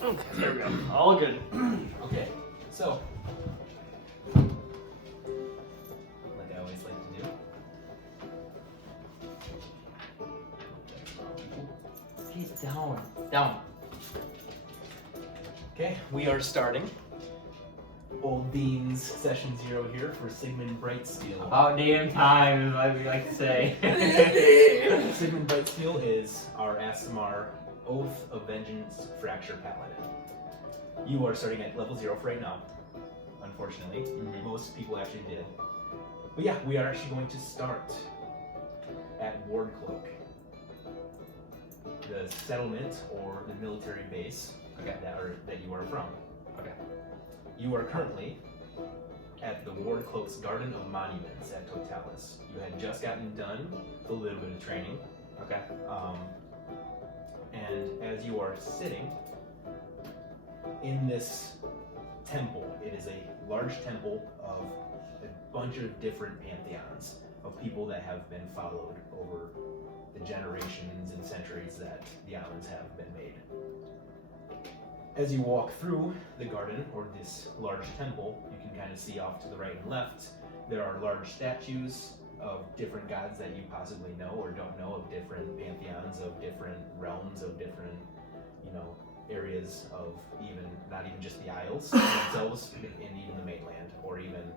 Okay, there we go. All good. Okay, so like I always like to do. He's down. Down. Okay, we are starting. Old Dean's session 0 here for Sigmund Brightsteel. About damn time, as we like to say. Sigmund Brightsteel is our Asimar Oath of Vengeance Fracture Paladin. You are starting at level 0 for right now, unfortunately. Mhm. Most people actually did. But yeah, we are actually going to start at Wardcloak, the settlement or the military base Okay. that you are from. Okay. You are currently at the Wardcloak's Garden of Monuments at Totalis. You had just gotten done with a little bit of training. Okay. And as you are sitting in this temple, it is a large temple of a bunch of different pantheons of people that have been followed over the generations and centuries that the islands have been made. As you walk through the garden, or this large temple, you can kind of see off to the right and left, there are large statues of different gods that you possibly know or don't know, of different pantheons, of different realms, of different, areas of not even just the isles themselves, and even the mainland, or even,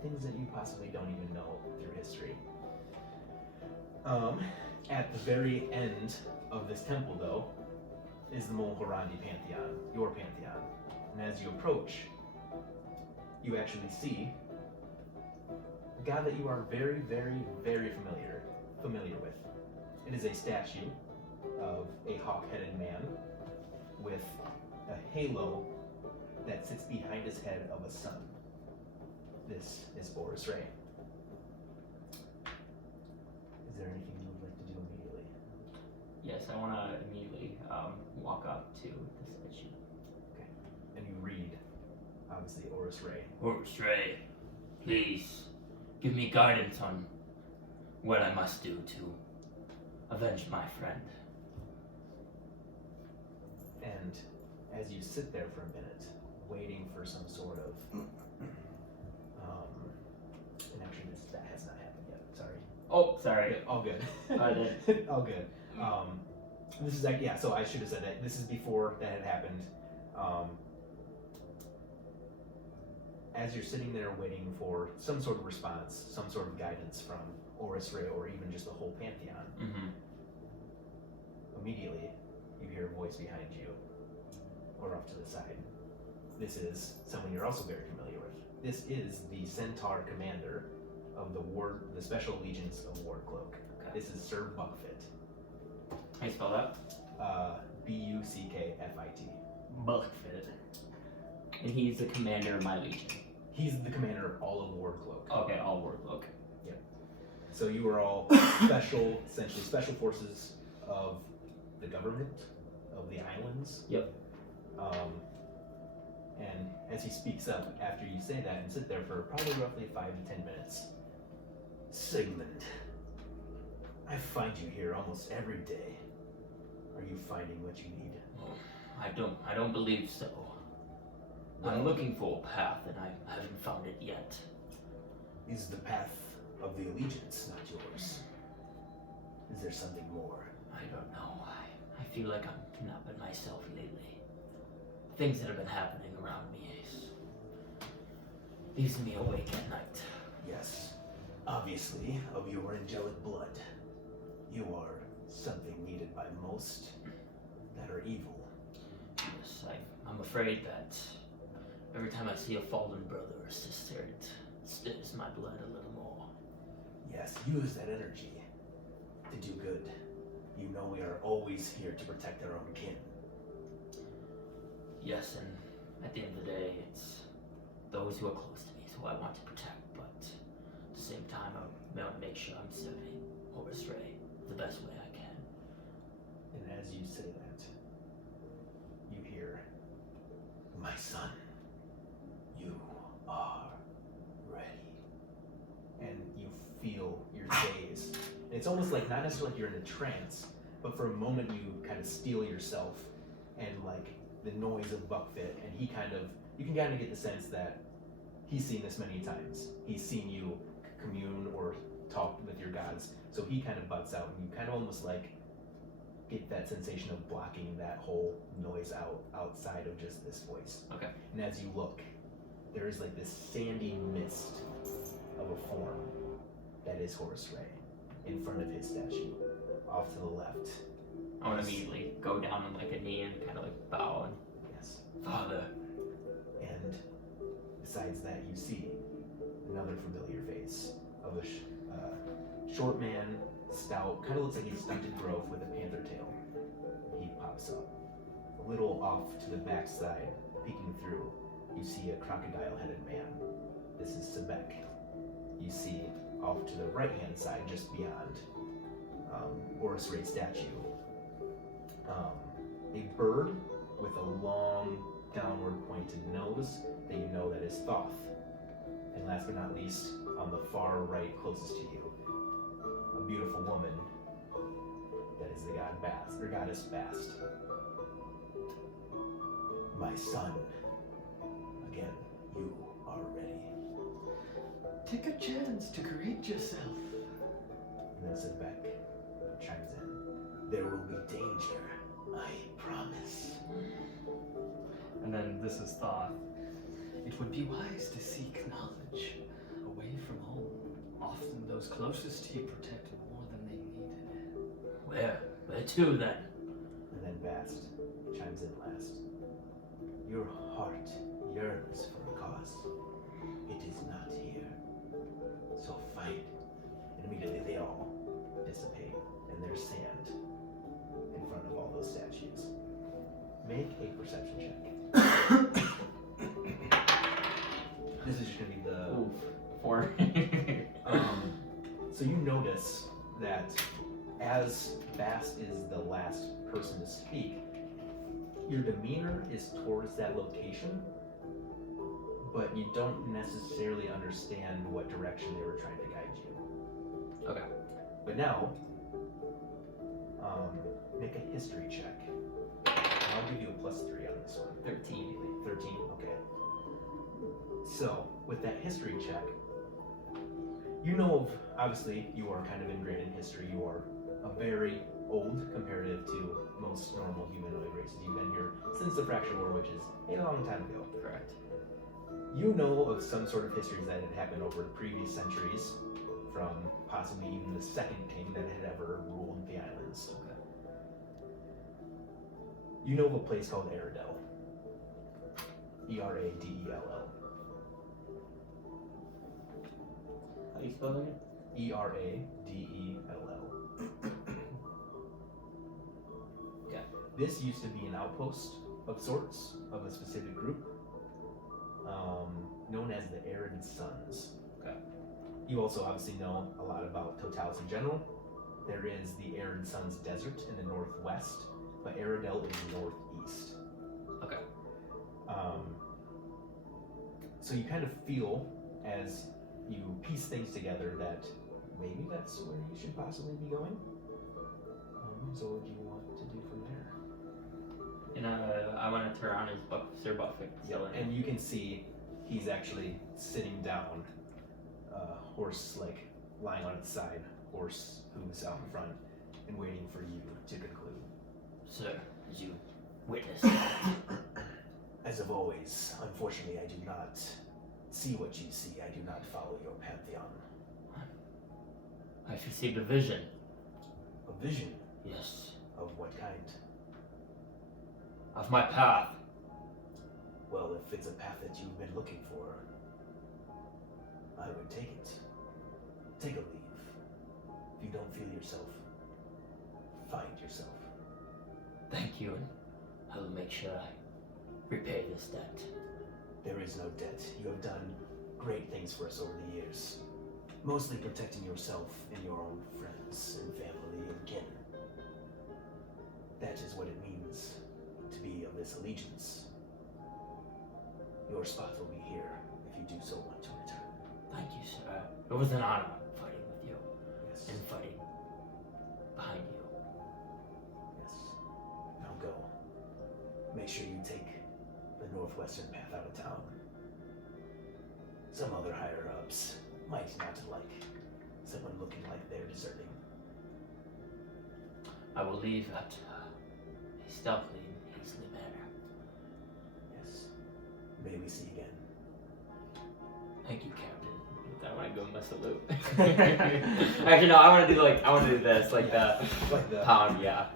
things that you possibly don't even know through history. At the very end of this temple, though, is the Mulhorandi Pantheon, your pantheon. And as you approach, you actually see a god that you are very, very, very familiar with. It is a statue of a hawk-headed man with a halo that sits behind his head of a sun. This is Boris Ray. Is there anything you would like to do immediately? Yes, I want to immediately walk up to the statue. Okay. And you read, obviously, Oris Ray. Horse Ray, please give me guidance on what I must do to avenge my friend. And as you sit there for a minute, waiting for some sort of, and actually that has not happened yet. Sorry. Oh, sorry. Yeah, all good. I did. All good. This is like, yeah. So I should have said that. This is before that had happened. As you're sitting there waiting for some sort of response, some sort of guidance from Oris Ray, or even just the whole pantheon, Mm-hmm. immediately you hear a voice behind you, or off to the side. This is someone you're also very familiar with. This is the Centaur commander of the Special Allegiance of Wardcloak. Okay. This is Sir Buckfit. How you spell that? Buckfit. Buckfit. And he's the commander of my legion. He's the commander of all of Wardcloak. Okay, all Wardcloak. So you are all essentially special forces of the government of the islands. Yep. And as he speaks up, after you say that and sit there for probably roughly 5 to 10 minutes, Sigmund, I find you here almost every day. Are you finding what you need? I don't believe so. I'm looking for a path and I haven't found it yet. Is the path of the allegiance not yours? Is there something more? I don't know. I feel like I'm not been myself lately. Things that have been happening around me leaves me awake at night. Yes, obviously, of your angelic blood, you are something needed by most that are evil. Yes, I'm afraid that every time I see a fallen brother or sister, it stirs my blood a little more. Yes, use that energy to do good. You know we are always here to protect our own kin. Yes, and at the end of the day, it's those who are close to me who I want to protect, but at the same time, I want to make sure I'm serving Horace Ray the best way I can. And as you say that, you hear, my son, you are ready. And you feel your gaze. And it's almost like, not necessarily like you're in a trance, but for a moment you kind of steel yourself and like the noise of buckfit, and you can kind of get the sense that he's seen this many times. He's seen you commune or talk with your gods, so he kind of butts out, and you kind of almost like get that sensation of blocking that whole noise outside of just this voice. Okay. And as you look, there is like this sandy mist of a form that is Horus Ray in front of his statue, off to the left. I want to immediately go down on like a knee and kind of like bow and Yes. Father. And besides that, you see another familiar face of a short man, stout, kind of looks like a stunted growth with a panther tail. He pops up. A little off to the backside, peeking through, you see a crocodile-headed man. This is Sebek. You see off to the right-hand side, just beyond Horus Ray's statue, a bird with a long, downward pointed nose that you know that is Thoth. And last but not least, on the far right, closest to you, a beautiful woman that is the god Bast, or goddess Bast. My son, again, you are ready. Take a chance to create yourself. And then Sebek chimes in. There will be danger, I promise. And then this is Thoth. It would be wise to seek knowledge away from home. Often those closest to you protect more than they needed. Where to then? And then Bast chimes in last. Your heart yearns for a cause. It is not here. So fight. And immediately they all dissipate, and there's sand in front of all those statues. Make a perception check. This is just gonna be the Oof. 4. So you notice that as Bast is the last person to speak, your demeanor is towards that location, but you don't necessarily understand what direction they were trying to guide you. Okay. But now, make a history check. I'll give you a +3 on this one. 13. 13, okay. So, with that history check, you know of, obviously, you are kind of ingrained in history. You are a very old comparative to most normal humanoid races. You've been here since the Fracture War, which is a long time ago. Correct. You know of some sort of histories that had happened over previous centuries, from possibly even the second king that had ever ruled the islands. Okay. You know of a place called Eradell. Eradell. How you spelling it? Eradell. Yeah. This used to be an outpost of sorts of a specific group, known as the Arid Sons. Okay. You also obviously know a lot about Totalis in general. There is the Arid Sons Desert in the northwest, but Eradell is northeast. Okay. So you kind of feel, as you piece things together, that maybe that's where you should possibly be going. So what do you want to do from there? And I want to turn around his Sir Buffett yelling. And you can see he's actually sitting down, horse like lying on its side, horse who's out in front and waiting for you to conclude. Sir, did you witness that? As of always, unfortunately, I do not see what you see. I do not follow your pantheon. I've received a vision. A vision Yes. of what kind? Of my path. Well, if it's a path that you've been looking for, I would take it. Take a leave. If you don't feel yourself, find yourself. Thank you, and I will make sure I repay this debt. There is no debt. You have done great things for us over the years. Mostly protecting yourself and your own friends and family and kin. That is what it means to be of this allegiance. Your spot will be here if you do so want to return. Thank you, sir. It was an honor fighting with you Yes. and fighting behind you. Yes. Now go. Make make sure you take the northwestern path out of town. Some other higher ups might not like someone looking like they're deserting. I will leave at a stealthily and hastily manner. Yes. May we see again. Thank you, Captain. I want to go my salute. Actually, no. I want to do this, like Yeah. Like the the pound. Yeah.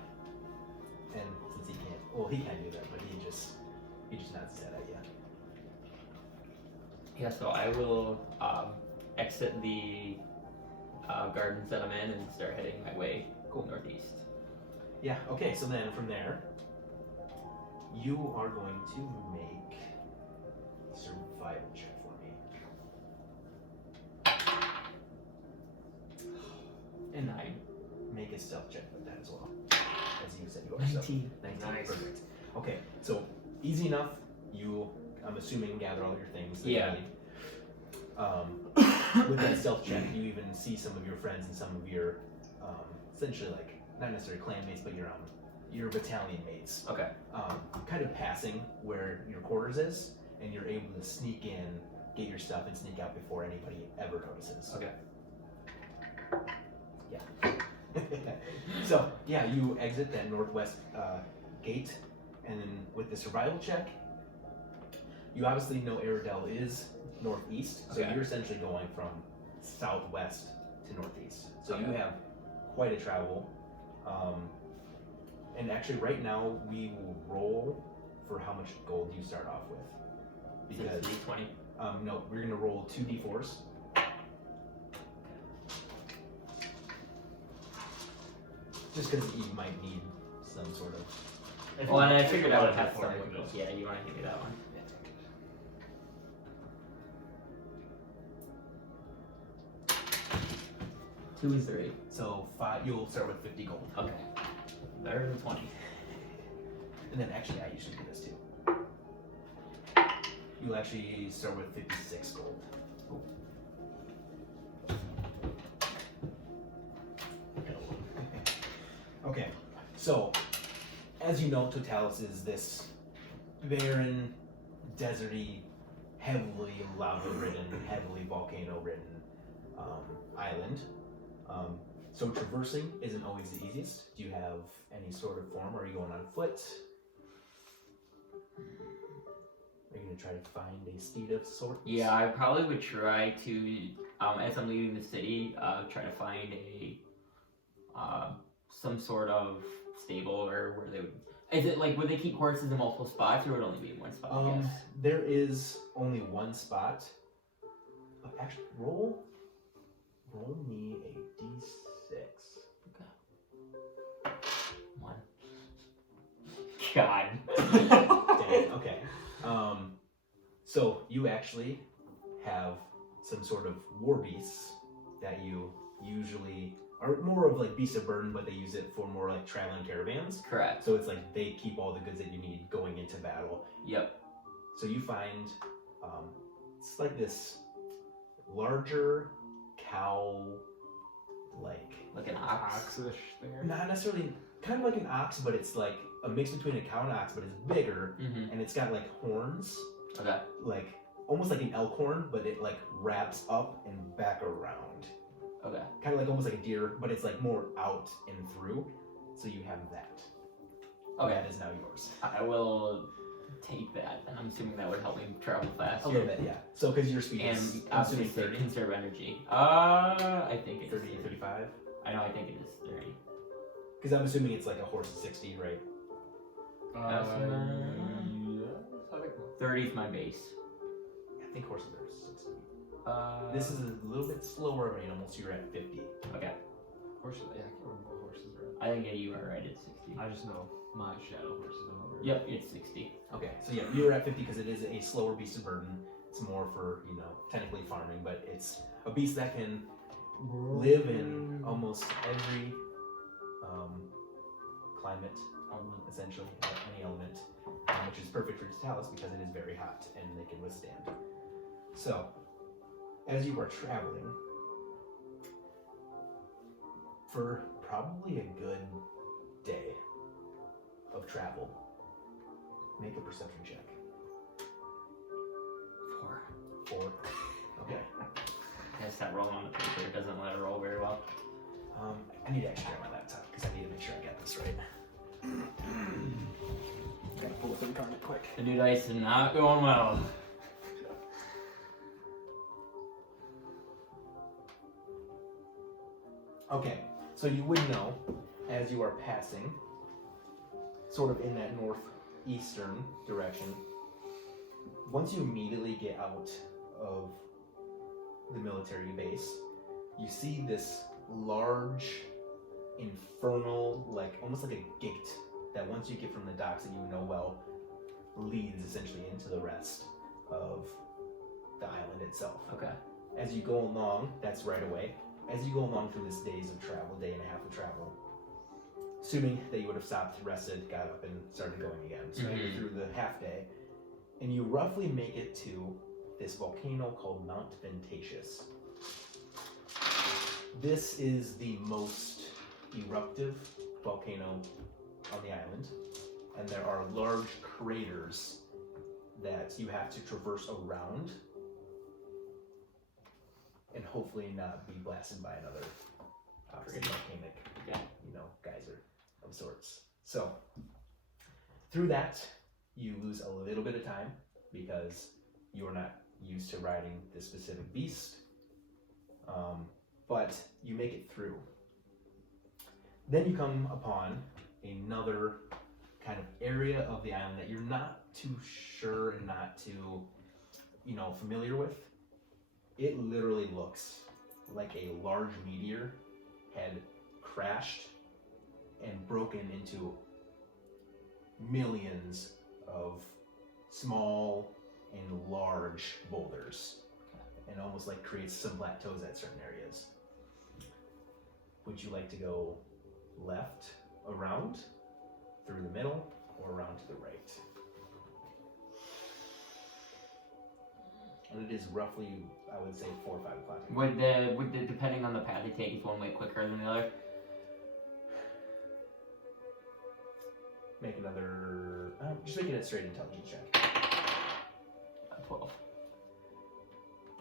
And since he can't, well, he can do that, but he just nods his head at you. Yeah. So I will exit the gardens that I'm in and start heading my way northeast. Yeah. Okay. So then from there, you are going to make a survival check for me. And 9. Make a stealth check with that as well, as you said you are. 19. 19. Nice. Perfect. Okay. So easy enough. You, I'm assuming, gather all your things that Yeah. you need. With that stealth check, you even see some of your friends and some of your, essentially like not necessarily clan mates, but your battalion mates, Okay. kind of passing where your quarters is, and you're able to sneak in, get your stuff, and sneak out before anybody ever notices. Okay. Yeah. So yeah, you exit that northwest gate, and then with the survival check, you obviously know Aradel is northeast, so Okay. you're essentially going from southwest to northeast. So you Okay. have quite a travel. And actually, right now we will roll for how much gold you start off with, because 20. no, we're gonna roll 2d4s. Just because you might need some sort of. Well, and I figured I would have before I some. can go. Yeah, you want to give me that one? Two and 3. So you'll start with 50 gold. Okay. Better than 20. And then actually, I usually do this too. You'll actually start with 56 gold. Okay, so as you know, Totalis is this barren, deserty, heavily lava-ridden, heavily volcano-ridden island. So traversing isn't always the easiest. Do you have any sort of form? Are you going on foot? Are you gonna try to find a steed of sorts? Yeah, I probably would try to, as I'm leaving the city, try to find a, some sort of stable or where they would. Is it like would they keep horses in multiple spots, or would it only be in one spot? I guess. There is only one spot. But actually, roll me a d6. One. God. Dang, okay. So you actually have some sort of war beasts that you usually are more of like beasts of burden, but they use it for more like traveling caravans. Correct. So it's like they keep all the goods that you need going into battle. Yep. So you find it's like this larger cow, Like an ox. Oxish there. not necessarily, kind of like an ox, but it's like a mix between a cow and ox, but it's bigger, Mm-hmm. and it's got like horns, Okay. like almost like an elk horn, but it like wraps up and back around. Okay. Kind of like almost like a deer, but it's like more out and through. So you have that. Okay. That is now yours. I will take that, and I'm assuming that would help me travel faster. A little bit, yeah. So because your speed And is, I'm assuming obviously 30, conserve energy. I think it is 30, 35. I know. I think it is 30. Because I'm assuming it's like a horse of 60, right? Yes, I think 30 is my base. I think horses are 60. This This is a little bit slower of an animal, so you're at 50. okay. horses. Yeah, I can't remember what horses are. I think you are right. It's 60. I just know my shadow horses are. Yep, it's 60. Okay, so yeah, you're at 50 because it is a slower beast of burden. It's more for, technically farming, but it's a beast that can live in almost every climate, essentially, any element, which is perfect for Totalis because it is very hot and they can withstand. So, as you are traveling, for probably a good day of travel, Make a perception check. 4. 4. Okay. I guess that rolling on the paper doesn't let it roll very well. I need to actually grab my laptop because I need to make sure I get this right. Gotta pull up the card quick. The new dice is not going well. Okay, so you would know as you are passing, sort of in that northeastern direction, once you immediately get out of the military base, you see this large, infernal, like almost like a gate that once you get from the docks that you know well, leads essentially into the rest of the island itself. Okay. As you go along, that's right away. As you go along through this days of travel, day and a half of travel, assuming that you would have stopped, rested, got up, and started going again, so you're through the half day, and you roughly make it to this volcano called Mount Ventatius. This is the most eruptive volcano on the island, and there are large craters that you have to traverse around and hopefully not be blasted by another volcanic, geyser of sorts. So, through that, you lose a little bit of time because you are not used to riding this specific beast, but you make it through. Then you come upon another kind of area of the island that you're not too sure and not too, familiar with. It literally looks like a large meteor had crashed and broken into millions of small and large boulders, and almost like creates some plateaus at certain areas. Would you like to go left, around, through the middle, or around to the right? And it is roughly, I would say, 4 or 5 o'clock. Would the depending on the path it takes, one way quicker than the other? Make another, just make it a straight intelligence check. 12.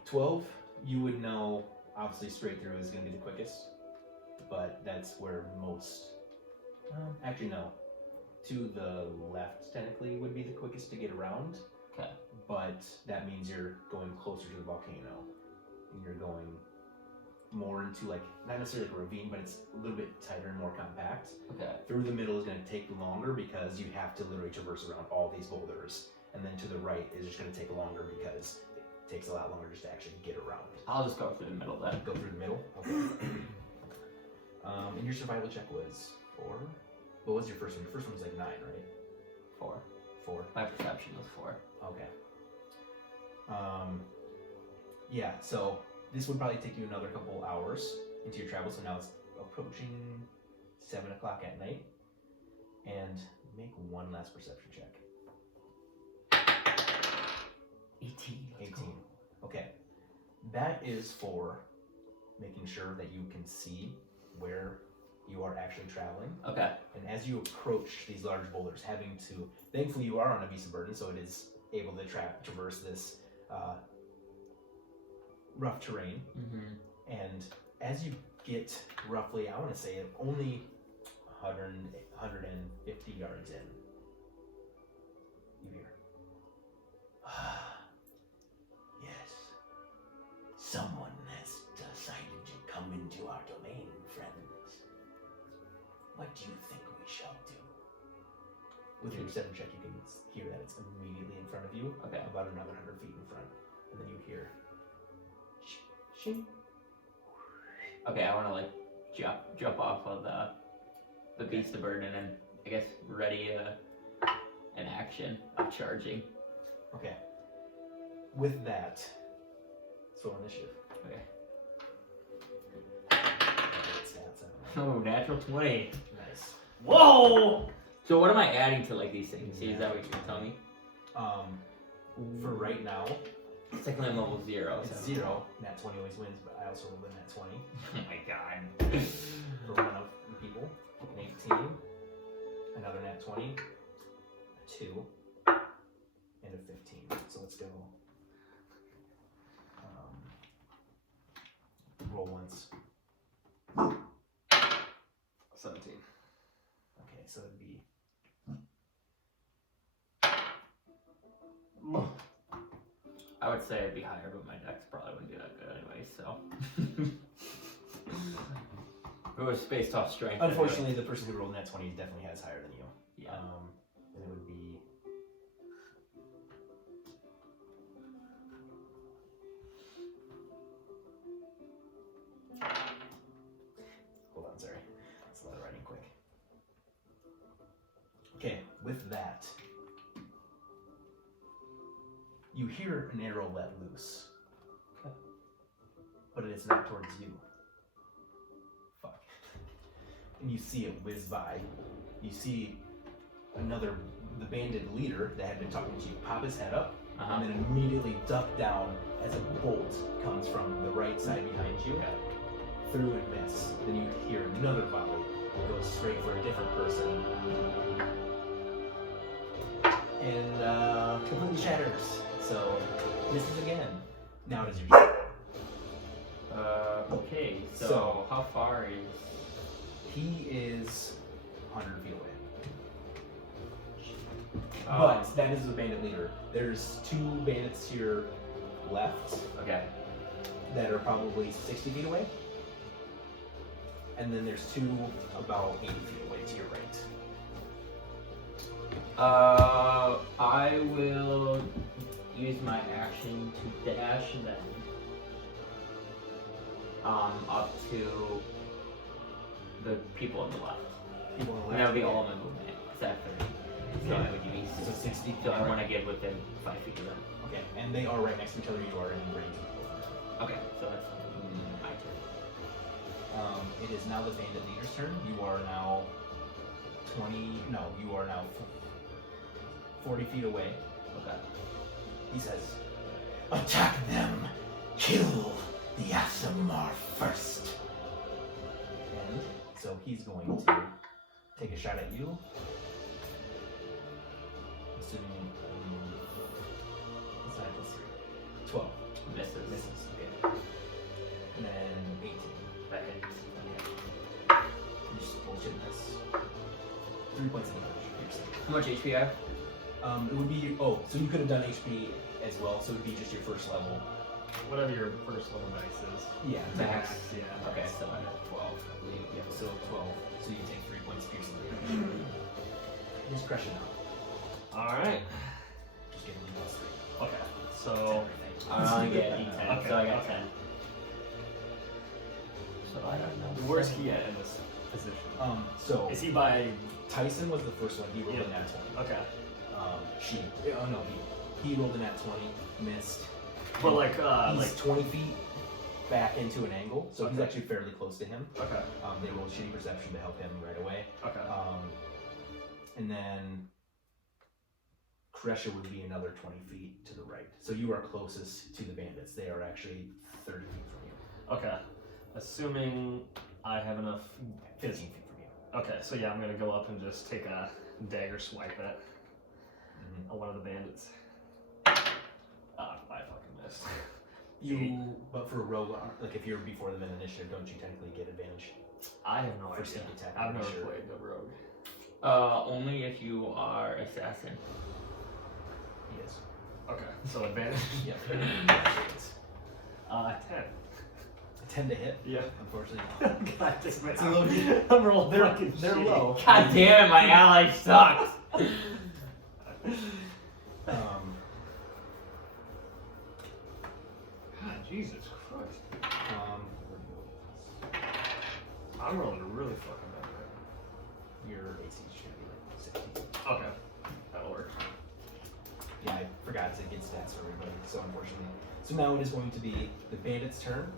12, you would know, obviously straight through is going to be the quickest, but that's where most, actually no, to the left technically would be the quickest to get around. Okay. But that means you're going closer to the volcano, and you're going more into like, not necessarily like a ravine, but it's a little bit tighter and more compact. Okay. Through the middle is going to take longer because you have to literally traverse around all these boulders, and then to the right is just going to take longer because it takes a lot longer just to actually get around. I'll just go through the middle then. Go through the middle? Okay. And your survival check was 4? What was your first one? Your first one was like 9, right? 4. 4. My perception was 4. Okay. Yeah, so this would probably take you another couple hours into your travel, so now it's approaching 7 o'clock at night. And make one last perception check. 18. 18. Okay. That is for making sure that you can see where you are actually traveling. Okay. And as you approach these large boulders, having to, thankfully you are on a beast of burden, so it is able to traverse this rough terrain. Mm-hmm. And as you get roughly, I want to say only 150 yards in, you hear, yes, someone has decided to come into our domain, friends. What do you think we shall do? With your perception check, you can hear that it's immediately in front of you, Okay. about another 100 feet in front, and then you hear, shing. Okay, I want to like jump off of the beast of burden and I guess ready an action of charging. Okay. With that, so initiative. Okay. Stats, I don't know. Oh, natural 20. Nice. Whoa! So what am I adding to like these things? See, is that what you're telling me? For right now, Second line level 0. it's so. 0. Nat 20 always wins, but I also rolled a nat 20 Oh my god. for one of the people. An 18. Another nat 20. A 2. let's go. Roll once. 17. Okay, so it'd be. I would say it'd be higher, but my dex probably wouldn't be that good anyway, so. If it was based off strength. Unfortunately, the person who rolled that 20 definitely has higher than you. Yeah. And it would be. Hold on, sorry. It's a lot of writing quick. Okay, with that, you hear an arrow let loose. Okay. But it is not towards you. Fuck. And you see it whiz by. You see the bandit leader that had been talking to you, pop his head up, and then immediately duck down as a bolt comes from the right side behind you, through and miss. Then you hear another volley that goes straight for a different person, and completely shatters. So misses again. Now it is your turn. Okay, so how far is... He is 100 feet away. But that is the bandit leader. There's 2 bandits to your left Okay. that are probably 60 feet away. And then there's 2 about 80 feet away to your right. I will use my action to dash then up to the people on the left. People on the And left. that would be all of my movement, because I have 30. So I would use. So 60. So I want to get within 5 feet of them. Okay, and they are right next to each other. You are in range of both. Okay, so that's my turn. It is now the bandit leader's turn. You are now 40 feet away. Okay. He says, "Attack them! Kill the Asimar first!" And so he's going to take a shot at you. Assuming it's 9 plus 3. 12. Misses. Misses. Okay. And then 18. That hits. You just bullshit miss. 3 points of damage. Piercing. How much HP I have? It would be so you could have done HP as well, so it would be just your first level. Whatever your first level dice is. Yeah, max. Yeah. Okay, So I'm at 12, I believe. Yeah, so 12. So you take 3 points of piercing damage. Just crush it out. Alright. Just give him plus 3. Okay. So. I only get D10, Okay, so I got okay. 10. So I don't know. Where's he at in this position? So Is he by. Tyson was the first one. He rolled a nat 20. Okay. He rolled a nat 20, missed. But like, He's 20 feet back into an angle, so he's Okay. actually fairly close to him. Okay. They rolled shitty perception to help him right away. Okay. And then Kresha would be another 20 feet to the right. So you are closest to the bandits. They are actually 30 feet from you. Okay. Assuming I have enough. 15 feet from you. Okay, so yeah, I'm gonna go up and just take a dagger swipe at one of the bandits. I fucking missed. But for a rogue, like if you're before them in initiative, don't you technically get advantage? I have no For idea. sneak attack, I've I'm never sure. played the rogue. Only if you are assassin. Yes. Okay, so advantage. Yeah. 10. 10 to hit. Yeah. Unfortunately. God damn it. It's a little I'm rolling They're fucking shitty. low. God damn it, my ally sucks! God, Jesus Christ. I'm rolling really fucking bad. Your AC should be like 60. Okay, that'll work. Yeah, I forgot to get stats for everybody, so unfortunately. So now it is going to be the bandit's turn,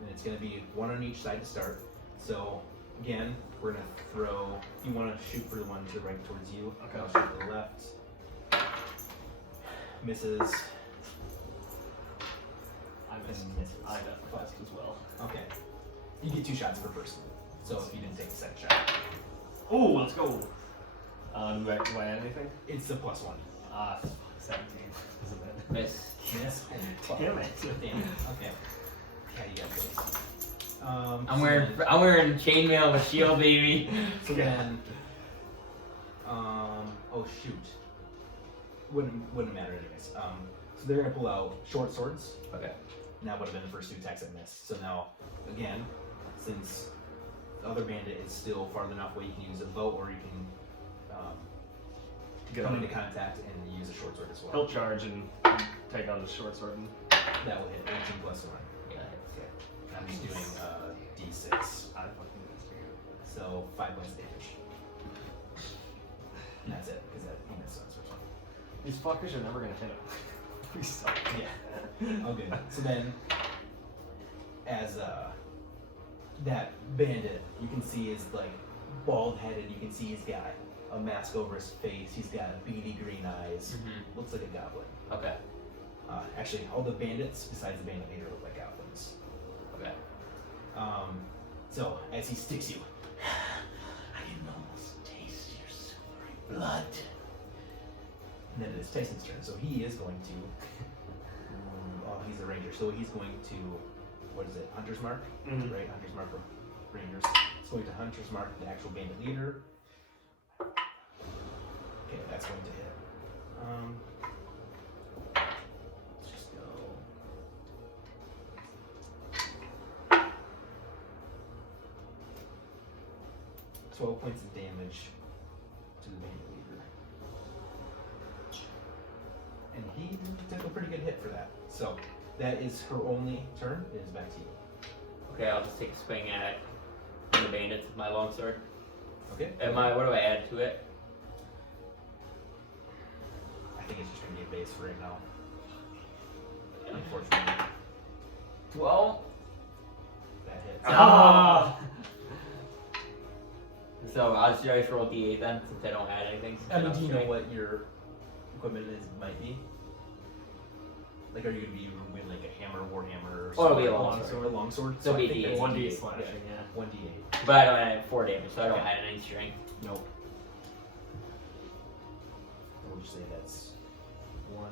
and it's going to be one on each side to start. So again, we're going to throw, if you want to shoot for the one to the right towards you, Okay. I'll shoot to the left. Misses. I missed. Misses. I definitely missed as well. Okay. You get 2 shots per person. So if you didn't take the second shot, Oh, let's go. Do I add anything? it's the +1. 17 is a bit. Miss. Miss. Damn it. Damn it. Okay. Yeah, you got this. I'm wearing chainmail with shield, baby. So then, oh shoot. Wouldn't matter anyways. So they're gonna pull out short swords. Okay. And that would have been the first two attacks I missed. So now, again, since the other bandit is still far enough away, you can use a bow or you can come into contact and use a short sword as well. He'll charge and take out his short sword. And... That will hit 18 plus 1. Yeah, hits. Okay. I'm just doing D6. I fucking missed you. So 5 points of damage. And that's it, because that he missed on his first one. These fuckers are never gonna hit him. We suck. Yeah. Okay. So then, as that bandit, you can see is like bald headed. You can see he's got a mask over his face. He's got beady green eyes. Mm-hmm. Looks like a goblin. Okay. Actually, all the bandits besides the bandit leader look like goblins. Okay. So as he sticks you, I can almost taste your silvery blood. And then it is Tyson's turn, so he is going to. Oh, he's a ranger, so he's going to. What is it? Hunter's Mark, right? Hunter's Mark for rangers. It's going to Hunter's Mark the actual bandit leader. Okay, that's going to hit. Let's just go. 12 points of damage to the bandit leader. And he took a pretty good hit for that. So that is her only turn. It is back to you. Okay, I'll just take a swing at the bandits with my longsword. Okay. What do I add to it? I think it's just gonna be a base for right now. Unfortunately, 12. that hits. Ah! So should I just roll D8 then, since I don't add anything? I mean, do you know what your equipment might be? Like, are you gonna be win like a hammer, warhammer, or Oh, it'll be a sword? longsword. A longsword. So it'll be I think D8. that's 1d D8. slashing, yeah. 1d8. But I don't add 4 damage, so I don't Okay. add any strength. Nope. We'll just say that's 1,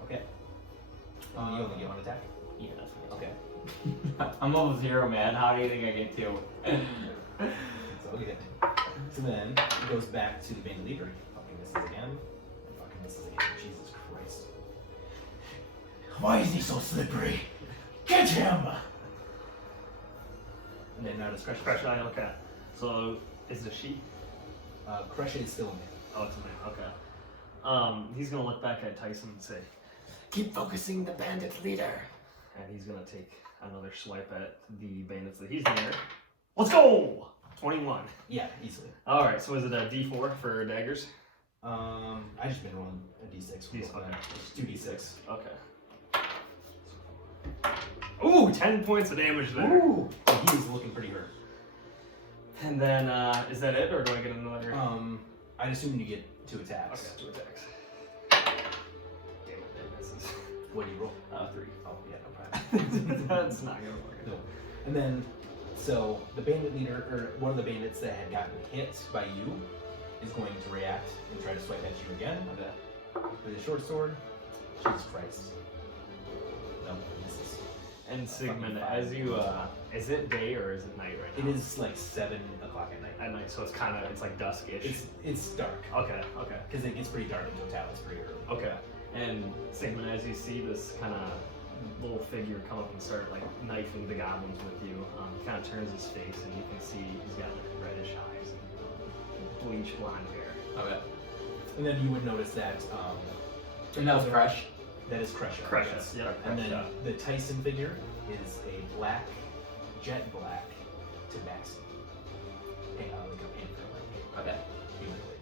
2. Okay. You only get 1 attack. Yeah, that's what Okay. I'm level 0, man. How do you think I get 2? So good. So then it goes back to the bandit leader. Fucking misses again. And fucking misses again. Jesus Christ. Why is he so slippery? Get him! And then now does Crush. Crush eye, okay. So, is it a she? Crush is still a man. Oh, it's a man, okay. He's gonna look back at Tyson and say, "Keep focusing the bandit leader." And he's gonna take another swipe at the bandits that he's near. Let's go! 21. Yeah, easily. Alright, so is it a D4 for daggers? I just been rolling a D6. Okay. It's 2d6. Okay. Ooh, 10 points of damage there. Ooh! He was looking pretty hurt. And then, is that it, or do I get another? I'd assume you get 2 attacks. Okay, 2 attacks. Damn it, that misses. What do you roll? 3. Oh, yeah, no problem. That's not gonna work. No. And then, so the bandit leader, or one of the bandits that had gotten hit by you, is going to react and try to swipe at you again with his short sword. Jesus Christ. No, misses. And Sigmund, as you, is it day or is it night right It now? is like 7 o'clock at night. At night, so it's kind of, it's like dusk-ish. It's dark. Okay, okay. Because it gets pretty dark in total. It's pretty early. Okay. And Sigmund, as you see this kind of little figure come up and start like knifing the goblins with you, he kind of turns his face and you can see he's got like reddish eyes and bleached blonde hair. Okay. And then you would notice that. And that was Crush. That is Crusher. Crusher, yes. yeah. And then Crusher. the Tyson figure is a black, jet black to maxi. Like a panther, like Okay. humanoid.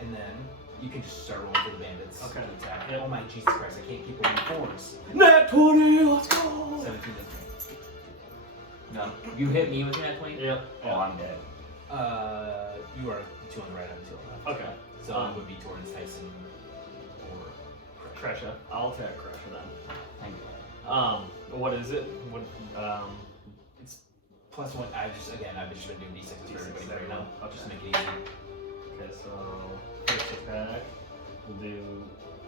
And then you can just start rolling for the bandits. Okay. To attack. Yep. Oh my Jesus Christ! I can't keep rolling 4s. Nat 20, let's go! 17 to 3. No. You hit me with that 20? Yep. Oh, I'm dead. You are 2 on the right, I'm 2 on the left. Okay. So it would be towards Tyson or Crusher. Crusher. I'll attack Crusher then. Thank you. What is it? What, It's +1. I've just been doing D6 for everybody right now. I'll just make it easy. Okay, so first attack will do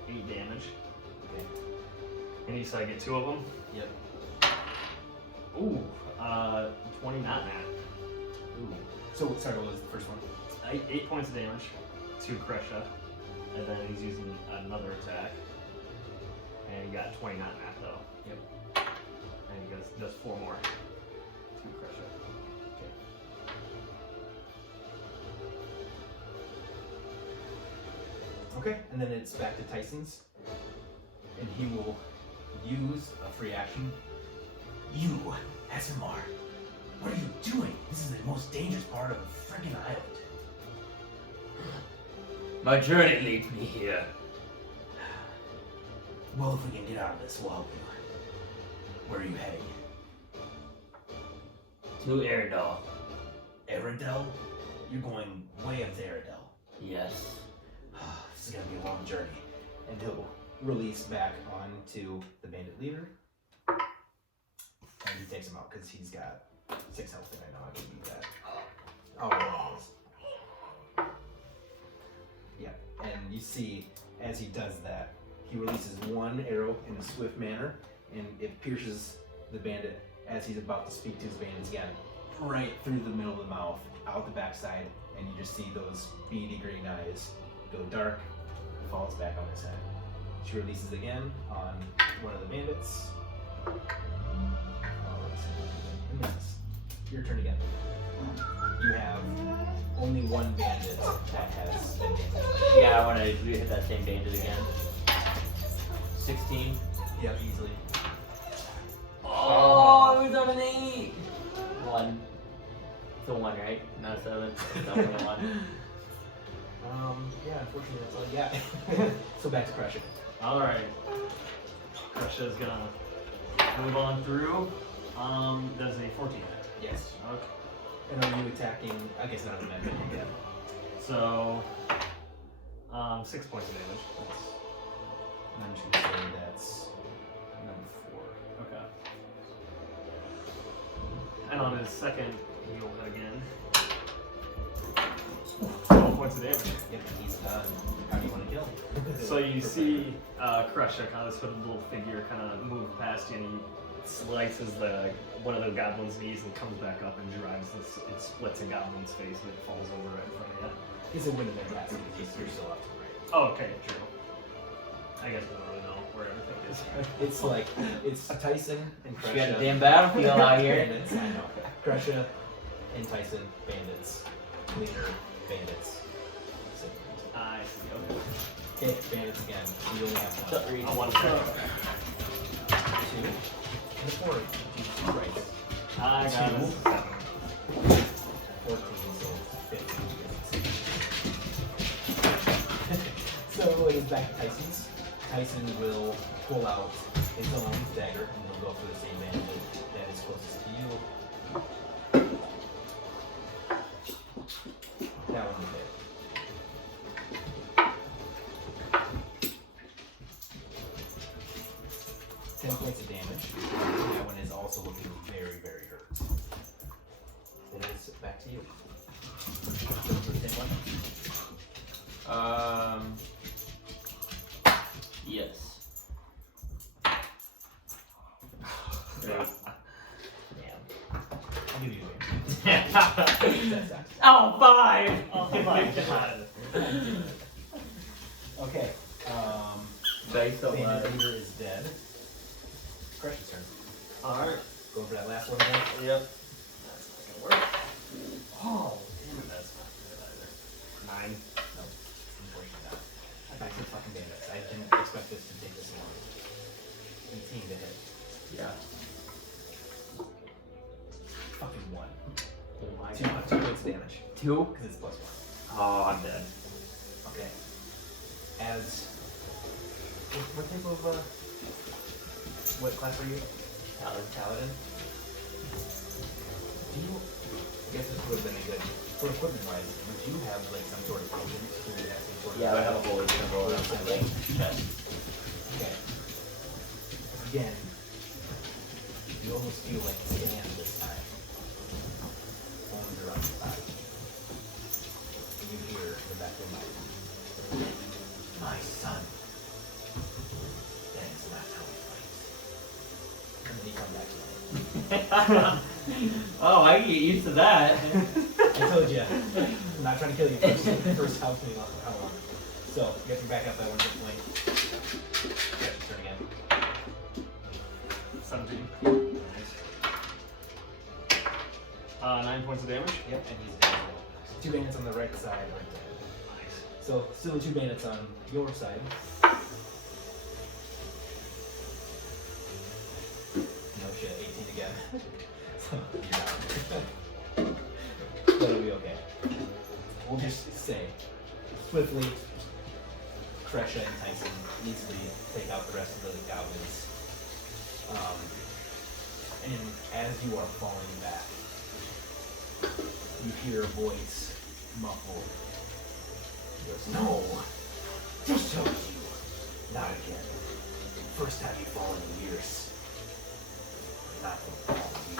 8 damage. Okay. And you said I get 2 of them? Yep. Ooh, 20 not nat. Ooh. So sorry, what was the first one? 8 points of damage to Kresha. And then he's using another attack. And he got 20 not nat though. Yep. And he does 4 more to Kresha. Okay, and then it's back to Tyson's, and he will use a free action. You, SMR, what are you doing? This is the most dangerous part of the freaking island. My journey leads me here. Well, if we can get out of this, we'll help you. Where are you heading? To Eridol. Eridel? You're going way up to Eridel. Yes. This is gonna be a long journey. And he'll release back onto the bandit leader. And he takes him out because he's got 6 health, and I know I can beat that. Oh, there it is. Yeah, and you see, as he does that, he releases one arrow in a swift manner, and it pierces the bandit as he's about to speak to his bandits again, right through the middle of the mouth, out the backside, and you just see those beady green eyes go dark, and falls back on his head. She releases again on one of the bandits. And misses. Your turn again. You have only one bandit that has been damaged. Yeah, I want to hit that same bandit again. 16. Yep, easily. Oh, it was on an 8. 1. It's a 1, right? Not a 7. It's definitely a 1. Yeah, unfortunately that's all you got. So back to Crusher. Alright. Kresha's gonna move on through. Does a 14 hit. Yes. Okay. And are you attacking? I guess not a method again. So, 6 points of damage. And I'm just gonna say that's number 4. Okay. And on his second, he'll hit again. 12 points of damage. Yep, he's done. How do you want to kill him? So you see Kresha, kind of this hooded little figure, kind of move past you, and he slices one of the goblin's knees and comes back up and drives this. It splits a goblin's face and it falls over right in front of you. He's a win of that because you're still up to the right. Oh, okay, true. I guess we don't really know where everything is. It's like, it's Tyson and You got a Kresha. damn battlefield out here. Bandits, I know. Kresha and Tyson, bandits. Leader, bandits. Sigmund. I see. Okay. Okay, bandits again. We only have Shut one. read. I want to check. 2. And a 4. You right. I got a 7. 14, so 15. So it is back to Tyson's. Tyson will pull out his own dagger and he'll go for the same bandit that is closest to you. That one will hit. Points of damage. That one is also looking very, very hurt. It is back to you. Same one? Yes. Damn. I'll give you a that sucks. Oh, 5! Oh my god. Okay. Dice so Bandit much. leader is dead. Crush's turn. Alright. Go for that last one again. Yep. That's not gonna work. Oh, damn it, that's not good either. 9. No, unfortunately not. Back to fucking bandits. I didn't expect this to take this long. 18 to hit. Yeah. Fucking 1. Oh my 2 god. points of damage. 2? Because it's +1. Oh, I'm dead. Okay. As what type of what class are you? Paladin. Do you? I guess this would have been a good for equipment wise. Would you have like some sort of potions? Or would you have some sort of? Yeah, I would have a bullet symbol on my leg chest. Okay. Again, you almost feel like a stand this time. Oh, I can get used to that. I told you. I'm not trying to kill you first house me off how long. So, you have to back up that one hit point. Okay, turn again. 17. 9 points of damage. Yep, and he's dead. 2 bandits on the right side are dead. So, still 2 bandits on your side. No shit, 18 again. So, you're down. But it'll be okay. We'll just say, swiftly, Kresha and Tyson easily take out the rest of the goblins. And as you are falling back, you hear a voice muffled. He goes, "No! Just told you! Not again. First time you've fallen in years. Not going to fall you."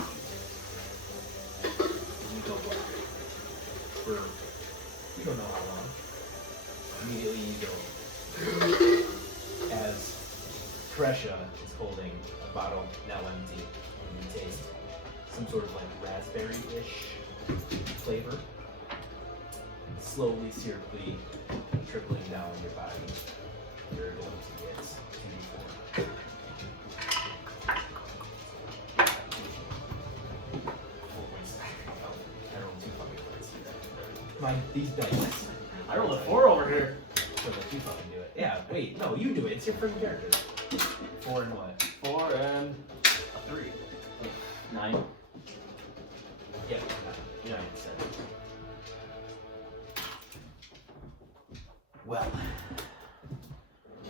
And you go black. For you don't know how long. Immediately you go. As Kresha is holding a bottle now empty, and you taste some sort of like raspberry-ish flavor, slowly, syruply trickling down your body. You're going to get 2d4. 4 points. Oh, I rolled 2 fucking points. These dice. I rolled a 4 over here. So that you fucking do it. Yeah, wait, no, you do it. It's your freaking character. 4 and what? 4 and a 3. 9. Yeah, 9 and 7. Well,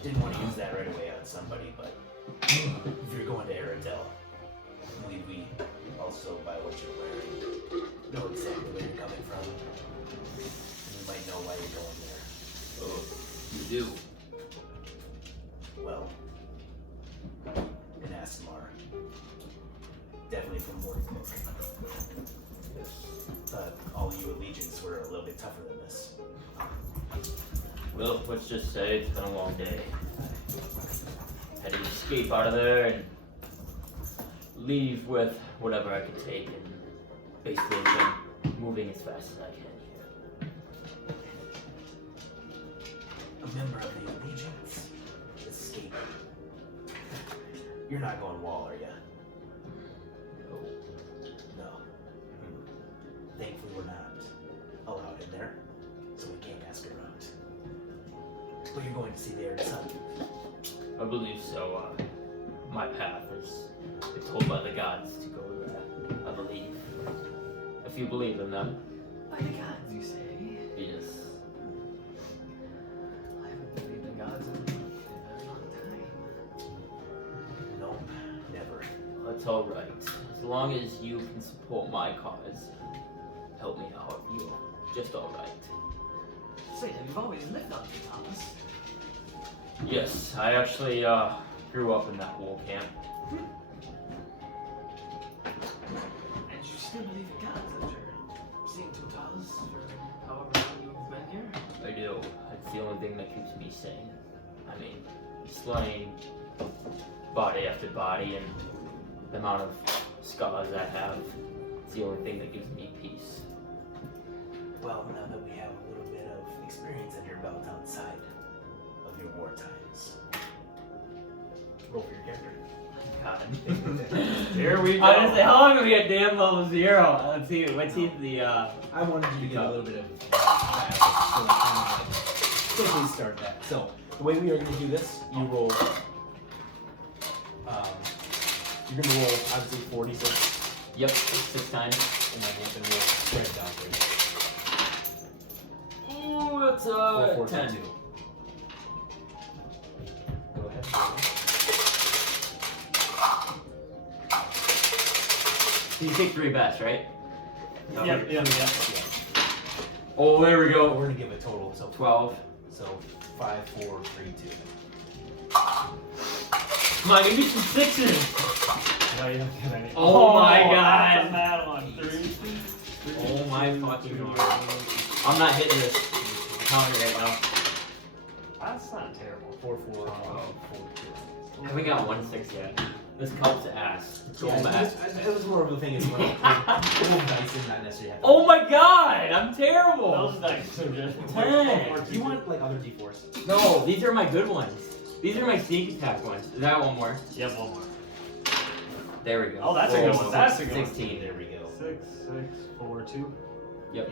didn't want to use that right away on somebody, but if you're going to Aradel, I believe we also, by what you're wearing, know exactly where you're coming from. You might know why you're going there. Oh, you do. Well, in Asmar, definitely from Workbook. Thought all you allegiants were a little bit tougher than this. Well, let's just say it's been a long day. Had to escape out of there and leave with whatever I could take, and basically been moving as fast as I can here. A member of the Allegiance escaped. You're not going wall, are you? No. Thankfully, we're not allowed in there, so we can't ask around. But you're going to see the Arid Sun. I believe so. My path is told by the gods to go there, I believe. If you believe in them. By the gods, you say? Yes. I haven't believed in gods in a very long time. Nope, never. That's alright. As long as you can support my cause, help me out, you're just alright. Say, you've always lived on me, Thomas. Yes, I actually grew up in that war camp. And you still believe in gods after seeing two Talas for however long you've been here? I do. It's the only thing that keeps me sane. I mean, slaying body after body and the amount of scars I have, it's the only thing that gives me peace. Well, now that we have a little bit of experience under your belt outside of your war times, roll for your character. God. Here we go. Honestly, how long are we at damn level 0? Let's see, what's he the, I wanted you to get a little bit of so please start that. So, the way we are going to do this, you roll, you're going to roll, obviously, 46, Yep, 6 times. and then you can roll straight down for you. Ooh, that's 4, 4, 10. 2. Go ahead. So you take 3 bets, right? Yep. Oh, there we We're go. going to give a total, so 12. So 5, 4, 3, 2. Come on, give me some 6s. No, you don't get any. Oh my God. That's a bad one. 3. Oh my fucking God. I'm not hitting this counter right now. That's not terrible. 4, 4, 5, 4, 2. I haven't got 1 6 yet. This helps ass. Go Yeah, back. it was more of a thing as well. Roll dice and not necessarily have to. Oh my god, I'm terrible. Those dice are just. Do you want like other d4s? No, these are my good ones. These are my sneak attack ones. Is that one more? Yep, one more. There we go. Oh, that's a good one. That's a good one. 16. There we go. 6, 6, 4, 2. Yep.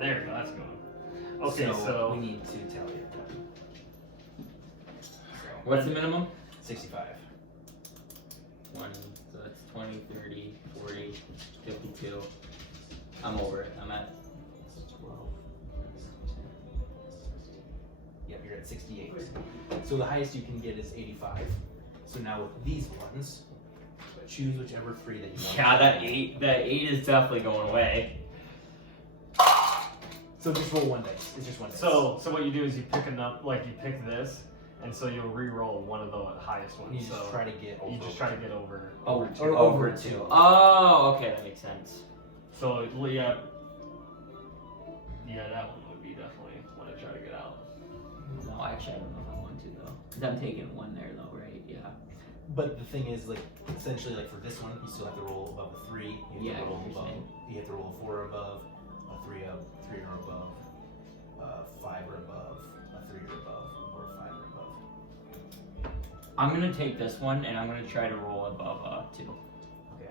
There we go. That's a good one. Okay, so we need to tally it. What's the minimum? 65. 1, so that's 20, 30, 40, 52. I'm over it. I'm at 12. Yep, you're at 68. So the highest you can get is 85. So now with these ones, choose whichever 3 that you want. Yeah, that 8 is definitely going away. So just roll 1 dice. It's just 1 dice. so what you do is you pick you pick this, and so you'll re-roll one of the highest ones. you just try to get over. You just try to get over. Oh, two. or over 2. Oh, okay, that makes sense. So yeah, that one would be definitely one to try to get out. No, actually, I don't know if I want to though. Because I'm taking 1 there though, right? Yeah. But the thing is, like, essentially, like for this one, you still have to roll above a 3. You have Yeah, to roll I above. understand. You have to roll a 4 or above, a 3 or above, 5 or above, a 3 or above, or a 5 or above. I'm gonna take this one and I'm gonna try to roll above 2. Okay.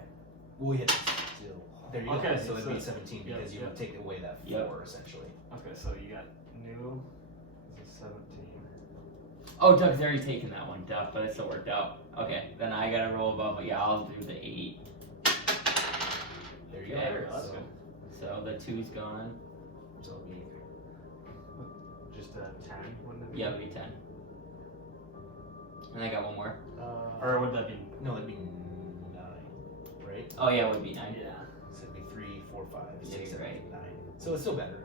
Well, we hit still. There you go. Okay, So it'd be so- 17 yeah, because you yeah. would take away that 4 Yep. essentially. Okay, so you got new is a 17. Oh, Doug's already taken that one, duh, but it still worked out. Okay, then I gotta roll above, but yeah, I'll do the 8. There you Okay, go. that's So, good. So the 2's gone. so it'll be Just a 10, wouldn't it be? Yeah, it'll be 10. And I got one more. Or would that be? no, that'd be 9, right? Oh yeah, it would be 9. Yeah. So it'd be 3, 4, 5, Yeah, 6, you're 7, right. 8, 9. So it's still better.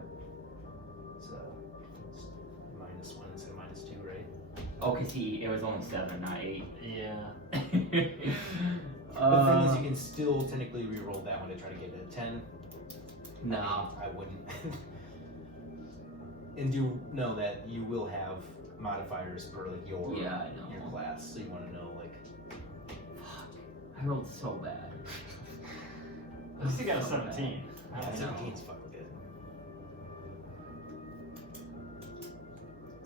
So it's -1 instead of -2, right? Oh, cause it was only 7, not 8. Yeah. The thing is, you can still technically re-roll that one to try to get a 10. No. I wouldn't. And do know that you will have modifiers per like your Yeah, I know. your class, so you want to know like. Fuck. I rolled so bad. At least you got a So bad. 17. Yeah, I know. 17's fucking good.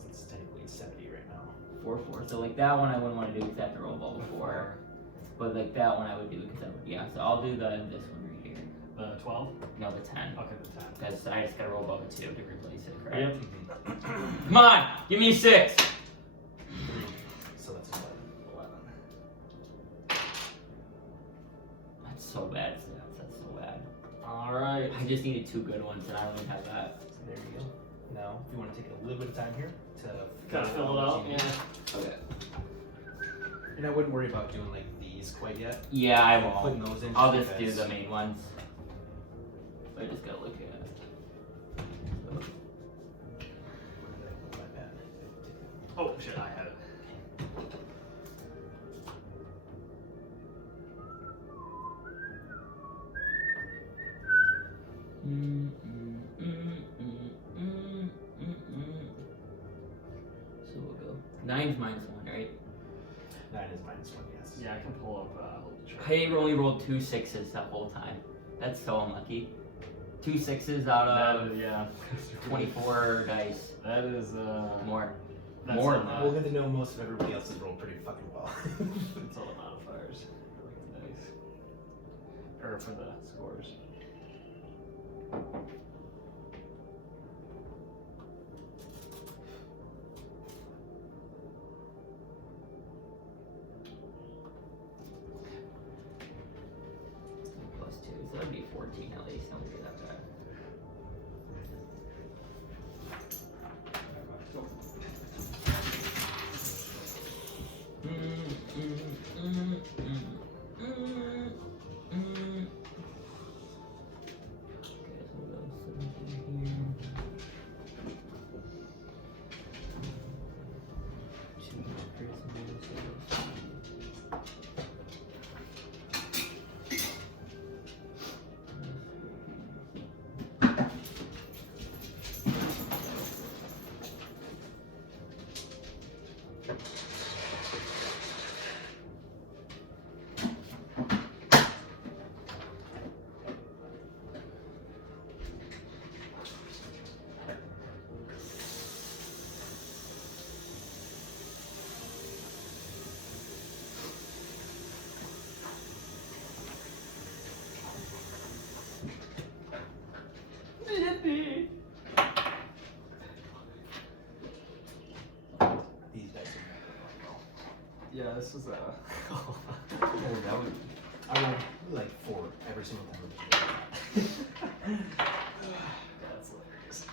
It's technically 70 right now. 4, 4. So like that one I wouldn't want to do because I have to roll above 4. But like that one I would do because I would, yeah. So I'll do this one right here. The 12? No, the 10. Okay, the 10. Because I just gotta roll above a 2 to replace it, correct? Yep. Come on, give me a 6. So that's 11. 11. That's so bad. That's so bad. Alright. I just needed 2 good ones, and I don't even have that. There you go. Now, if you want to take a little bit of time here to Gotta fill it out, yeah. Okay. And I wouldn't worry about doing like these quite yet. Yeah, I Putting won't. those in. I'll just do because- the main ones. I just gotta look at it. My bad. Oh, shit, I had it. So we'll go 9's -1, right? 9 is -1, yes. Yeah, I can pull up hold the chart. I only rolled 2 6s that whole time. That's so unlucky. 2 6s out of Yeah. 24 dice. That is, More. that's More a than lot. We'll get to know most of everybody else's roll pretty fucking well. It's all the modifiers for the dice. Or for the scores. +2, so that'd be 14 at least. Don't do that bad. Okay, so we'll go 17 here. 2 prisoners. this is a. Oh, that would. I roll like 4 every single time. That's hilarious.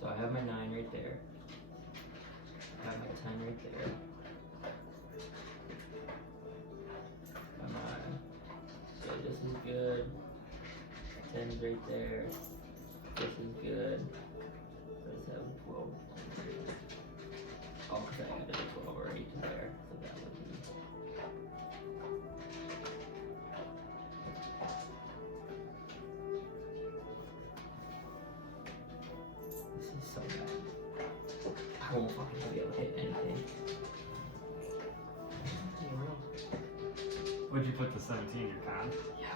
So I have my 9 right there. I have my 10 right there. Come on. So this is good. 10's right there. This is good. So I have 12. Oh, because I added a 12 already to there. So that would be. This is so bad. I won't fucking be able to hit anything. Would you put the 17 your con? Yeah.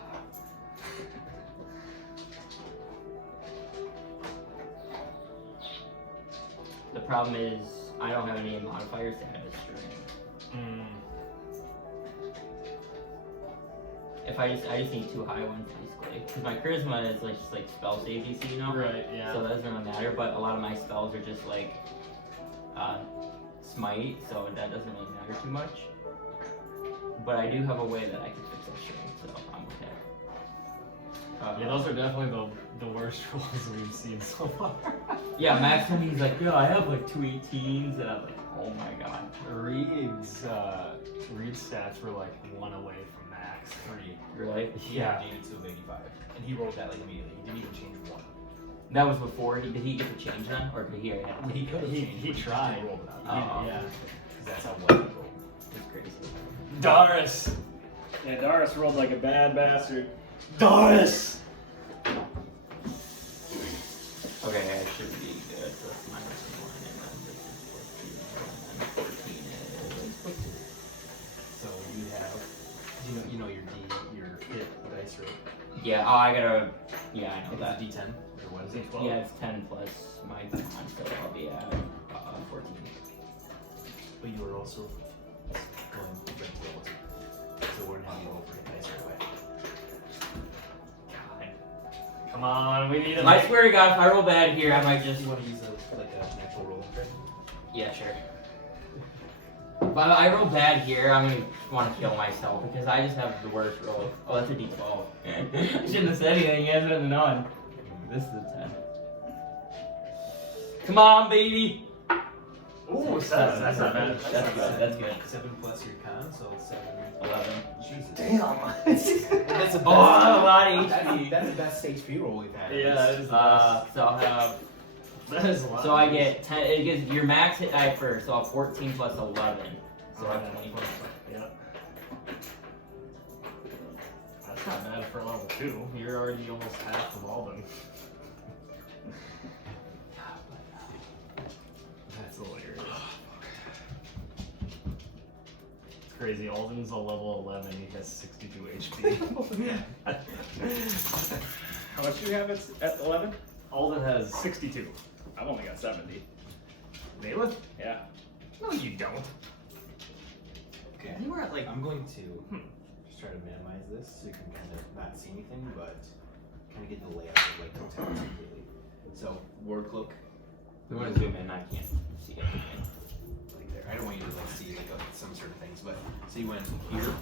The problem is, I don't have any modifiers to add to strength. If I just need 2 high ones basically, because my charisma is like just like spell save DC, you know. Right. Yeah. So that doesn't really matter. But a lot of my spells are just like smite, so that doesn't really matter too much. But I do have a way that I can fix that strength, so I'm okay. Yeah, those are definitely the worst rolls we've seen so far. Yeah, Maximum's like, yeah, I have like 2 18s, and I'm like, oh my god. Reed's stats were like 1 away from max. 3. Really? He had 82 of 85. And he rolled that like immediately. He didn't even change 1. That was before. Did he get to change then, or did he already have to? He could have changed. He but tried. He rolled it out. Oh. Yeah. Because that's how well he rolled. It's crazy. Doris. Yeah, Darius rolled like a bad bastard. Doris. Okay, I should be good. So that's -1, and then this is +2, and then 14 is. So you have, you know your hit dice roll. Yeah. Oh, I gotta. Yeah, I know It's that. a D10 or what is it? 12. Yeah, it's 10 plus my con, so I'll be at 14. But you were also going to break rolls. So we're gonna have you roll for hit dice right away. Come on, we need a. I swear to God, if I roll bad here, I might just. You want to use a natural roll? Yeah, sure. If I roll bad here, I'm gonna want to kill myself because I just have the worst roll. Oh, that's a D12. I shouldn't have said anything. You guys would have known. This is a 10. Come on, baby. Ooh, that's not bad. That's good. That's good. 7 plus your con, so 7. 11. Jesus. Damn. That's a Oh, a lot of That's HP. the best HP roll we've had. Yeah, that is the best. So I'll have. That is a lot. So I get 10. It gives your max hit die first. So I'll have 14 plus 11. So I have 24. Yeah. That's not bad for level 2. You're already almost half of Alden. That's hilarious. It's crazy. Alden's a level 11. He has 62 HP. How much do you have at 11? Alden has 62. I've only got 70. Maleth? Yeah. No, you don't. Okay. You were at like. I'm going to just try to minimize this so you can kind of not see anything, but kind of get the layout of like totality completely. So, word cloak, We want to zoom in. I can't see it. like there. I don't want you to like see like some certain things, but so you went here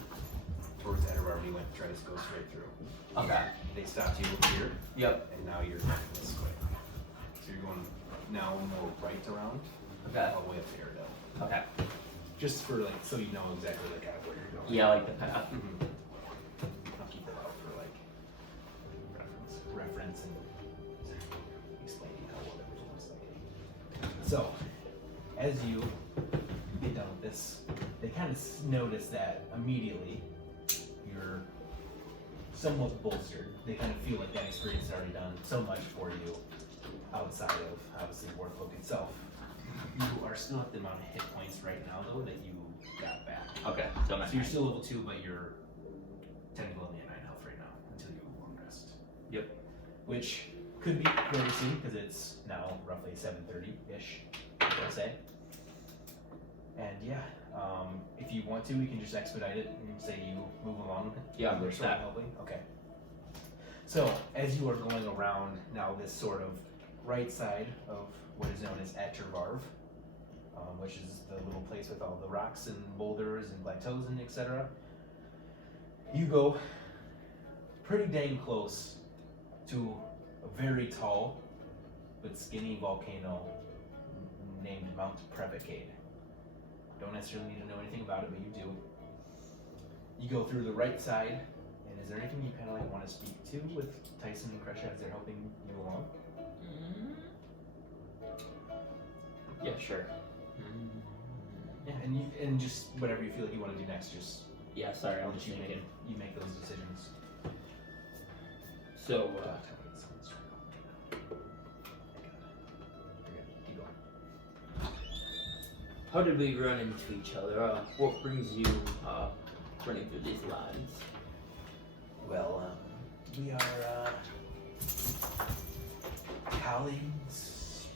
towards Edinburgh, you went try to go straight through. Okay. They stopped you here, Yep. and now you're going this way. So you're going now more right around, Okay. all the way up to Airedale. Okay. Just for like so you know exactly like kind of where you're going. Yeah, I like the path. I'll keep that out for like reference and explaining how what it looks like. So, as you get done with this, they kind of notice that immediately you're somewhat bolstered. They kind of feel like that experience has already done so much for you outside of obviously Warcloak itself. You are still at the amount of hit points right now though that you got back. Okay. So I'm at So you're still level 2, but you're technically only at 9 health right now until you long rest. Yep. Which could be very soon because it's now roughly 7:30-ish, I'd say. And yeah, if you want to, we can just expedite it and say you move along. Yeah, We're with sort of that. helping. Okay. So, as you are going around now this sort of right side of what is known as Etchervarv, which is the little place with all the rocks and boulders and plateaus and etc., you go pretty dang close to a very tall but skinny volcano named Mount Prevocade. Don't necessarily need to know anything about it, but you do. You go through the right side, and is there anything you kind of like want to speak to with Tyson and Kresha as they're helping you along? Yeah, sure. Yeah, and just whatever you feel like you want to do next, just Yeah, sorry, I'll I'm let just you thinking. make those decisions. So, Keep going. how did we run into each other? What brings you running through these lines? Well, we are colleagues,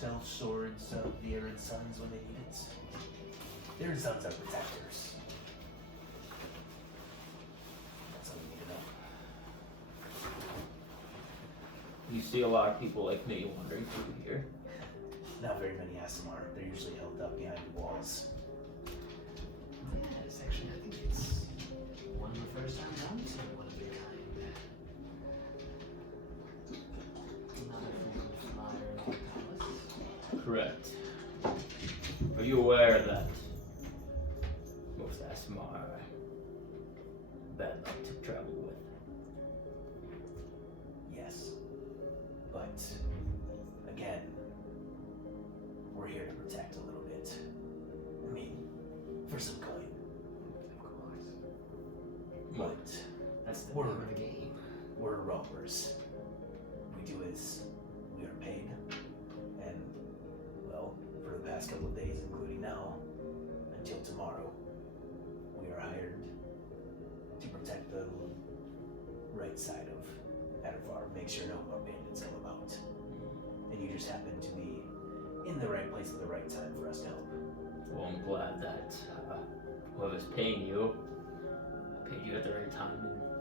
self-swords of the Arid Sons when they need it. The Arid Sons are protectors. That's all you need to know. You see a lot of people like me wandering through here. Not very many SMR. They're usually held up behind walls. Yes, actually, I think it's one of the first times I'm seeing one of your kind. Not a frequent flyer in our palace. Correct. Are you aware that most ASMR are bad luck to travel with? Yes. But, again, we're here to protect a little bit. I mean, for some coin. Of course. But That's the We're- name of the game. we're roamers. We do as we are paid. And, well, for the past couple of days, including now, until tomorrow, we are hired to protect the right side of Ettervar, make sure no more bandits come about. And you just happen to be in the right place at the right time for us to help. Well, I'm glad that whoever's paying you paid you at the right time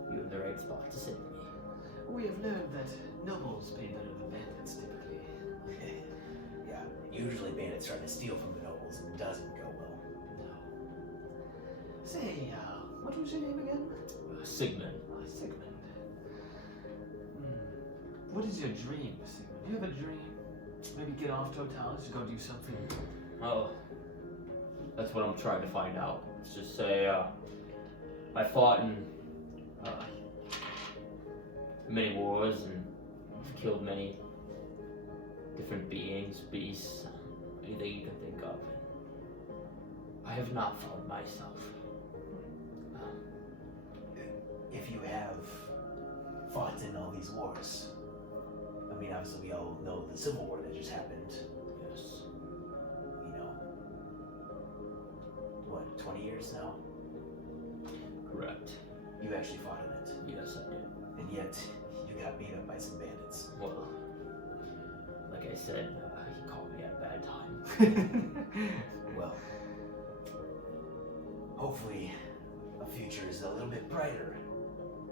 and you in the right spot to save me. We have learned that nobles pay better than bandits typically. Yeah, usually bandits try to steal from the nobles and it doesn't go well. No. Say, what was your name again? Sigmund. Sigmund. What is your dream, Sigmund? Do you have a dream? Maybe get off to Totalis, go do something. Oh, that's what I'm trying to find out. Let's just say I fought in many wars and I've killed many different beings, beasts, anything you can think of. I have not found myself. If you have fought in all these wars, I mean, obviously we all know the Civil War that just happened, Yes. you know, what, 20 years now? Correct. You actually fought in it, Yes, I did. and yet you got beat up by some bandits. Well, like I said, he called me at a bad time. Well, hopefully a future is a little bit brighter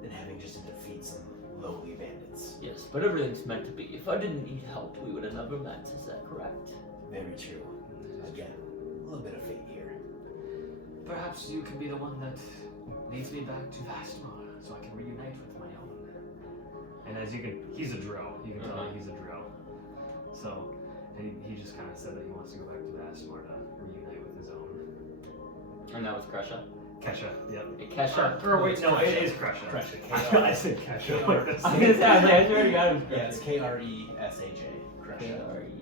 than having just to defeat some lowly bandits. Yes, but everything's meant to be. If I didn't need help, we would have never met. Is that correct? Very true. Again, a little bit of fate here. Perhaps you could be the one that leads me back to Vastmar, so I can reunite with my own. And as you can, he's a drow. You can tell he's a drow. So, and he just kind of said that he wants to go back to Vastmar to reunite with his own. And that was Kresha. Kesha, yep. Hey, Kesha. Or wait, no, it Kresha. is Kresha. Kresha, I said Kesha. I was gonna say, I swear to God, it was Yeah, it's Kresha. Kresha. K-R-E.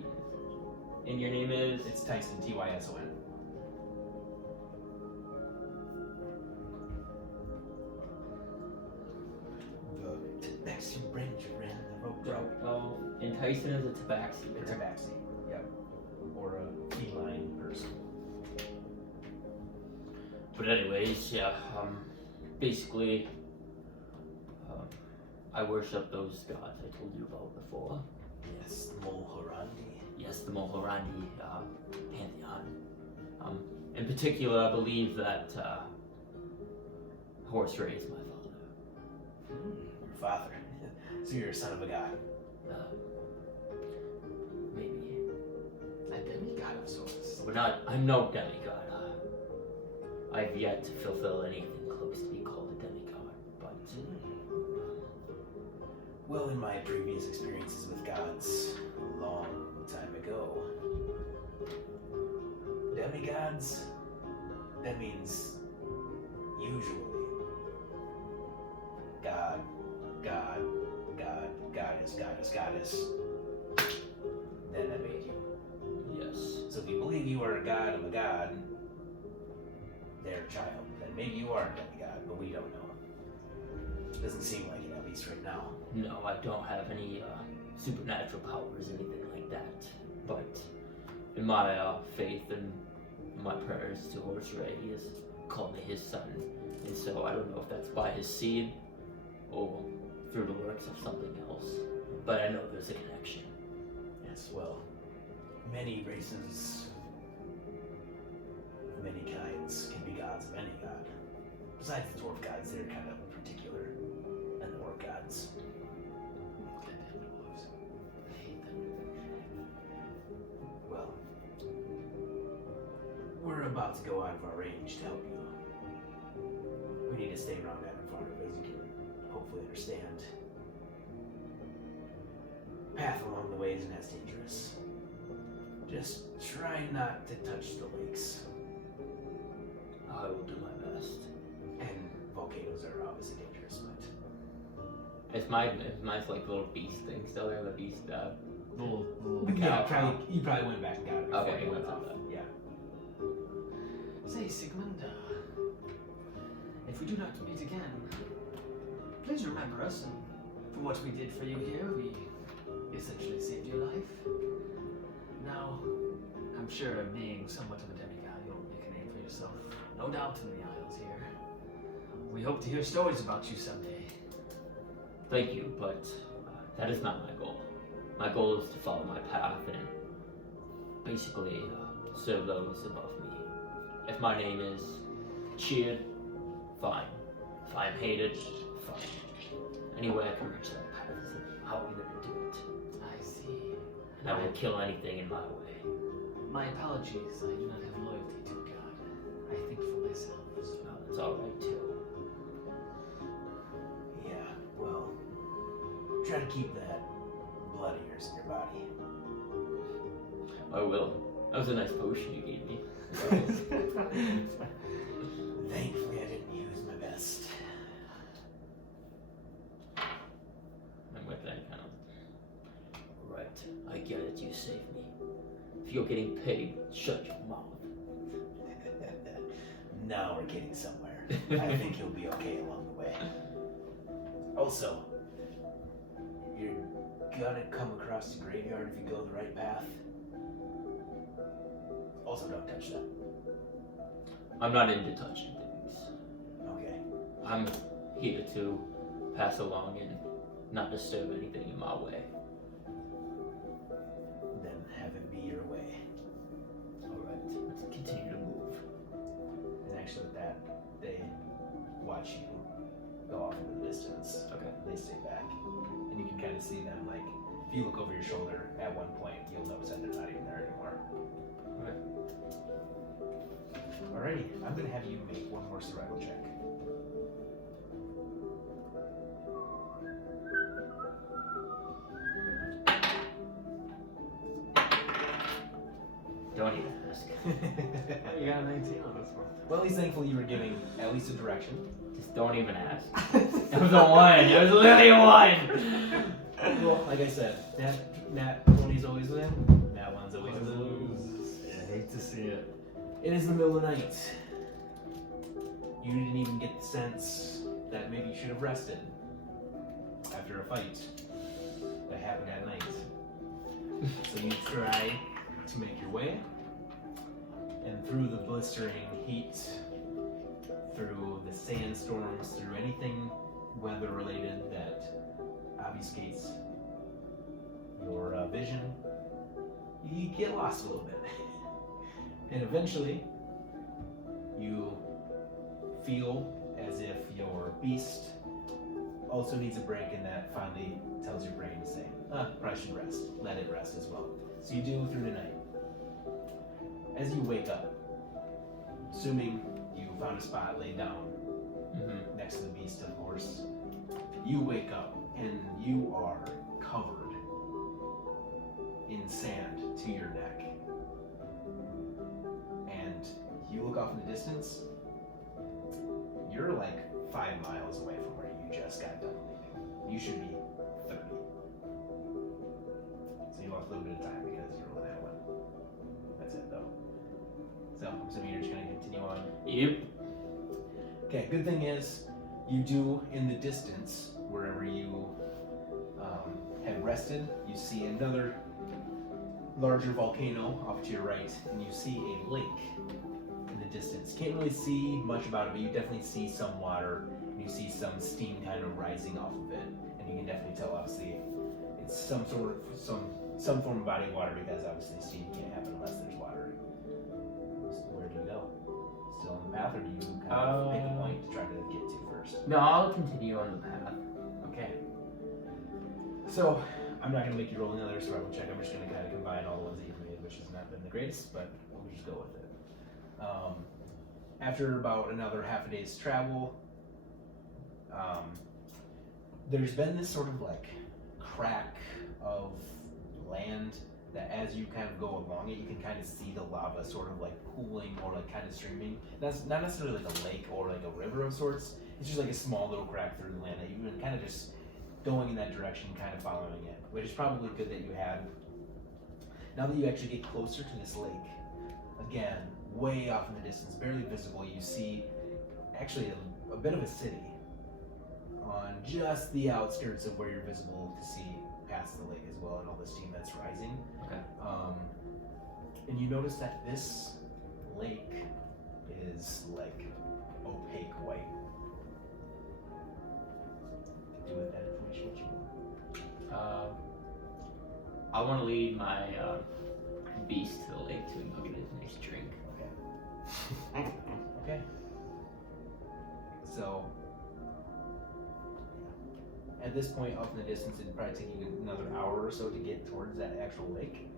And your name is? It's Tyson, Tyson. The Tabaxi Ranger and the rope drow. Well, and Tyson is a tabaxi. It's a Tabaxi, yep. Or a feline person. But anyways, yeah, basically, I worship those gods I told you about before. Yes, the Mulhorandi. Yes, the Mulhorandi pantheon. In particular, I believe that Horse Ray is my father. Your father. So you're a son of a god. Maybe. A demigod of sorts. But not. I'm no demigod. I've yet to fulfill anything close to being called a demigod. But Well, in my previous experiences with gods, a long time ago, demigods, that means usually God, God, God, goddess, goddess, goddess. Then I made you. yes. So if you believe you are a god of a god, their child, then maybe you are a demigod, but we don't know. Doesn't seem like it, at least right now. No, I don't have any supernatural powers, anything like that. But in my faith and my prayers to Horse Ray, he has called me his son. And so I don't know if that's by his seed or through the works of something else. But I know there's a connection. Yes, well, many races, many kinds can be gods of any god. Besides the dwarf gods, they're kind of particular than the orc gods. Goddamn dwarves. I hate them. Well, we're about to go out of our range to help you. We need to stay around that far, as you can hopefully understand. Path along the way isn't as dangerous. Just try not to touch the lakes. I will do my best. And volcanoes are obviously dangerous, but Is my like little beast thing still there? The beast Little yeah, you probably went back and got it before Okay, you went that's off. not Yeah. Say, Sigmund, if we do not meet again, please remember us and for what we did for you here. We essentially saved your life. Now, I'm sure being somewhat of a demigod, you'll make a name for yourself. No doubt in the Isles here. We hope to hear stories about you someday. Thank you, but that is not my goal. My goal is to follow my path and basically serve those above me. If my name is cheered, fine. If I'm hated, fine. Any way I can reach that path is how I'm gonna do it. I see. And I will kill anything in my way. My apologies, I do not have loyalty to a god. I think for myself. That's alright too. Yeah, well, try to keep that blood of yours in your body. I will. That was a nice potion you gave me. Thankfully, I didn't use my best. And with that kind of... Right, I get it, you saved me. If you're getting paid, shut your mouth. Now we're getting somewhere. I think you'll be okay along the way. Also, you're gonna come across the graveyard if you go the right path. Also, don't touch that. I'm not into touching things. Okay. I'm here to pass along and not disturb anything in my way. Then have it be your way. Alright, let's continue to move. And actually, with that, they watch you go off into the distance. Okay. They stay back. And you can kind of see them, like, if you look over your shoulder at one point, you'll notice that they're not even there anymore. Okay. Alrighty, I'm gonna have you make one more survival check. Don't even ask. You got a 19 on this one. Well, at least thankfully you were giving at least a direction. Just don't even ask. It was a 1. It was literally a 1. Well, like I said, Nat 20's always win. Nat 1's always lose. I hate to see it. It is the middle of the night. You didn't even get the sense that maybe you should have rested after a fight that happened at night. So you try to make your way, and through the blistering heat, through the sandstorms, through anything weather related that obfuscates your vision, you get lost a little bit. And eventually, you feel as if your beast also needs a break, and that finally tells your brain to say, probably should rest. Let it rest as well. So you do through the night. As you wake up, assuming you found a spot laid down next to the beast, of course, you wake up and you are covered in sand to your neck. And you look off in the distance, you're like 5 miles away from where you just got done leaving. You should be 30. So you lost a little bit of time because you're rolling that one. That's it though. So I'm assuming you're just gonna continue on. Yep. Okay, good thing is you do in the distance, wherever you had rested, you see another larger volcano off to your right, and you see a lake in the distance. Can't really see much about it, but you definitely see some water, and you see some steam kind of rising off of it, and you can definitely tell obviously it's some form of body of water, because obviously steam can't happen unless there's water. Where do you go? Still on the path, or do you kind of pick a point to try to get to first? No, I'll continue on the path. Okay. So, I'm not going to make you roll another survival check. I'm just going to kind of combine all the ones that you've made, which has not been the greatest, but we'll just go with it. After about another half a day's travel, there's been this sort of like crack of land that as you kind of go along it, you can kind of see the lava sort of like pooling or like kind of streaming. That's not necessarily like a lake or like a river of sorts. It's just like a small little crack through the land that you've been kind of just going in that direction, kind of following it, which is probably good that you had. Now that you actually get closer to this lake, again, way off in the distance, barely visible, you see actually a bit of a city on just the outskirts of where you're visible to see past the lake as well, and all the steam that's rising. Okay. And you notice that this lake is like opaque white. Do with that information what you want. I want to lead my beast to the lake so we can go get a nice drink. Okay. Okay. So, at this point, off in the distance, it'd probably take you another hour or so to get towards that actual lake.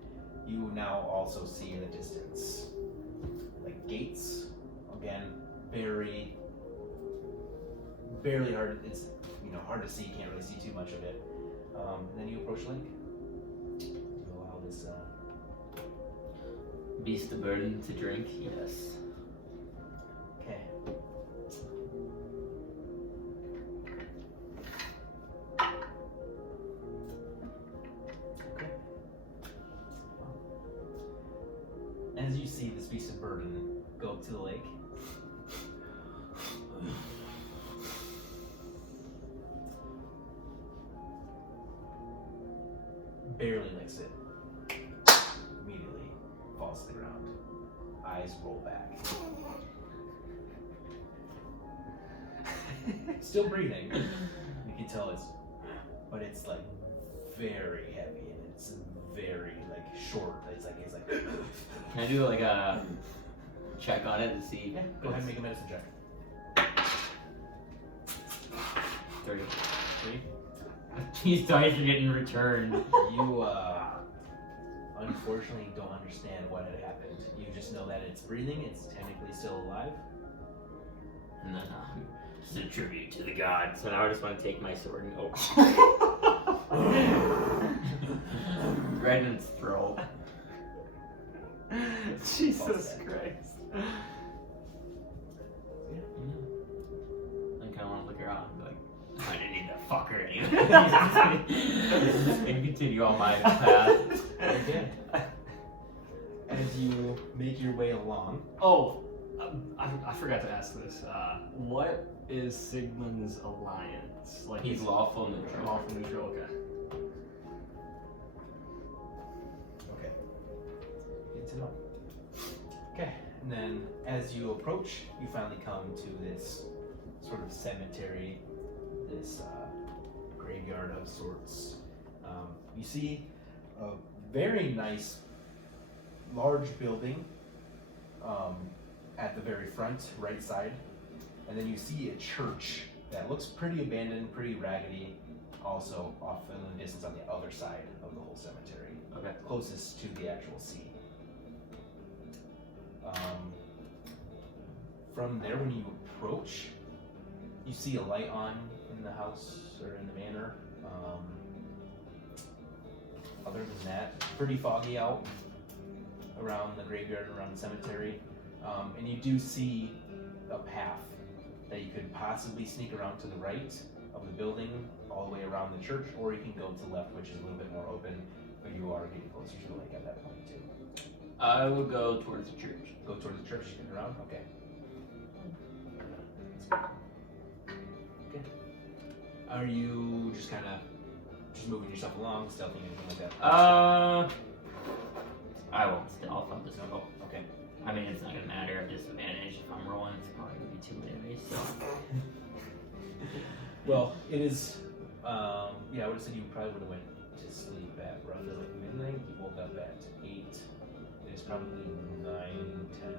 You now also see in the distance, like gates. Again, barely hard. It's hard to see. Can't really see too much of it. And then you approach lake. You allow this. Beast the burden to drink, yes. Okay. Okay. As you see this beast of burden go up to the lake, barely licks it. Immediately falls to the ground. Eyes roll back. Still breathing. You can tell but it's like very heavy, and it's very like short. It's like Can I do like a check on it and see? Yeah, go ahead and make a medicine check. 30. 3. These dice are getting returned. You unfortunately don't understand what had happened. You just know that it's breathing, it's technically still alive. And then, just a tribute to the gods. So now I just want to take my sword and go right in its throat. Jesus Christ. I kind of want to look around and be like, I didn't need that fucker anyway. Just gonna continue on my path. Okay. As you make your way along, Oh, I forgot to ask this. What is Sigmund's alliance? Like He's lawful neutral. lawful neutral. Okay. okay. Good to know. Okay, and then as you approach, you finally come to this sort of cemetery, this graveyard of sorts. You see a very nice, large building at the very front, right side, and then you see a church that looks pretty abandoned, pretty raggedy, also off in the distance on the other side of the whole cemetery, Okay. closest to the actual sea. From there, when you approach, you see a light on in the house or in the manor. Other than that, pretty foggy out around the graveyard, around the cemetery. And you do see a path that you could possibly sneak around to the right of the building, all the way around the church, or you can go to the left, which is a little bit more open, but you are getting closer to the lake at that point too. I will go towards the church. Go towards the church, get around, okay. Okay. Are you just kind of moving yourself along, stealthing, anything like that? I won't stealth. I'll just go. Okay. I mean, it's not gonna matter. I'm disadvantaged if I'm rolling. It's probably gonna be 2 anyway. So. Well, it is. Yeah, I would have said you probably would have went to sleep at roughly like midnight. You woke up at 8. It's probably 9, 10.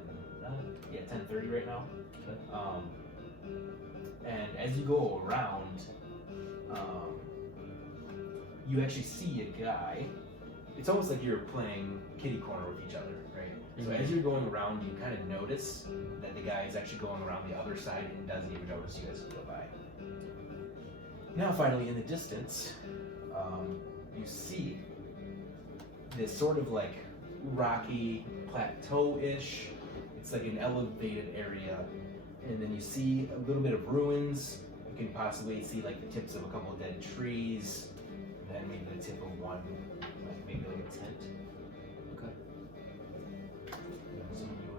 10:30 right now. Okay. And as you go around, you actually see a guy. It's almost like you're playing kitty corner with each other, right? So as you're going around, you kind of notice that the guy is actually going around the other side and doesn't even notice you as you go by. Now, finally, in the distance, you see this sort of like rocky plateau-ish. It's like an elevated area, and then you see a little bit of ruins. You can possibly see like the tips of a couple of dead trees, and then maybe the tip of one, like maybe like a tent. Okay. So you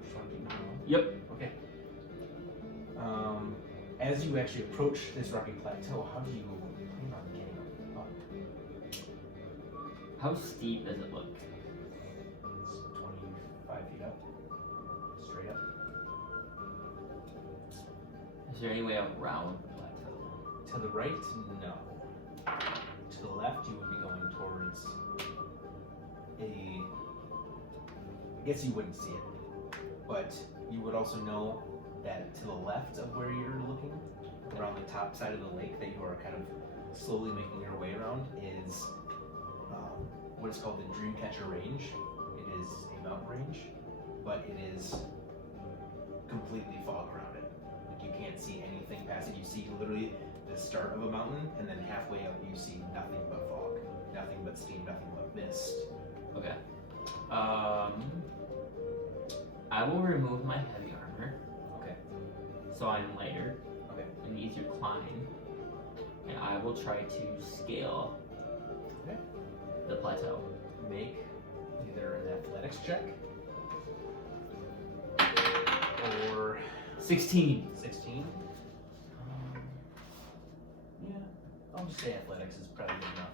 just want to keep going? Yep. Okay. As you actually approach this rocky plateau, how do you plan on getting up? How steep does it look? It's 25 feet up, straight up. Is there any way around the plateau? To the right, no. To the left, you would be going towards I guess you wouldn't see it, but you would also know that to the left of where you're looking, around the top side of the lake that you are kind of slowly making your way around, is what is called the Dreamcatcher Range. It is a mountain range, but it is completely fog around it. Like you can't see anything past it. You see literally the start of a mountain, and then halfway up you see nothing but fog, nothing but steam, nothing but mist. Okay. I will remove my heavy armor. Okay. So I'm lighter. Okay. And easier to climb. And I will try to scale Okay. the plateau. Make either an athletics check or 16. 16. Yeah, I'll just say athletics is probably good enough.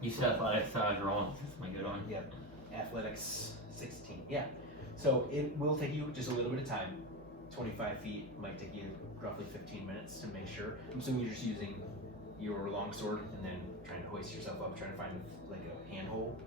You said athletics, so I'd roll. That's my good one. Yep. Athletics 16. Yeah. So it will take you just a little bit of time. 25 feet might take you roughly 15 minutes to make sure. I'm assuming you're just using your longsword and then trying to hoist yourself up, trying to find like a handhold,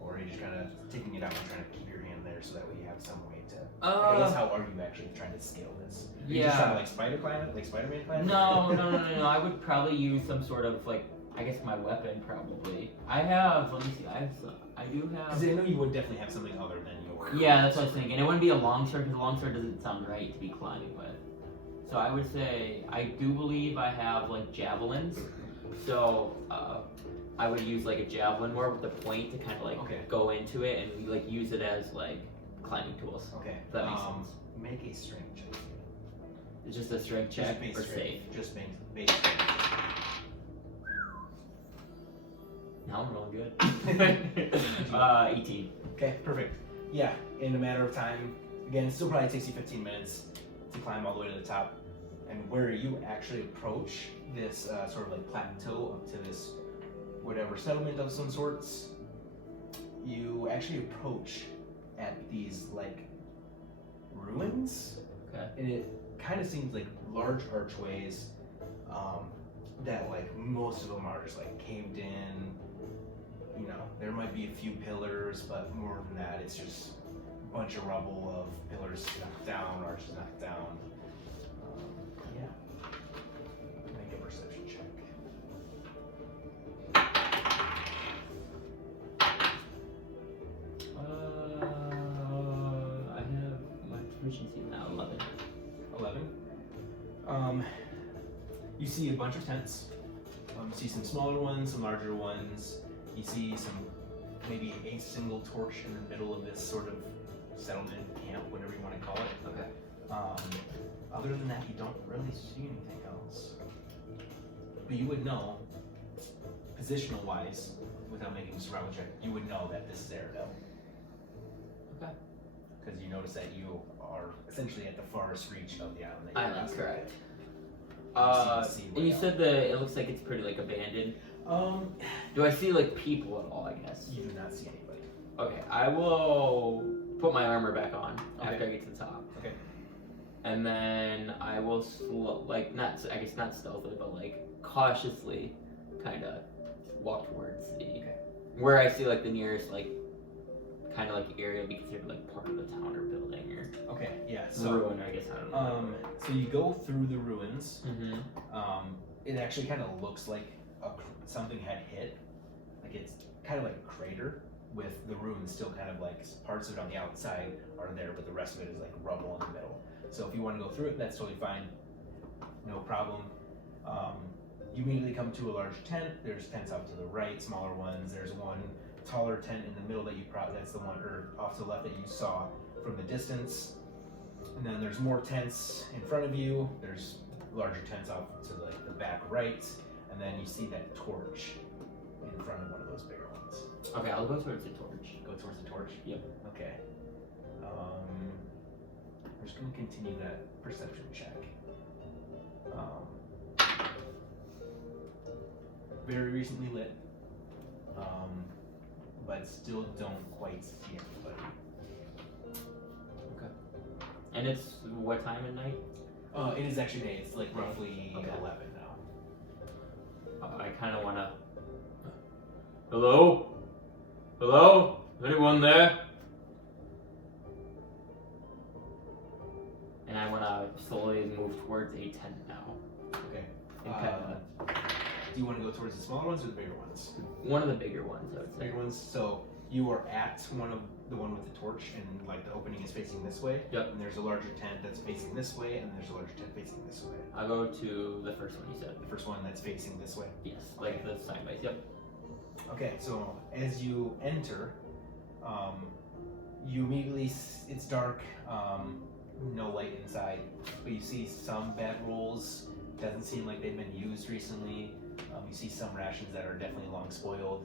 or are you just kind of taking it out and trying to keep your hand there so that way you have some way to. I guess how are you actually trying to scale this? Are you just trying to like spider climb it, like Spider-Man climb it? No. I would probably use some sort of like, I guess my weapon probably. I have. Let me see. I do have. Because I know you would definitely have something other than your. Yeah, that's what I was thinking. It wouldn't be a longsword because a longsword doesn't sound right to be climbing with. So I would say I do believe I have like javelins. So I would use like a javelin more with the point to kind of like go into it and we like use it as like climbing tools. Okay. If that makes sense. Make a strength check. It's just a strength check base or strength. safe. Just base strength. Now I'm rolling good. 18. Okay, perfect. Yeah, in a matter of time. Again, it still probably takes you 15 minutes to climb all the way to the top. And where you actually approach this sort of like plateau up to this whatever settlement of some sorts, you actually approach at these like ruins. Okay. And it kind of seems like large archways that like most of them are just like caved in. You know, there might be a few pillars, but more than that, it's just a bunch of rubble of pillars knocked down, arches knocked down. Yeah. perception check. I have my proficiency now 11. 11. You see a bunch of tents. You see some smaller ones, some larger ones. You see maybe a single torch in the middle of this sort of settlement camp, whatever you want to call it. Okay. Other than that, you don't really see anything else. But you would know, positional wise, without making a survival check, you would know that this is Aradel. Okay. Because you notice that you are essentially at the farthest reach of the island. Island, correct. See And you way said that it looks like it's pretty like abandoned. out. Do I see like people at all? I guess. You do not see anybody. Okay, I will put my armor back on Okay. after I get to the top. Okay. And then I will not stealthily, but like cautiously, kind of walk towards the where I see like the nearest like kind of like area would be considered like part of the town or building or Okay. Yeah. So ruin. I guess I don't know. so you go through the ruins. Mm-hmm. It actually kind of looks like something had hit. Like it's kind of like a crater with the ruins still kind of like parts of it on the outside are there, but the rest of it is like rubble in the middle. So if you want to go through it, that's totally fine. No problem. You immediately come to a large tent. There's tents off to the right, smaller ones. There's one taller tent in the middle that that's the one, or off to the left that you saw from the distance. And then there's more tents in front of you. There's larger tents off to like the back right. And then you see that torch in front of one of those bigger ones. Okay, I'll go towards the torch. Go towards the torch? Yep. Okay. I'm just going to continue that perception check. Very recently lit, but still don't quite see anybody. Okay. And it's what time at night? It is actually day. It's like roughly Okay. 11 now. I kind of want to. Hello? Hello? Anyone there? And I want to slowly move towards a tent now. Okay. And kinda, Do you want to go towards the smaller ones or the bigger ones? one of the bigger ones, I would say. Bigger ones. So you are at the one with the torch, and like the opening is facing this way. Yep. And there's a larger tent that's facing this way, and there's a larger tent facing this way. I'll go to the first one you said. The first one that's facing this way. Yes, like the sideways. Yep. Okay, so as you enter, you immediately, it's dark, no light inside, but you see some bedrolls. Doesn't seem like they've been used recently. You see some rations that are definitely long spoiled.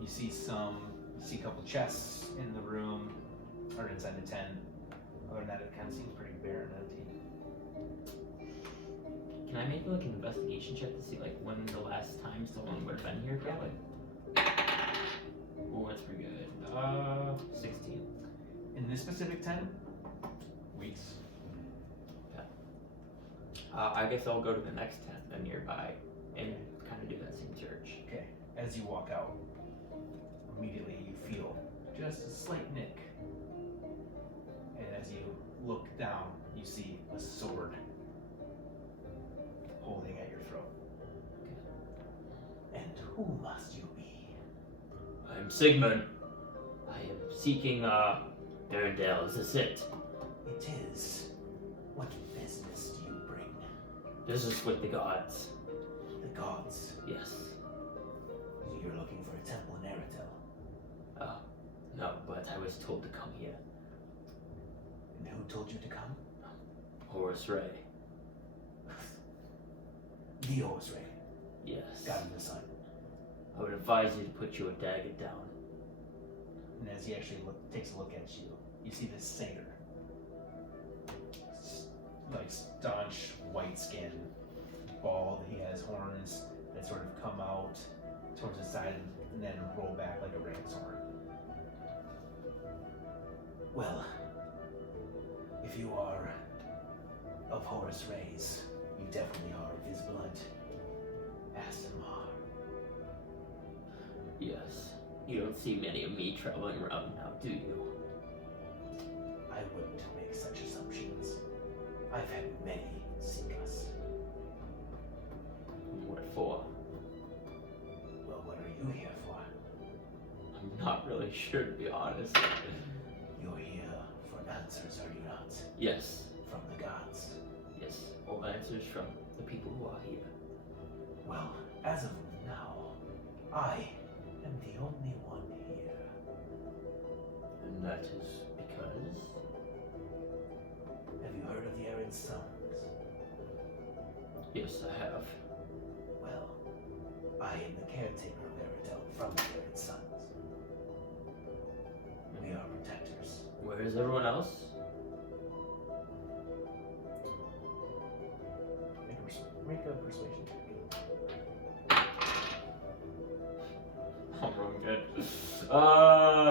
You see a couple chests in the room, or inside the tent. Other than that, it kind of seems pretty bare and empty. Can I make like an investigation check to see like when the last time someone would have been here? Probably. Oh, that's pretty good. 16. In this specific tent, weeks. I guess I'll go to the next tent then nearby and kind of do that same search. Okay, as you walk out, immediately you feel just a slight nick. And as you look down, you see a sword holding at your throat. And who must you be? I'm Sigmund. I am seeking Arendelle. Is this it? It is. What business do you bring? This is with the gods. The gods. Yes. So you're looking for a temple in Aradel. No, but I was told to come here. And who told you to come? Horus Ray. The Horus Ray. Yes. God of the sun. I would advise you to put your dagger down. And as he actually takes a look at you, you see this satyr. Like staunch white skin, bald. He has horns that sort of come out towards the side and then roll back like a ram's horn. Well, if you are of Horus Ray's, you definitely are of his blood. Asimar. Yes. You don't see many of me traveling around now, do you? I wouldn't make such assumptions. I've had many seek us. really sure, to be honest. You're here for answers, are you not? Yes. From the gods. Yes. All answers from the people who are here. Well, as of now, I am the only one here. And that is because... Have you heard of the Arid Sons? Yes, I have. Well, I am the caretaker of Aridel from the Arid Sons. We are protectors. Where is everyone else? Make a persuasion check. I'm rolling good.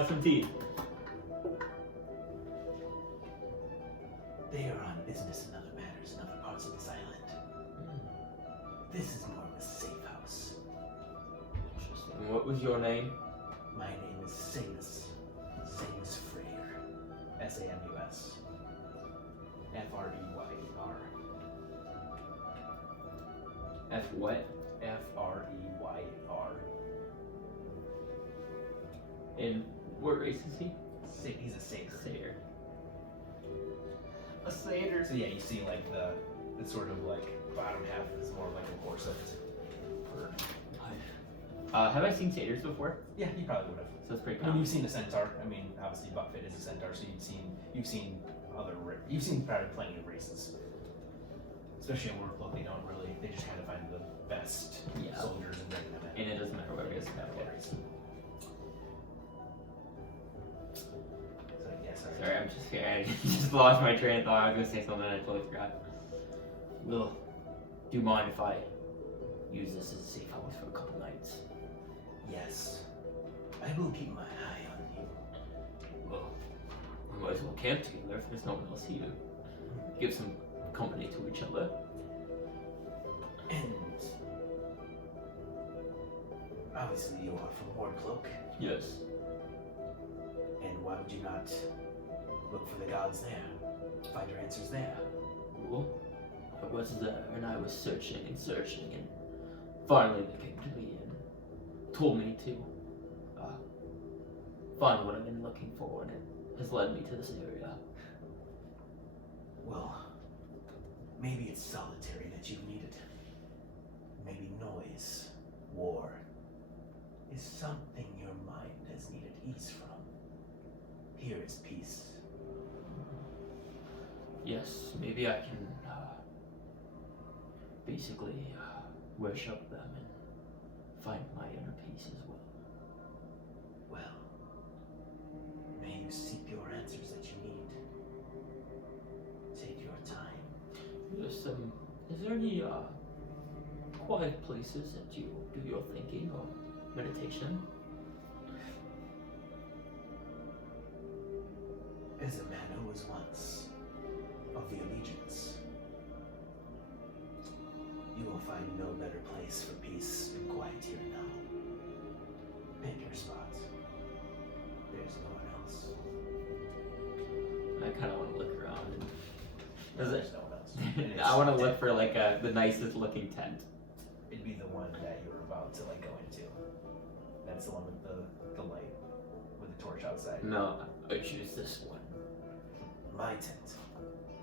17. They are on business and other matters in other parts of this island. This is more of a safe house. Interesting. What was your name? My name is Samus. Samus Freyr. S-A-M-U-S. F-R-E-Y-R. F what? F-R-E-Y-R. And what race is he? He's a satyr. Satyr. A satyr. So yeah, you see like the sort of like bottom half is more like a corset. Have I seen satyrs before? Yeah, you probably would have. So it's pretty I mean, common. you've seen a centaur. I mean, obviously Buckfit is a centaur, so you've seen you've seen probably plenty of races. Especially at work, they don't really. They just kind of find the best Yeah. soldiers and bring them in. And it doesn't matter what race. Okay. So yes, Sorry, I'm just here. I just lost my train of thought. I was gonna say something and I totally forgot. Will, do you mind if I use this as a safe house for a couple nights? Yes, I will keep my eye on you. Well, we might as well camp together if there's no one else here. Give some company to each other. And obviously, you are from Wardcloak. Yes. And why would you not look for the gods there? Find your answers there. Well, I was there and I was searching and finally they came to me and told me to find what I've been looking for, and it has led me to this area. Well, maybe it's solitary that you needed. Maybe noise, war, is something your mind has needed ease from. Here is peace. Yes, maybe I can basically worship them and find my inner peace as well. Well, may you seek your answers that you need. Take your time. Yes, is there any quiet places that you do your thinking or meditation? As a man who was once of the Allegiance, you will find no better place for peace and quiet here now. Pick your spot. There's no one else. I kind of want to look around. And There's no one else. And I want to look for like the nicest looking tent. It'd be the one that you're about to like go into. That's the one with the light, with the torch outside. No, I choose this one. My tent.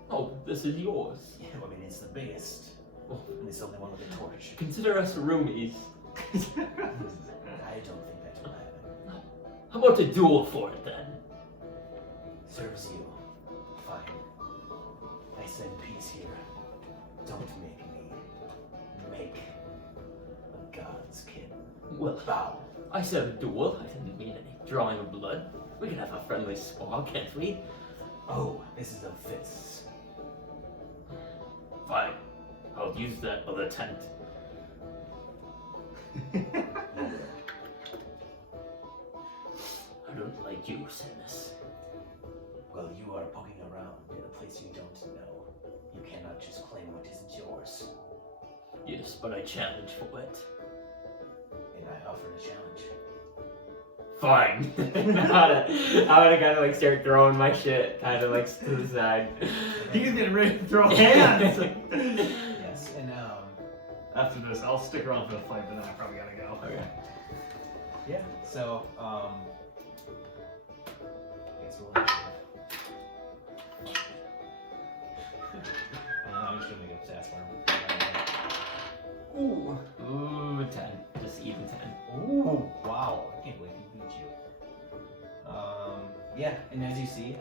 Oh, this is yours. Yeah, I mean it's the biggest. Oh, And it's the only one with a torch. consider us roomies. I don't think that will happen. How about a duel for it then? Serves you. Fine. I said peace here. Don't make me. Make a god's kin. Well, Bow. I said a duel. I didn't mean any drawing of blood. We can have a friendly spar, can't we? Oh, this is of fists. Fine. I'll use that other tent. I don't like you, Samus. Well, you are poking around in a place you don't know. You cannot just claim what isn't yours. Yes, but I challenge for it. And I offered a challenge. Fine. I would kind of like start throwing my shit kind of like to the side. He's getting ready to throw hands. Yes, and After this, I'll stick around for the fight, but then I probably gotta go. Okay. yeah, so roll initiative. I'm just gonna make up stats for him. Ooh. Ooh, 10. Just even 10. Ooh. Wow. I can't believe he beat you. Yeah, and as you see,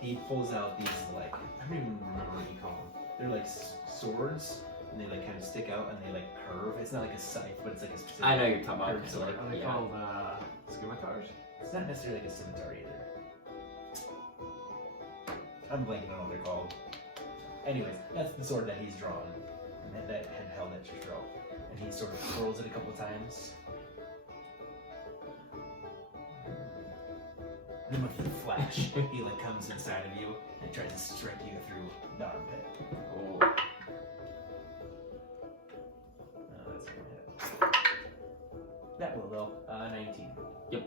he pulls out these, like, I don't even remember what you call them. They're like swords, and they like kind of stick out and they like curve. It's not like a scythe, but it's like a specific. I know you're talking about. curved sword. Are they Yeah. called scimitars? It's not necessarily like a scimitar either. I'm blanking on what they're called. Anyways, that's the sword that he's drawn, and that had held at your throat. And he sort of twirls it a couple times. And then with the flash, he like comes inside of you and tries to strike you through the armpit. Oh. That's gonna hit. That will though. 19. Yep.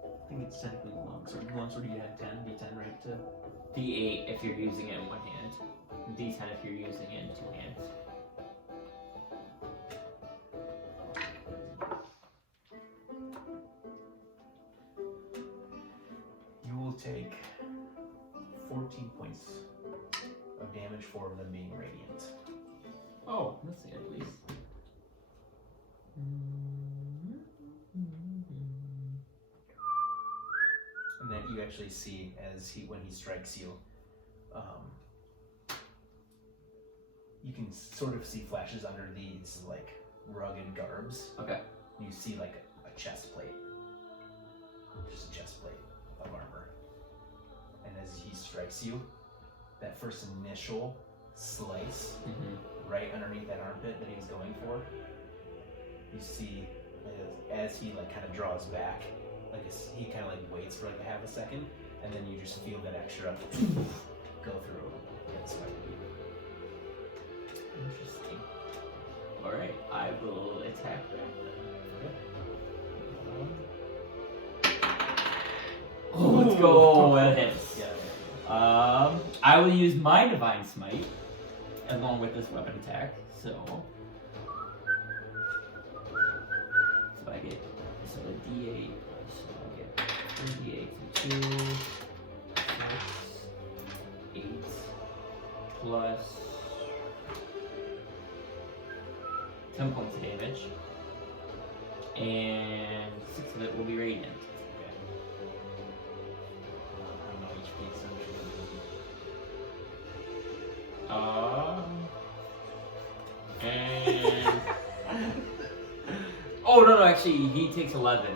I think it's technically longsword. Longsword, you had 10, D10, right? To D8 if you're using it in one hand. D10 if you're using it in two hands. You will take 14 points of damage for them being radiant. Oh, let's see at least. And then you actually see as when he strikes you, you can sort of see flashes under these like rugged garbs. Okay. You see like a chest plate, just a chest plate of armor. And as he strikes you, that first initial slice right underneath that armpit that he was going for, you see as he like kind of draws back, like he kind of like waits for like a half a second, and then you just feel that extra go through and swipe. Interesting. Alright, I will attack that. Oh, let's go. That hits. Yeah. I will use my Divine Smite along with this weapon attack. So I get a D8. So I get 3d8 so 2, 6, 8 plus 10 points of damage, and 6 of it will be radiant. I don't know HP And oh no, actually he takes 11.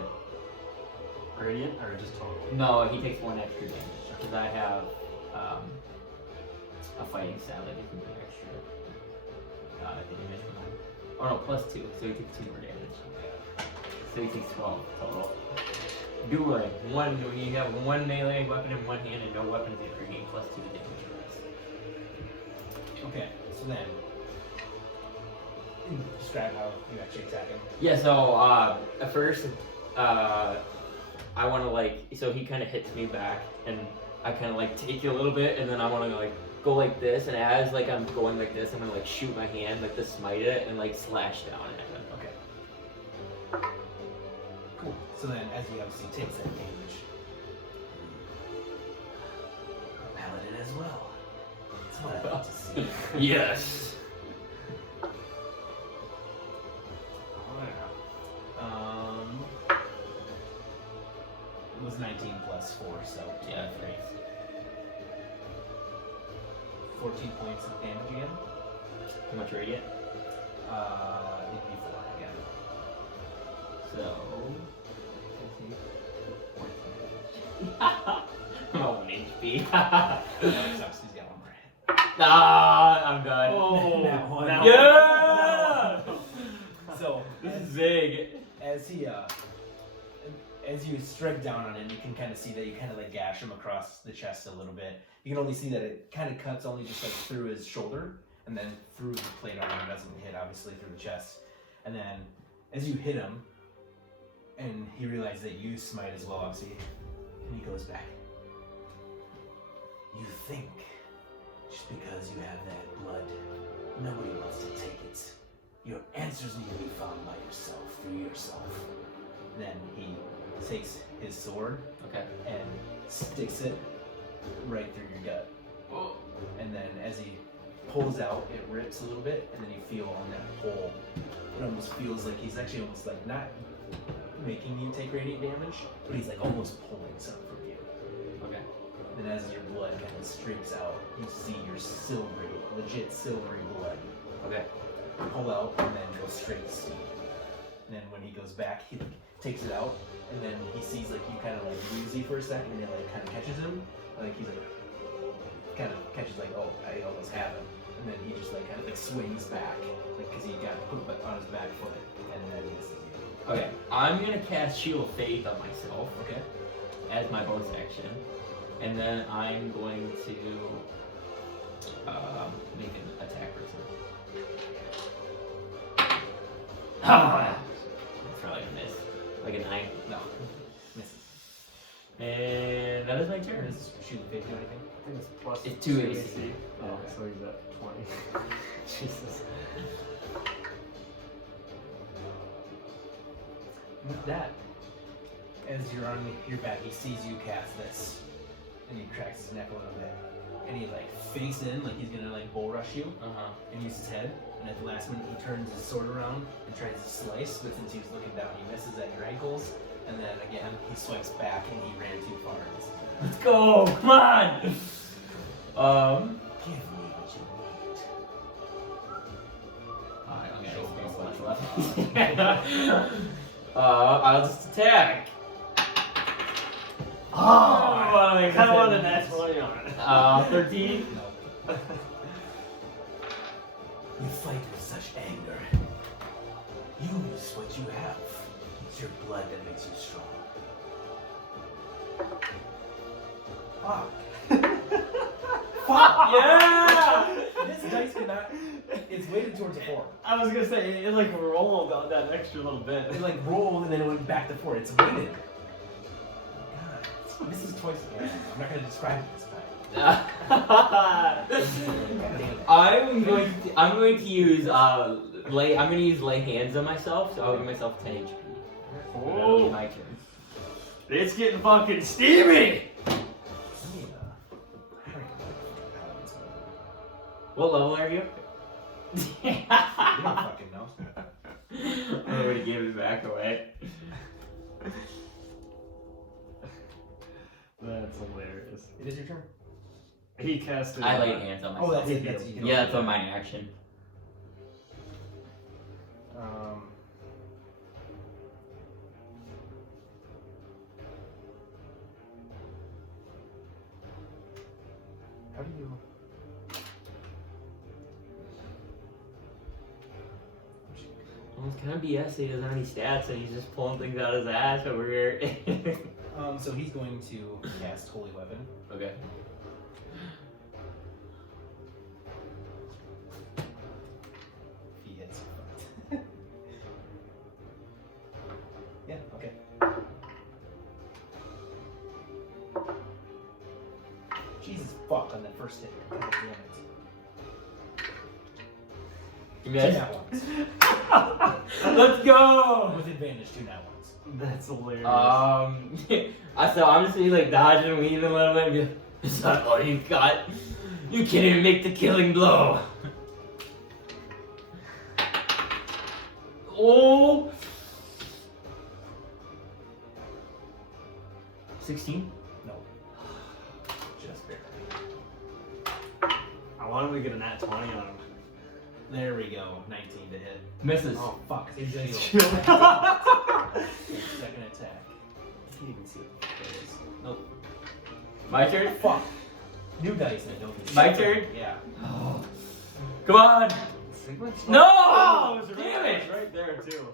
Radiant or just total? No, he takes 1 extra damage because I have a fighting style that gives me extra damage from mine. Oh no, plus 2, so he takes 2 more damage. So he takes 12 total. Dueling. When you have one melee weapon in one hand and no weapon in the other, you gain plus 2 to damage the rest. Okay, so then describe how you actually attack him. Yeah, so at first, I want to like, so he kind of hits me back, and I kind of like take you a little bit, and then I want to like go like this, and as like I'm going like this, I'm gonna like shoot my hand like to smite it and like slash down at him. Okay. Cool. So then, as he obviously takes that damage, a paladin as well. That's what I like to see. Yes. It was 19 plus 4, so Yeah. 23. 14 points of damage again. How much radiant? It'd be 4 again. So. I'm at 1 HP. That sucks, he's got 1 more hit. Ah, I'm done. Oh, that one. Yeah! So, This is big. as you strike down on him, you can kind of see that you kind of like gash him across the chest a little bit. You can only see that it kind of cuts only just like through his shoulder and then through the plate armor. It doesn't hit obviously through the chest. And then as you hit him, and he realizes that you smite as well, obviously, and he goes back. You think just because you have that blood, nobody wants to take it. Your answers need to be found by yourself, through yourself. And then he takes his sword Okay. and sticks it right through your gut. Oh. And then as he pulls out, it rips a little bit, and then you feel on that hole, it almost feels like he's actually almost like not making you take radiant damage, but he's like almost pulling some from you. Okay. And as your blood kind of streaks out, you see your silvery, legit silvery blood Okay. pull out and then go straight to Steve. And then when he goes back, he like, takes it out, and then he sees like you kind of like woozy for a second, and it like kind of catches him, like he's like kind of catches like, oh, I almost have him, and then he just like kind of like swings back, like because he got put on his back foot, and then misses you. Okay. I'm gonna cast Shield of Faith on myself Okay. as my bonus action, and then I'm going to make an attack person. Ah! That's probably gonna miss. Like a 9. No. Misses. And that is my turn. Does shoot the do anything? I think it's plus It's 2 AC. Oh, so he's at 20. Jesus. With that, as you're on your back, he sees you cast this, and he cracks his neck a little bit, and he like face in, like he's gonna like bull rush you, and use his head, and at the last minute he turns his sword around and tries to slice, but since he was looking down, he misses at your ankles, and then again he swipes back, and he ran too far. Let's go! Come on! Give me what you need. I don't got experience much left. I'll just attack. Oh, I kind of wanted that 20 on it. 13. No. You fight with such anger. Use what you have. It's your blood that makes you strong. Fuck. Fuck! Yeah! This dice cannot. It's weighted towards a 4. I was gonna say, it like rolled on that extra little bit. It like rolled and then it went back to 4. It's weighted. God, this is twice again. I'm not gonna describe it this time. God damn it. I'm going to use I'm gonna use lay hands on myself, so I'll give myself 10 HP. That'll be my turn. It's getting fucking steamy! What level are you? You don't fucking know. I'm gonna give it back away. That's hilarious. It is your turn. He casted. I lay hands on myself. Oh, that's it. That's it. You can Yeah, only that's do on that. my action. How do you? Well, it's kind of BS. He doesn't have any stats, and he's just pulling things out of his ass over here. So he's going to cast Holy Weapon. Okay. He hits. Yeah. Okay. Jesus fuck on that first hit. God damn it. Give me Two that. nat ones. Let's go. With advantage, 2 nat ones. That's hilarious. So I'm just gonna be like dodging and weaving a little bit and be like, is that all you got? You can't even make the killing blow. Oh. 16? No. Just barely. I wanted to get a nat 20 on him. There we go. 19 to hit. Misses. Oh fuck. It's a Shield. second attack. Can't even see it. Nope. My turn? Fuck. New dice and I don't get My shit. turn? Yeah. Oh. Come on! Sigmund? No! Oh, it was Damn right, it! right there too.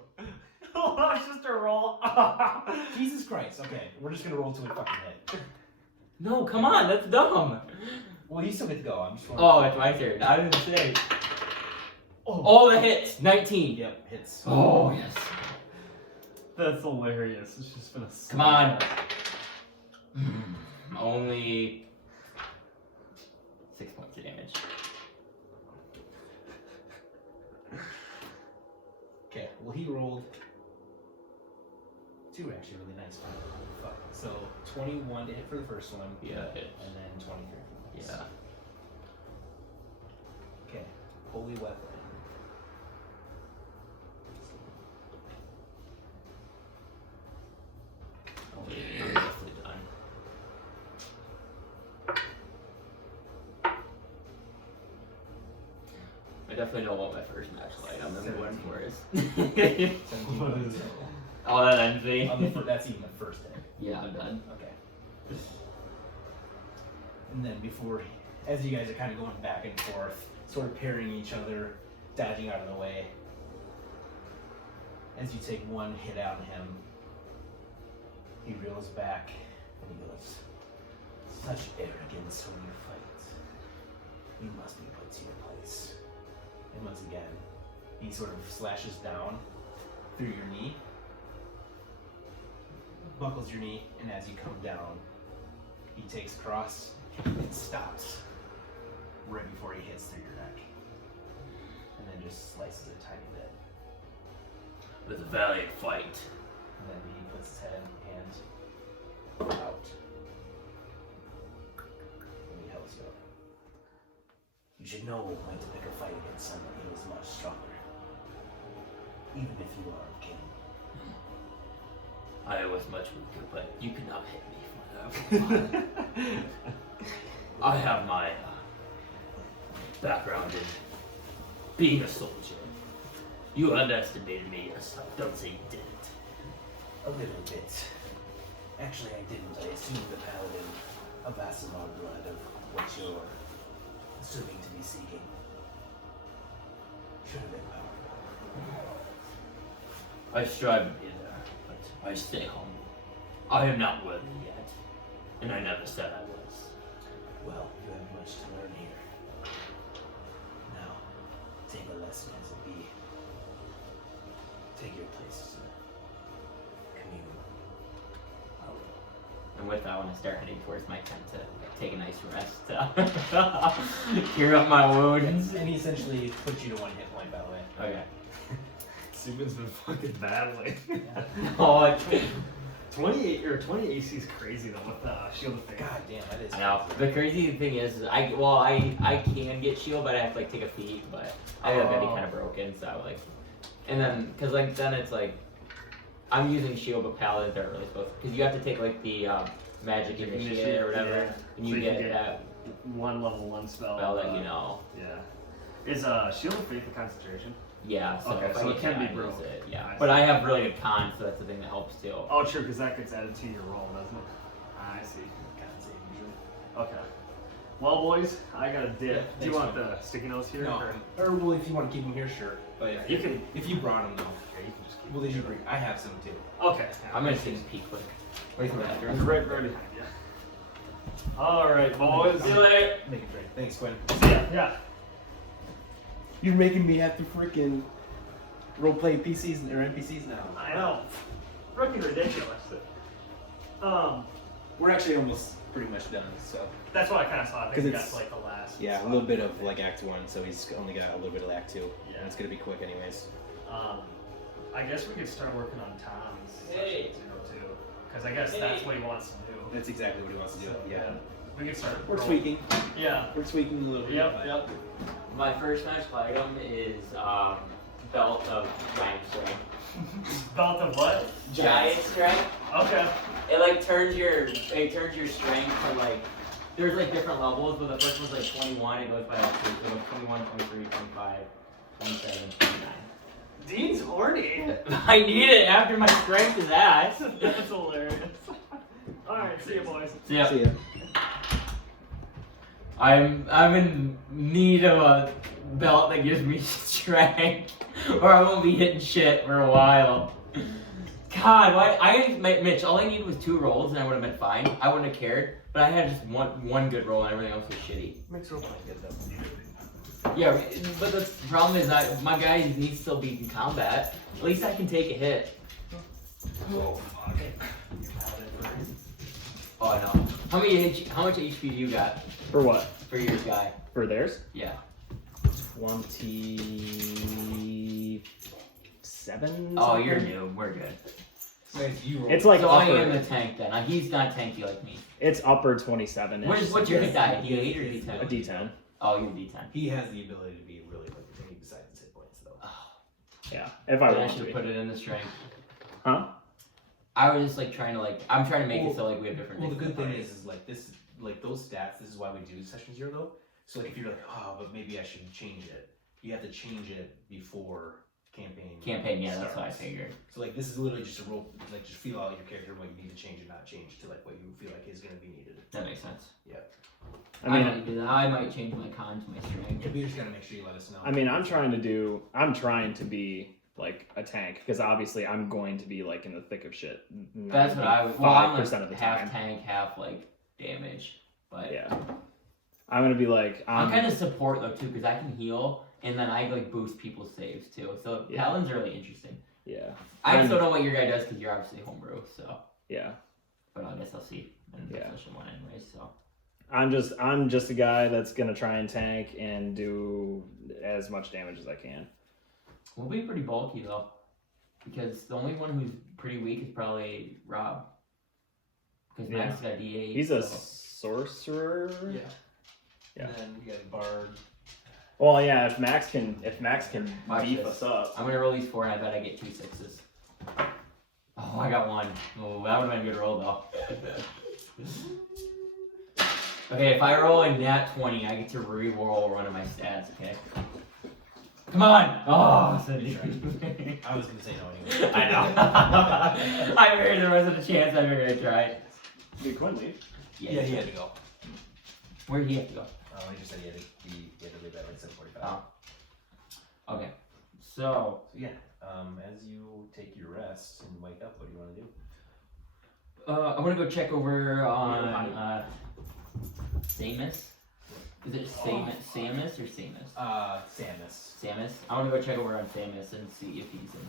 Oh, it's just a roll. Jesus Christ. Okay. We're just gonna roll to a fucking hit. No, come on, that's dumb. Well, you still get to go. I'm just. Oh, it's my turn. I was gonna say. Oh. Oh, that hits. 19. Yep. Hits. Oh, yes. That's hilarious. It's just been a. Come on. Only 6 points of damage. he rolled 2 actually really nice for him. Fuck. So 21 to hit for the first one. Yeah, it. And then 23 for the next. Yeah. Okay. Holy weapon. I'm definitely done. I definitely don't want my first match light. I'm gonna go in for it. 17 What is points. Oh, that ends me. That's even the first hit. Yeah, I'm done. Okay. And then before, as you guys are kind of going back and forth, sort of parrying each other, dodging out of the way, as you take one hit out of him, he reels back and he goes, "Such arrogance when you fight. You must be put to your place." And once again, he sort of slashes down through your knee, buckles your knee, and as you come down, he takes cross and stops right before he hits through your neck. And then just slices a tiny bit. It was a valiant fight. And then he puts his head and out. And he helps you up. "You should know it might pick a fight against someone who is much stronger. Even if you are a king." I was much weaker, but you could not hit me for that. I have my background in being a soldier. You underestimated me, yes. Don't say you didn't. A little bit. Actually, I didn't. I assumed the paladin of Vasimar blood of what you're assuming to be seeking. Should have been powerful. I strive to be there, but I stay humble. I am not worthy yet, and I never said I was. Well, you have much to learn here. Now, take a lesson as it be. Take your place as a commune. And with that, when I start heading towards my tent to take a nice rest, cure up my wounds. And he essentially puts you to 1 hit point, by the way. Okay. Sigmund's been fucking battling. Oh, 28 or 20 AC is crazy though with shield of faith. God damn, that is. I know. The crazy thing is, I can get shield, but I have to like take a feat, but I have to be kind of broken, so like, and then because like then it's like, I'm using shield, but paladins aren't really supposed to, because you have to take like the magic initiate or whatever, yeah. and So you you get can get that one level 1 spell. spell that you know. Yeah. Is shield of faith a concentration? Yeah, so Okay, if so I it can be I use broke. it, yeah. I But see. I have really good con, so that's the thing that helps too. Oh, true, because that gets added to your roll, doesn't it? I see. God save usually. Okay. Well, boys, I got a dip. Yeah, Do you thanks, want man. the sticky notes here? No, or- or well, if you want to keep them here, sure. But Yeah, you can. if you brought them, though. Yeah, you can just keep. Well, did you bring? I have some too. Okay. I'm gonna take a peek quick. Where's my It's bathroom? right behind you. All right, boys. See you later. Make it great. Thanks, Quinn. Yeah. You're making me have to freaking roleplay PCs or NPCs now. I know. Freaking ridiculous. We're actually almost pretty much done. So That's what I kind of saw. I 'Cause think we got it's- to like the last. Yeah, a spot. little bit of like Act 1, so he's only got a little bit of Act 2. Yeah. And it's gonna be quick anyways. I guess we could start working on Tom's Hey. section 2 too, because I guess that's what he wants to do. That's exactly what he wants to do. So, Yeah. We can start. We're rolling. tweaking. Yeah. We're tweaking a little bit. Yep. Yep. My first magical item is belt of giant strength. Belt of what? Giant strength. Okay. It like turns your strength to like, there's like different levels, but the first one's like 21. It goes by like 2, so like 21, 23, 25, 27, 29. Dean's horny. I need it after my strength is ass. That's hilarious. All right, see you boys. So yeah, See ya. I'm in need of a belt that gives me strength, or I won't be hitting shit for a while. God, why? Mitch, all I needed was 2 rolls and I would have been fine. I wouldn't have cared, but I had just one good roll and everything else was shitty. Makes roll play good though. Yeah, but the problem is my guy needs to still be in combat. At least I can take a hit. Oh fuck. You paladin first. Oh no. How much HP do you got For what? for your guy? For theirs? Yeah. 27. 27. Oh, something. you're new. We're good. So guys, you roll. It's like So I upper. am the tank then. He's not tanky like me. It's upper 27. What's your hit die? D8 or D10? A D10. Oh, you're D10. He has the ability to be really quick at tanking besides his hit points, though. Yeah, if I I want should to. put it in the strength. Huh? I was just like trying to like. I'm trying to make it so like we have different. Well, the things in good thing party. is like this, like those stats. This is why we do session 0 though. So like if you're like, oh, but maybe I should change it. You have to change it before campaign. Yeah, that's what I starts. figured. So like this is literally just a roll, like just feel out your character what you need to change and not change to like what you feel like is going to be needed. That makes sense. I mean, might do that. I might change my con to my strength. Yeah, but you just gotta make sure you let us know. I'm trying to be like a tank because obviously I'm going to be like in the thick of shit. That's what I would. Well, I'm 5% like of the half time. tank, half like damage. But Yeah, I'm gonna be like I'm kind of support though too because I can heal and then I like boost people's saves too. So Yeah. Paladin's really interesting. Yeah, I just don't know what your guy does because you're obviously homebrew. So, yeah. but I guess I'll see in Yeah. session 1 anyways. So. I'm just a guy that's gonna try and tank and do as much damage as I can. We'll be pretty bulky though, because the only one who's pretty weak is probably Rob. Because Yeah. Max got D8. He's a so- sorcerer. yeah. Yeah. And then you got Bard. Well, yeah. If Max can Watch beef this. us up. I'm gonna roll these 4 and I bet I get 2 6s. Oh, I got 1. Oh, that would have been a good roll though. Okay, if I roll a nat 20, I get to re-roll one of my stats. Okay. Come on! Oh, so I was gonna say no anyway. I know. I figured there wasn't a chance. I figured I'd try it. Did Quinn leave? Yeah, he had to go. Where'd he have to go? He just said he had to leave at like 7:45. Oh. Okay. So, So yeah, as you take your rest and wake up, what do you want to do? I'm gonna go check over on Samus. Is it Samus or Samus? Samus. Samus. I want to go check over on Samus and see if he's in.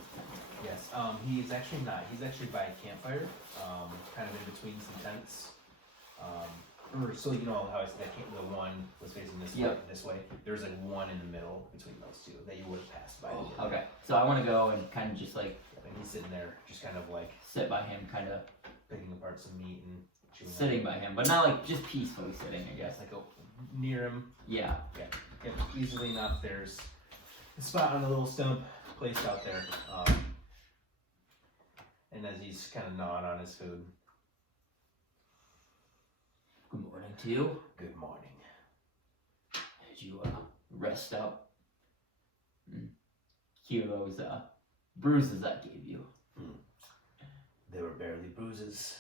Yes. He's actually not. He's actually by a campfire. Kind of in between some tents. So you know how I said the one was facing this way, Yep. this way. There's like one in the middle between those two that you would have passed by. Oh, okay. So I want to go and kind of just like And he's sitting there, just kind of like sit by him, kind of picking apart some meat and chewing. sitting by him, but not like just peacefully sitting, I guess. Yes, like near him. Yeah. Yep, easily enough. There's a spot on a little stump placed out there. And as he's kind of gnawing on his food, Good morning to you. good morning. Did you rest up? Heal those bruises I gave you. There were barely bruises.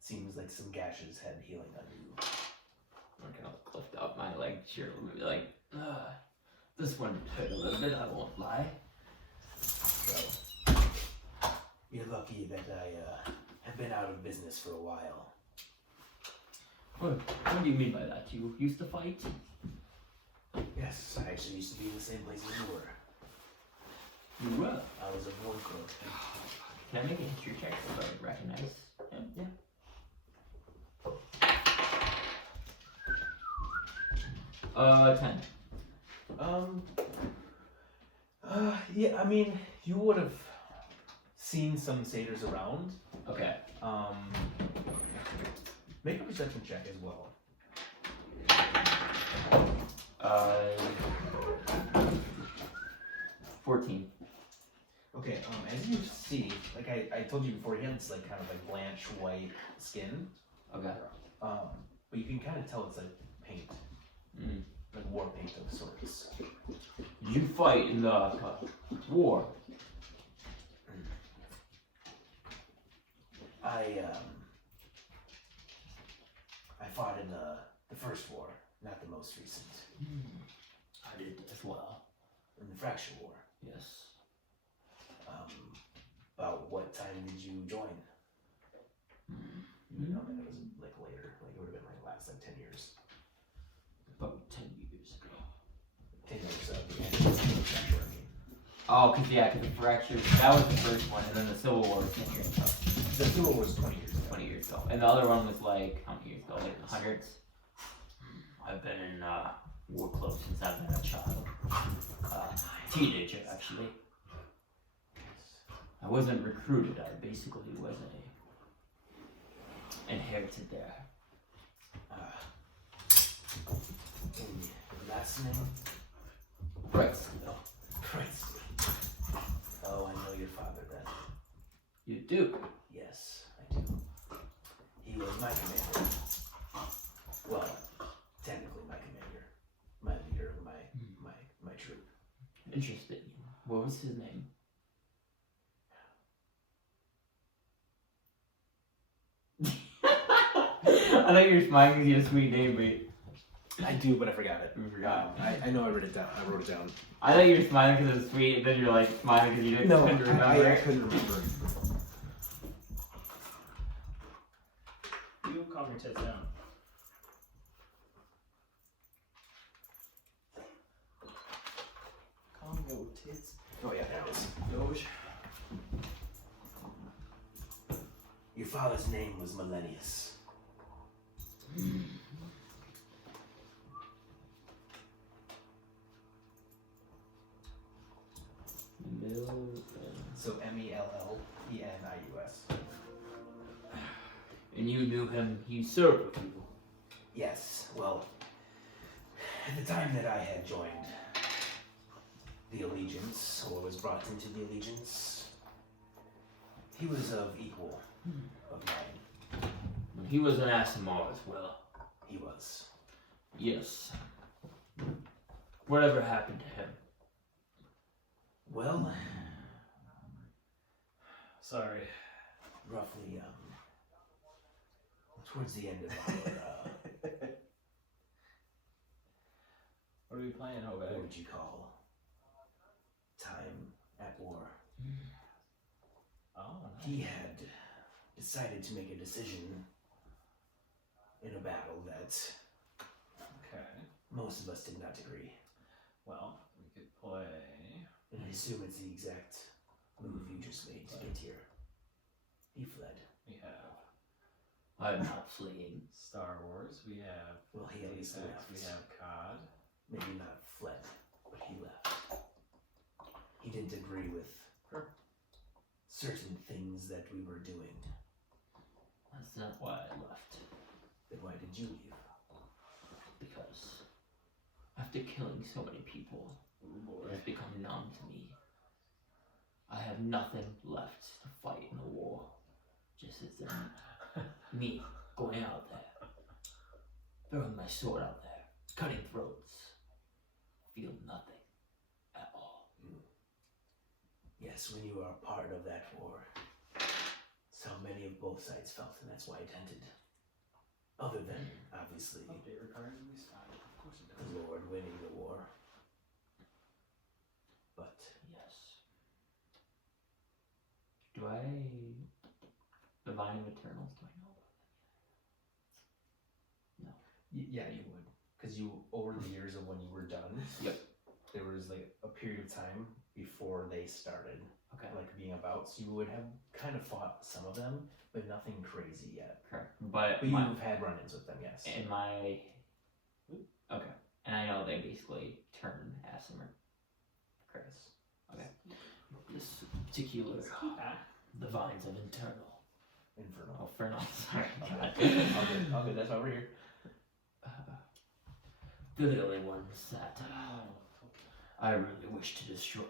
Seems like some gashes had healing under you. I'm gonna lift up my leg, sure, like, this one hurt a little bit, I won't lie. Well, you're lucky that I have been out of business for a while. What do you mean by that? You used to fight? Yes, I actually used to be in the same place as you were. You were. I was a warcrow. Can I make a history check so I recognize him? Yeah. Uh, 10. Yeah, I mean, you would have seen some satyrs around. Okay. Make a perception check as well. 14. Okay, as you see, like I told you before, he had this like kind of like blanch white skin. Okay. But you can kind of tell it's like paint, Mm. like war paint of sorts. You fight in the war. I fought in the first war, not the most recent. I did as well. In the Fracture War. Yes. About what time did you join? You know, it was like later, like it would have been like last like 10 years. About 10 years ago. 10 years of the end of the Fracture, I mean. Oh, cause the fracture, that was the first one, and then the Civil War was 10 years ago. The Civil War was 20 years ago. 20 years ago. And the other one was like, how many years ago? Like the hundreds? I've been in war clothes since I've been a child. Teenager, actually. I wasn't recruited. I basically was inherited there. And your last name? Brightsteel. Brightsteel. Oh, I know your father then. You do? Yes, I do. He was my commander. Well, technically my commander. My leader of my troop. Interesting. What was his name? I thought you were smiling because you had a sweet name, but I do, but I forgot it. you forgot. I know I wrote it down. I wrote it down. I thought you were smiling because it was sweet, and then you're like smiling because you No, couldn't remember. I couldn't remember. You calm your tits down. Calm your tits. Oh yeah, there it is. Doge. Your father's name was Millennius. So Mellenius. And you knew him, he served with you. Yes, well, at the time that I had joined the Allegiance, or was brought into the Allegiance, he was of equal of mine. He was an Asimar as well. He was. Yes. Whatever happened to him? Well, Sorry. roughly, towards the end of our, What are we playing, what Obed? would you call time at war, Oh, nice. he had decided to make a decision in a battle that Okay. most of us did not agree. Well, we could play. And I assume it's the exact move you just made to get here. He fled. We have I'm not fleeing. Star Wars. We have Well, he at least Apex, left. We have COD. Maybe not fled, but he left. He didn't agree with Sure. certain things that we were doing. That's not why I left. Then why did you leave? Because after killing so many people, Oh boy. it has become numb to me. I have nothing left to fight in a war. Just as me going out there, throwing my sword out there, cutting throats, feel nothing at all. Yes, when you are a part of that war, so many of both sides felt, and that's why it ended. Other than, obviously, Update required to restart. Of course it the does. Lord winning the war. But Yes. Do I... Divine Eternals, do I know about them? Yeah, you would, because you over the years of when you were done. Yep. There was like a period of time before they started, Okay. like being about. So you would have kind of fought some of them, but nothing crazy yet. Correct. But But my, you've had run-ins with them, yes. in my... Okay. And I know they basically turn Asimar. Correct. Okay. This particular... The Vines of Internal. Infernal. Oh, Fernal. Sorry. God. All good. That's why we're here. They're the only ones that I really wish to destroy.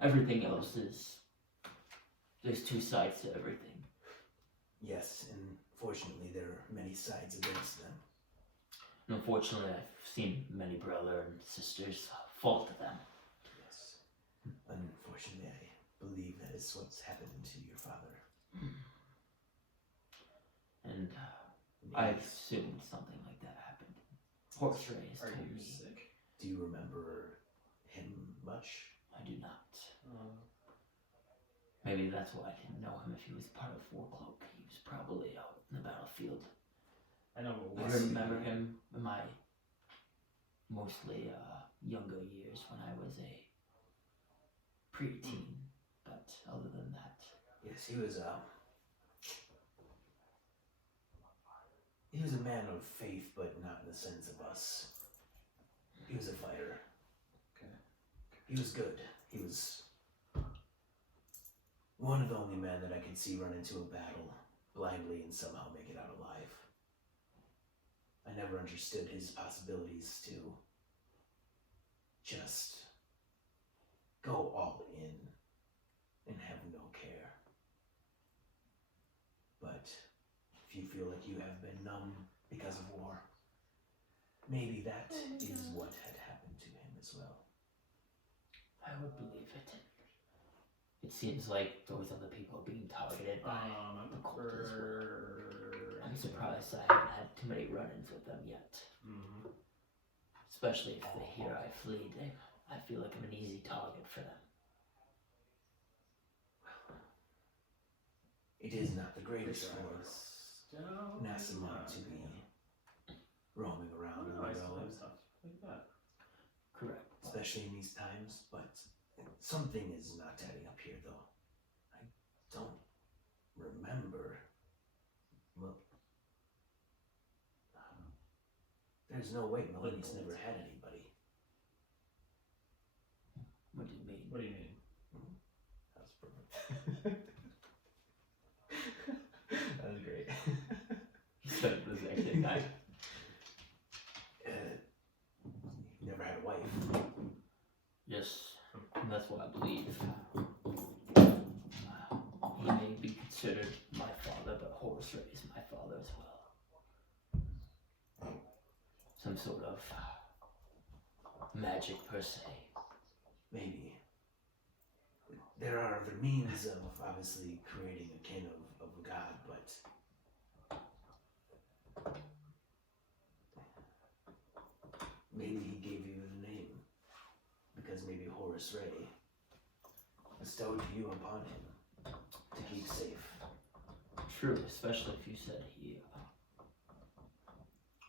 Everything else is... There's two sides to everything. Yes, and fortunately there are many sides against them. And unfortunately, I've seen many brother and sisters fall to them. Yes. Unfortunately, I believe that is what's happened to your father. And I assumed something like that happened. Horse raised Are told you me. sick? Do you remember him much? I do not. Maybe that's why I didn't know him. If he was part of Warcloak, he was probably out in the battlefield. I know, but I we're remember him in my mostly younger years when I was a preteen. But other than that, Yes, he was a man of faith, but not in the sense of us. He was a fighter. Okay. He was good. He was One of the only men that I can see run into a battle blindly and somehow make it out alive. I never understood his possibilities to just go all in and have no care. But if you feel like you have been numb because of war, maybe that is what had happened to him as well. I would believe it. It seems like those other people are being targeted by the cult as well. I'm surprised I haven't had too many run-ins with them yet. Mm-hmm. Especially if they hear I fled. I feel like I'm an easy target for them. It is not the greatest for Nasamar to be roaming around on the road, Correct. especially in these times, but something is not adding up here, though. I don't remember. Well, there's no way Melanie's never had anybody. What do you mean? What do you mean? That was perfect. That was great. He said it was actually a guy. You never had a wife. Yes, and that's what I believe. He may be considered my father, but Horus Ray is my father as well. Some sort of magic per se. Maybe. There are other means of obviously creating a kin of a god, but maybe he gave you the name because maybe Horus Ray bestowed you upon him to keep safe. True, especially if you said he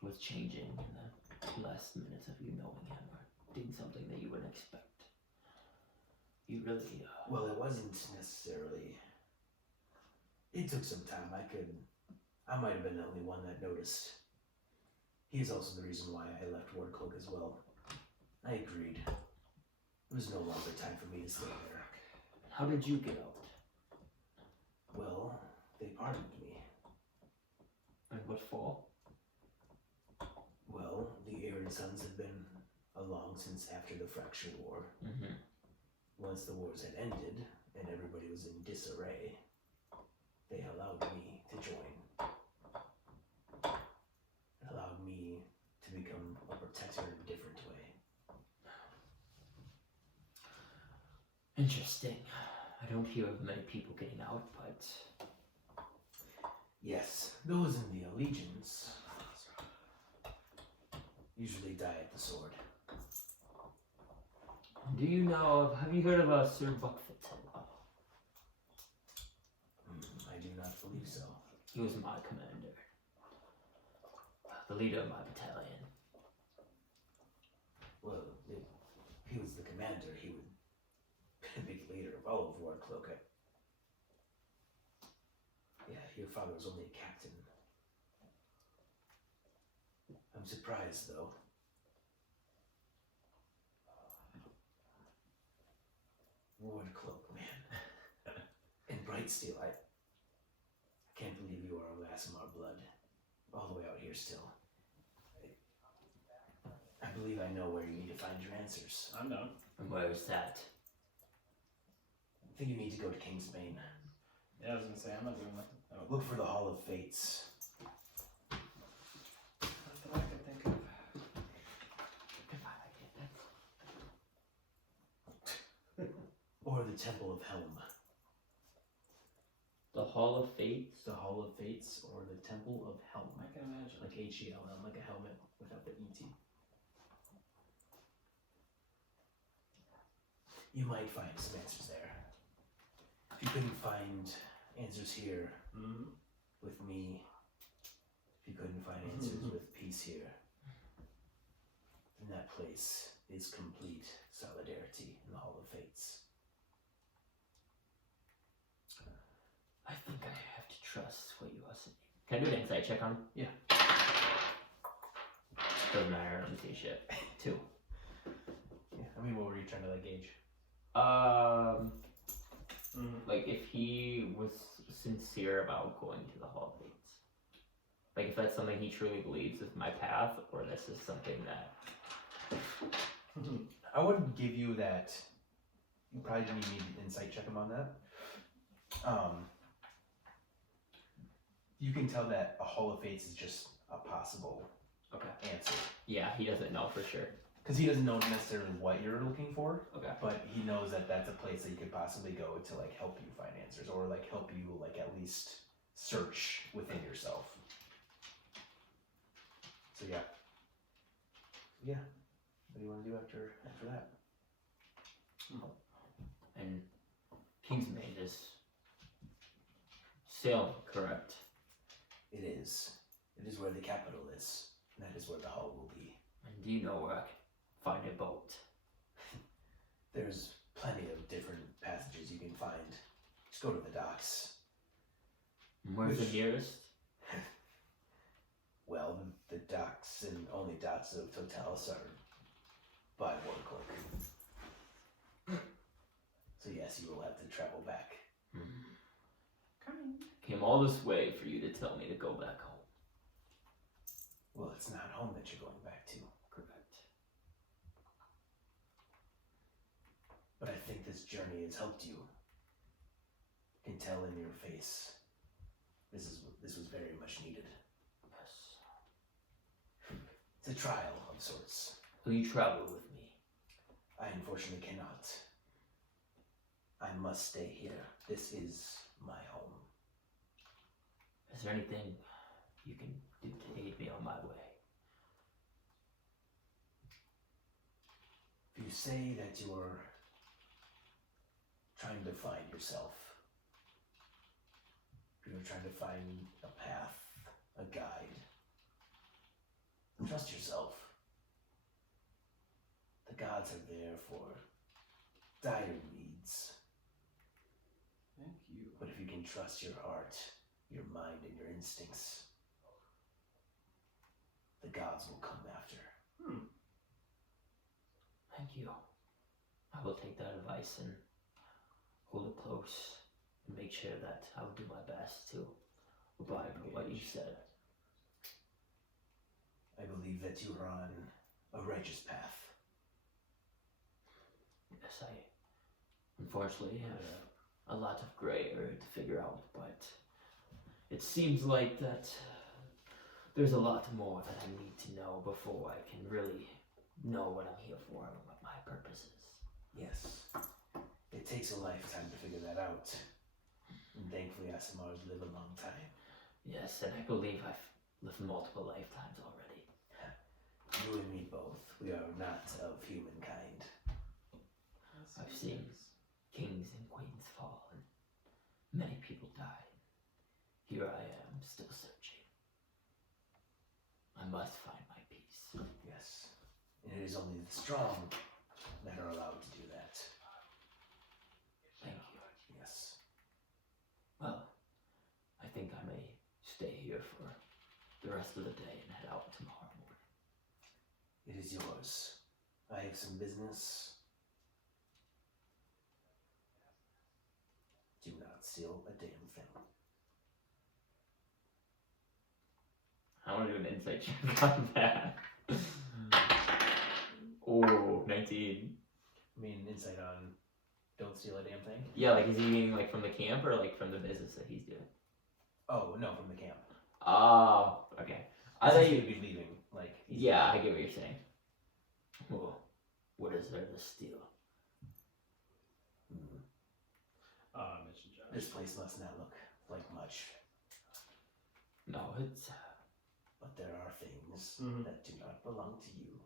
was changing in the last minutes of you knowing him or doing something that you wouldn't expect. You really, Well, it wasn't necessarily. It took some time. I might have been the only one that noticed. He is also the reason why I left Wardcloak as well. I agreed. It was no longer time for me to stay there. How did you get out? Well, they pardoned me. And what for? Well, the Aaron Sons had been along since after the Fracture War. Mm-hmm. Once the wars had ended and everybody was in disarray, they allowed me to join. It allowed me to become a protector in a different way. Interesting. I don't hear of many people getting out, but Yes, those in the Allegiance usually die at the sword. do you know of, have you heard of Sir Buckfoot? I do not believe so. He was my commander. The leader of my battalion. Well, if he was the commander, he would be the leader of all of Wardcloak. Yeah, your father was only a captain. I'm surprised, though. Wardcloak, man. And Brightsteel, I can't believe you are of Asimar blood. All the way out here still. I believe I know where you need to find your answers. I'm down. And where is that? I think you need to go to Kingsbane. Yeah, I was gonna say I'm not doing that. Look for the Hall of Fates. Nothing I can think of. Or the Temple of Helm. The Hall of Fates? The Hall of Fates or the Temple of Helm. I can imagine. Like H-E-L-M, like a helmet without the E-T. You might find some answers there. If you couldn't find answers here with me, if you couldn't find answers with peace here, then that place is complete solidarity in the Hall of Fates. I think I have to trust what you are saying. Can I do an insight check on him? Yeah. Doesn't matter, let me see shit. 2. Yeah, I mean, what were you trying to like gauge? Like, if he was sincere about going to the Hall of Fates. Like, if that's something he truly believes is my path, or this is something that... I would give you that. You probably need an insight check him on that. You can tell that a Hall of Fates is just a possible Okay. answer. Yeah, he doesn't know for sure. Because he doesn't know necessarily what you're looking for, Okay. but he knows that that's a place that you could possibly go to like help you find answers, or like help you like at least search within yourself. So yeah. What do you want to do after that? And Kingsmaid is Salem, correct? It is. It is where the capital is. And that is where the hall will be. And do you know where I can find a boat? There's plenty of different passages you can find. Just go to the docks. Where's the nearest? Well, the docks and only docks of Totalis are by Warcloak. So yes, you will have to travel back. Came all this way for you to tell me to go back home. Well, it's not home that you're going back to. Correct. But I think this journey has helped you. I can tell in your face. This was very much needed. Yes. It's a trial of sorts. Will you travel with me? I unfortunately cannot. I must stay here. This is my home. Is there anything you can do to aid me on my way? If you say that you're trying to find yourself, if you're trying to find a path, a guide, trust yourself. The gods are there for dire needs. Thank you. But if you can trust your heart, your mind, and your instincts, the gods will come after. Thank you. I will take that advice and hold it close and make sure that I will do my best to abide by what you said. I believe that you are on a righteous path. Yes, I unfortunately have a lot of gray area to figure out, but it seems like that there's a lot more that I need to know before I can really know what I'm here for and what my purpose is. Yes. It takes a lifetime to figure that out. And thankfully Asimars live a long time. Yes, and I believe I've lived multiple lifetimes already. You and me both. We are not of humankind. I've seen kings and queens fall, and many people died. Here I am, still searching. I must find my peace. Yes. And it is only the strong that are allowed to do that. Thank you. Yes. Well, I think I may stay here for the rest of the day and head out tomorrow morning. It is yours. I have some business. Do not steal a damn thing. I want to do an insight check on that. Oh, 19. I mean, insight on don't steal a damn thing. Yeah, like is he meaning like from the camp or like from the business that he's doing? Oh no, from the camp. Oh, okay. I I thought think you. he'd be leaving. Like he's Yeah, I get what you're saying. Well, what is there to steal? Mitch and Josh. This place must not look like much, No, it's. but there are things Mhm. that do not belong to you.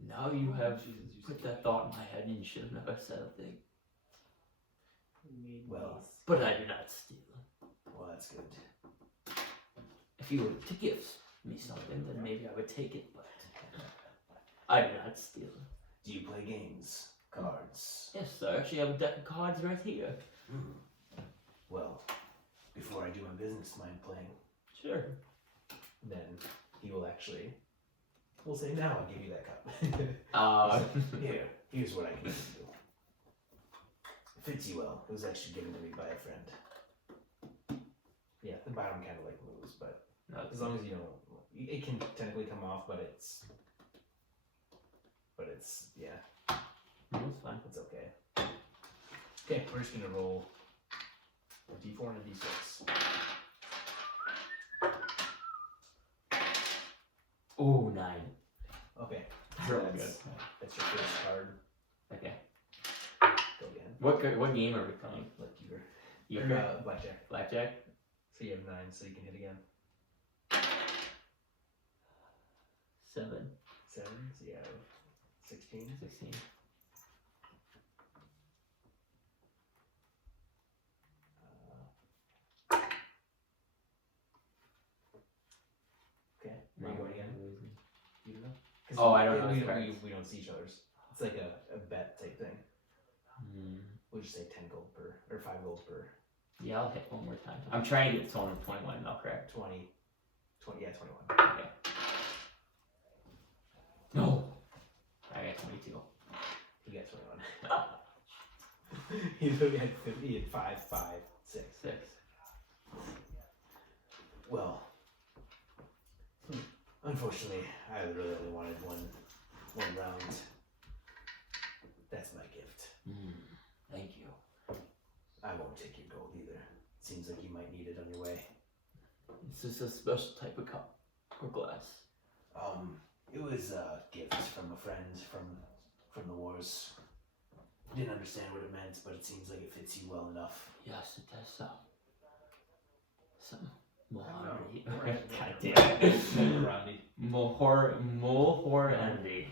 Now you have Jesus, you put said that thought in my head and you should have never said a thing. Well, But I do not steal. well, that's good. If you were to give me something, then maybe I would take it, but I do not steal. Do you play games? Cards? Yes, I actually have a deck of cards right here. Well, before I do my business, mind playing? Sure. then he will actually. We'll say now. I'll give you that cup. Uh, Here's what I can do. fits you well. It was actually given to me by a friend. Yeah, the bottom kind of like moves, but No, as long as you don't, it can technically come off, but it's yeah, it's fine. it's okay. Okay, we're just gonna roll a d4 and a d6. Oh, 9. Okay, Really that's your first card. Okay. Go again. What game are we playing? Like your Euchre? blackjack. Blackjack? So you have 9, so you can hit again. 7. 7, so you have 16. 16. Okay, are you going again? losing. You don't know? 'Cause Oh, I don't know We, his cards. we don't see each other's. It's like a bet type thing. Hmm. We'll just say 10 gold per, or 5 gold per Yeah, I'll hit one more time. I'm trying to get someone with 21 now, correct? 20, yeah, 21. Okay. No! I got 22. You got 21. He literally had 50, he had 5, 5, 6. 6. Well, unfortunately, I really only wanted one round. That's my gift. Thank you. I won't take your gold either. Seems like you might need it on your way. It's just a special type of cup or glass. It was a gift from a friend from the wars. Didn't understand what it meant, but it seems like it fits you well enough. Yes, it does so. Some Mohorandi. No. God damn it. Mohorandi. Mohorandi.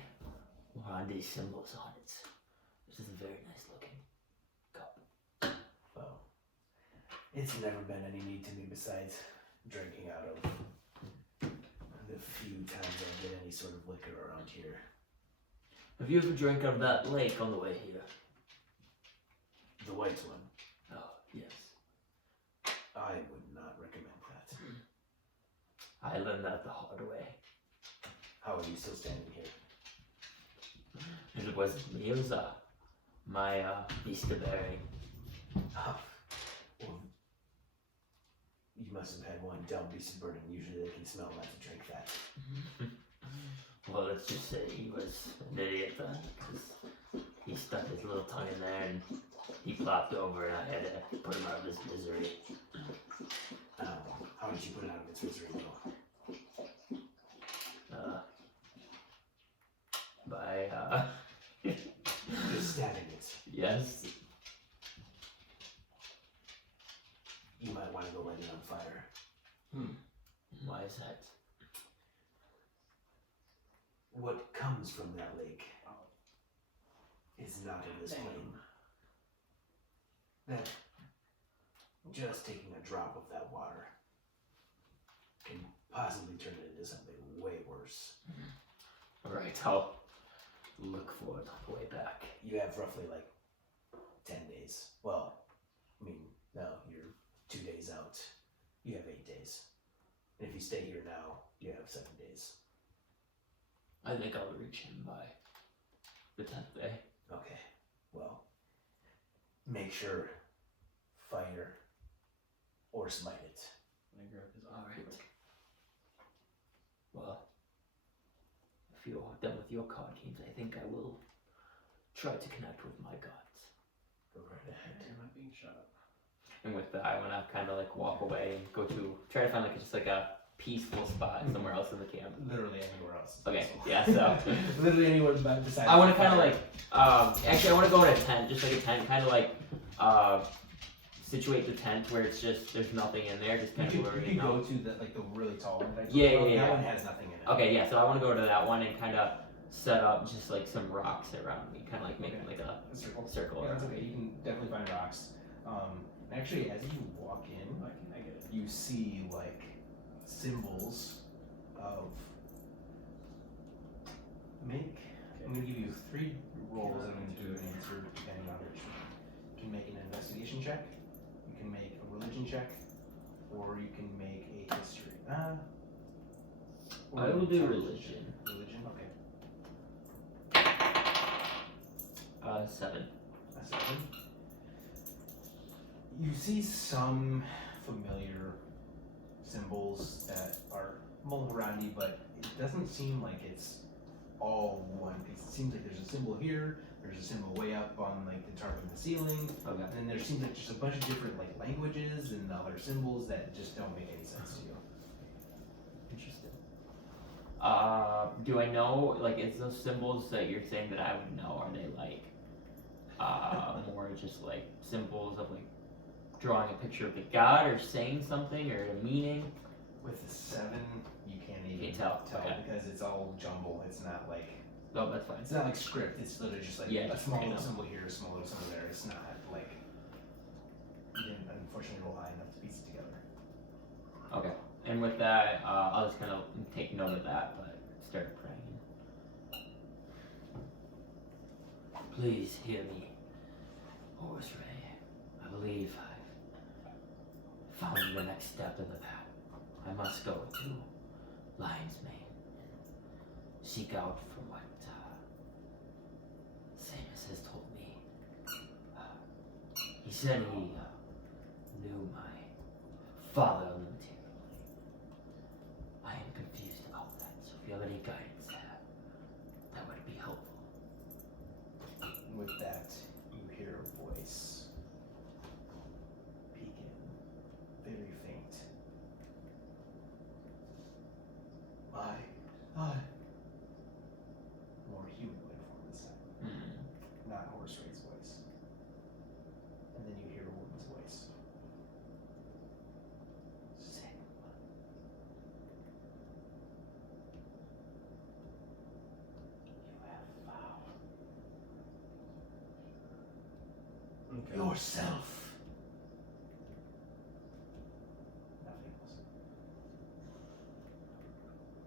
Mohorandi symbols on it. This is a very nice looking cup. Well, it's never been any need to me besides drinking out of the few times I get any sort of liquor around here. Have you ever drank out of that lake on the way here? The white one, Oh, yes. I would not recommend that. I learned that the hard way. How are you still standing here? And it wasn't me, it was my beast of bearing. Well, you must have had one dumb beast of burden. Usually they can smell not to drink that. Well, let's just say he was an idiot then, because he stuck his little tongue in there and he flopped over and I had to put him out of his misery. How did you put it out of its misery though? By, Just stabbing it. yes. You might want to go light it on fire. Why is that? What comes from that lake is not in this plane. That just taking a drop of that water can possibly turn it into something way worse. Alright, I'll look for it on the way back. You have roughly like 10 days. Well, I mean, no, you're 2 days out. You have 8 days. And if you stay here now, you have 7 days. I think I'll reach him by the 10th day. Okay, well, make sure fire or smite it. I grab his arm. Alright. Well, if you're done with your card games, I think I will try to connect with my gods. Go right ahead. You're not being shut up. And with that, I want to kind of like walk away and go to try to find like just like a peaceful spot somewhere else in the camp. Literally anywhere else. Okay, yeah, so Literally anywhere besides. I want to kind of like actually I want to go in a tent, just like a tent, kind of like situate the tent where it's just there's nothing in there, just kind of where You can go to the like the really tall one. That I Yeah, told you yeah, about. yeah. That one has nothing in it. Okay, yeah, so I want to go to that one and kind of set up just like some rocks around me, kind of like making like a A circle. circle Yeah, that's around okay. You me. can definitely find rocks. Actually, as you walk in, Why can't I get it? you see like symbols of make. I'm gonna give you 3 rolls. I'm gonna do an answer depending on which one. You can make an investigation check. You can make a religion check, or you can make a history. Or I will do intelligence religion. check. Religion, okay. 7. A 7. You see some familiar symbols that are Mulrandi, but it doesn't seem like it's all one piece. It seems like there's a symbol here, there's a symbol way up on like the top of the ceiling, Okay. and then there seems like just a bunch of different like languages and other symbols that just don't make any sense to you. Interesting. Do I know, like, is those symbols that you're saying that I would know, are they like, more just like symbols of like drawing a picture of the god or saying something or a meaning? With the 7, you can't even Can't tell, okay. because it's all jumble. It's not like No, that's fine. it's not like script. It's literally just like Yeah, a just small random. little symbol here, a small little symbol there. It's not like you didn't unfortunately roll high enough to piece it together. Okay. And with that, I'll just kind of take note of that, but start praying. Please hear me, Horse Ray. I believe I've found the next step in the path. I must go to Lion's Mane. Seek out for what Samus has told me. He said he knew my father intimately. I am confused about that, so if you have any guidance there, that would be helpful. With that, you hear a voice peeking, very faint. I. More humanoid form this time, not Horse Ray's voice. And then you hear a woman's voice. Sigmund. You have found Okay. yourself. Nothing else.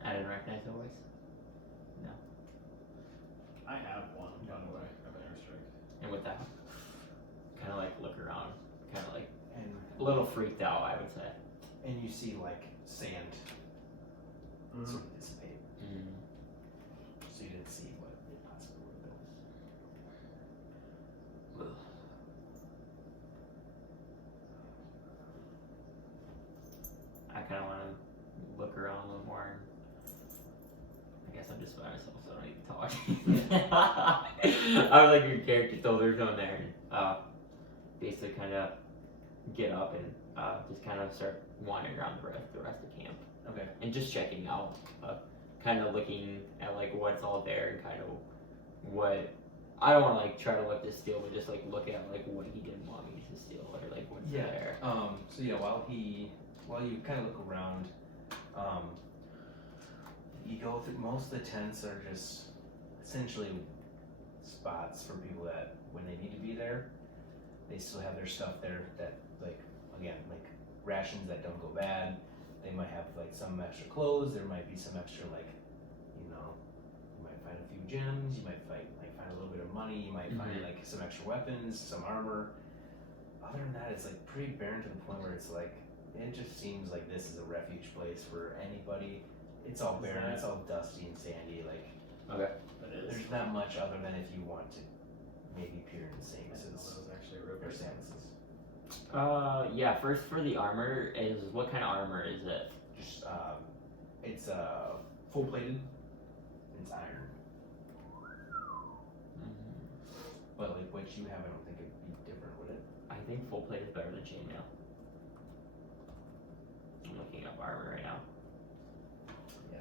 I didn't recognize the voice. I have one, by the way. I have an airstrike. And with that, kind of like look around, kind of like And a little freaked out, I would say. and you see like sand sort of dissipate. So you didn't see what it possibly would have been. Well, I kind of want to look around a little more. And I guess I'm just by myself, so I don't need to talk. I would like your character told there's no one there. And, basically, kind of get up and just kind of start wandering around the rest of camp Okay. and just checking out, kind of looking at like what's all there and kind of what. I don't want to like try to look to steal, but just like look at like what he didn't want me to steal or like what's there. So yeah, while you kind of look around, you go through. Most of the tents are just essentially spots for people that when they need to be there, they still have their stuff there. That like again like rations that don't go bad. They might have like some extra clothes. There might be some extra like, you might find a few gems. You might find a little bit of money. You might find like some extra weapons, some armor. Other than that, it's like pretty barren to the point where it's like it just seems like this is a refuge place for anybody. It's all barren. It's all dusty and sandy. Like Okay. That is. there's not much other than if you want to maybe peer into I didn't know Samus's that was actually a or river. Samus's. Yeah. First for the armor is what kind of armor is it? Just it's full plated. It's iron, but like what you have, I don't think it'd be different, would it? I think full plate is better than chainmail. I'm looking up armor right now. Yeah.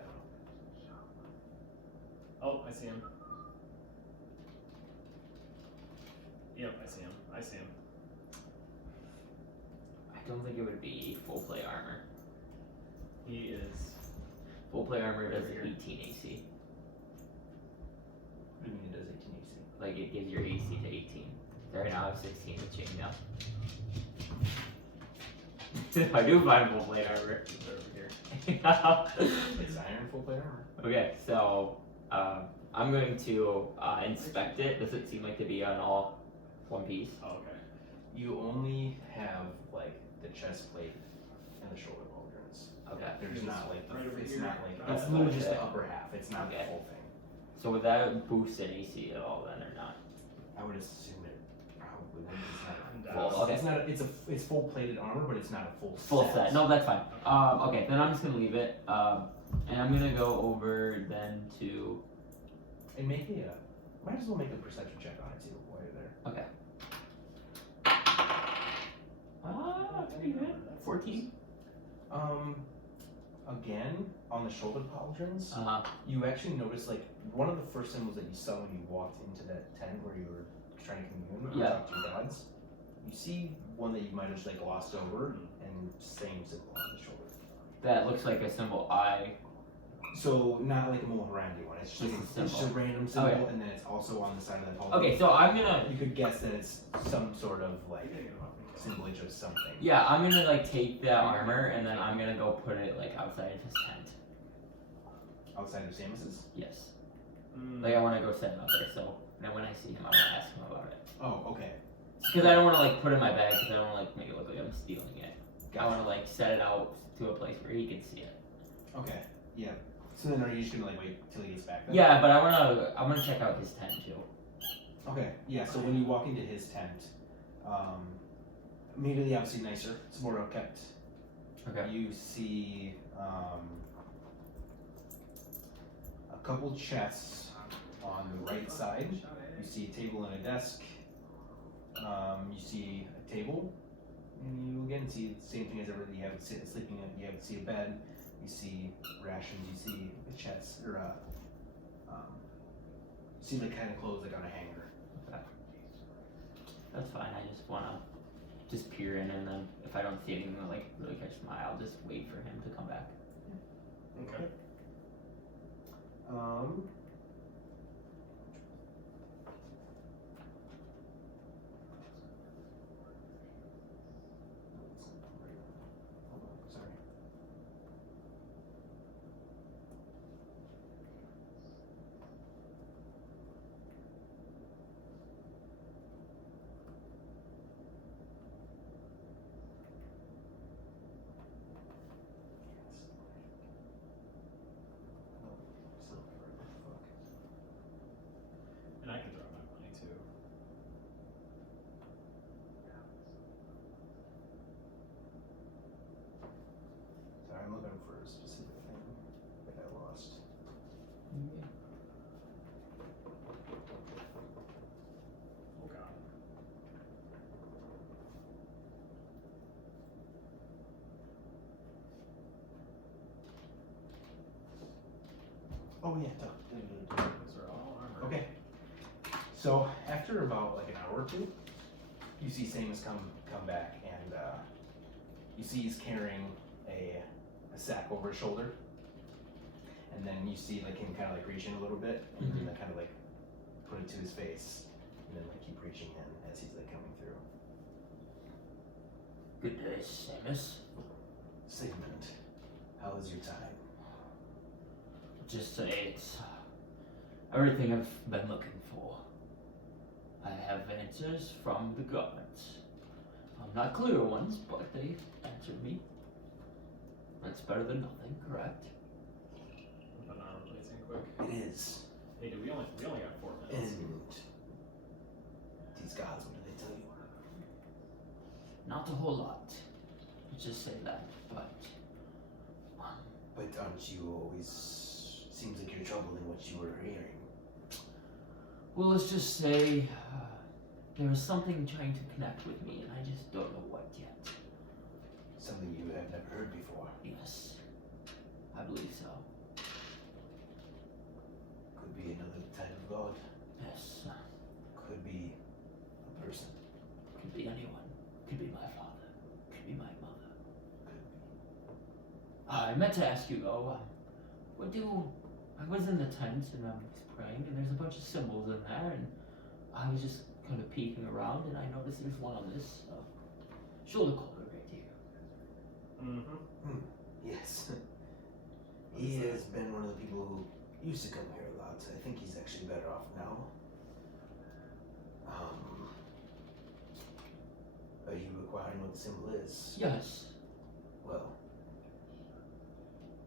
Oh, I see him. Yep, I see him. I see him. I don't think it would be full plate armor. He is. Full plate armor does Over here. 18 AC. What do you mean it does 18 AC? Like it gives your AC to 18. Right now I have 16 with chainmail. I do find full plate armor. He's over here. It's iron full plate armor. Okay, so I'm going to inspect it. Does it seem like to be on all one piece? Oh, okay. You only have like the chest plate and the shoulder pauldrons. Okay. There's not like Right over it's here. not like Right it's over literally just there. the upper half. It's not Okay. the whole thing. So would that boost an AC at all then or not? I would assume it probably It's not And, Full, okay. It's not. It's full plated armor, but it's not a full. Full set. No, that's fine. Okay, then I'm just gonna leave it. And I'm gonna go over then to. And make a. Might as well make a perception check on it too while you're there. Okay. Pretty good. 14. Again, on the shoulder pauldrons, Uh-huh. you actually notice like one of the first symbols that you saw when you walked into that tent where you were trying to commune or Yeah. talk to your gods. You see one that you might have just like glossed over, and same symbol on the shoulder. That looks like a symbol I. So not like a Moharandi one. It's just Just a it's just a symbol. random symbol, Okay. and then it's also on the side of that pauldron. Okay, so I'm gonna. You could guess that it's some sort of like symbolage of something. Yeah, I'm gonna like take that armor and then I'm gonna go put it like outside of his tent. Outside of Samus's. Yes. Mm. Like I want to go set it up there, so then when I see him, I want to ask him about it. Oh, okay. Because I don't want to like put it in my bag because I don't want to like make it look like I'm stealing it. I want Gotcha. to like set it out to a place where he can see it. Okay. Yeah. So then, are you just gonna like wait till he gets back? Then? Yeah, but I want to check out his tent too. Okay. Yeah. So when you walk into his tent, immediately obviously nicer. It's more well kept. Okay. You see a couple chests on the right side. You see a table and a desk. You see a table, and you again see the same thing as ever. You have sleeping. You have see a bed. You see rations. You see a chest or you see like kind of clothes like on a hanger. That's fine. I just want to just peer in and then if I don't see anything that like really catches my eye, I'll just wait for him to come back. Okay. Sorry. And I can throw my money too. Sorry, I'm looking for a specific thing that I lost. Oh god. Oh yeah, Those are all armor. okay. So after about like an hour or two, you see Samus come back, and you see he's carrying a sack over his shoulder, and then you see like him kind of like reach in a little bit, and then kind of like put it to his face, and then like keep reaching in as he's like coming through. Good day, Samus. Sigmund, how was your time? Just say it's everything I've been looking for. I have answers from the guards. Not clear ones, but they answered me. That's better than nothing, correct? Put an armor placing quick. It is. Hey, dude, we only got 4 And minutes. these gods, what did they tell you? Not a whole lot. Let's just say that, but But aren't you always... Seems like you're troubling what you were hearing. well, let's just say there was something trying to connect with me, and I just don't know what yet. Something you have never heard before. Yes, I believe so. Could be another type of god. Yes, Could be a person. could be anyone. Could be my father. Could be my mother. I meant to ask you though. I was in the tent and I was praying, and there's a bunch of symbols in there, and I was just kind of peeking around, and I noticed there's one on this shoulder collar right here. Mm-hmm. Yes. He has been one of the people who used to come here a lot. I think he's actually better off now. Are you requiring what the symbol is? Yes. Well,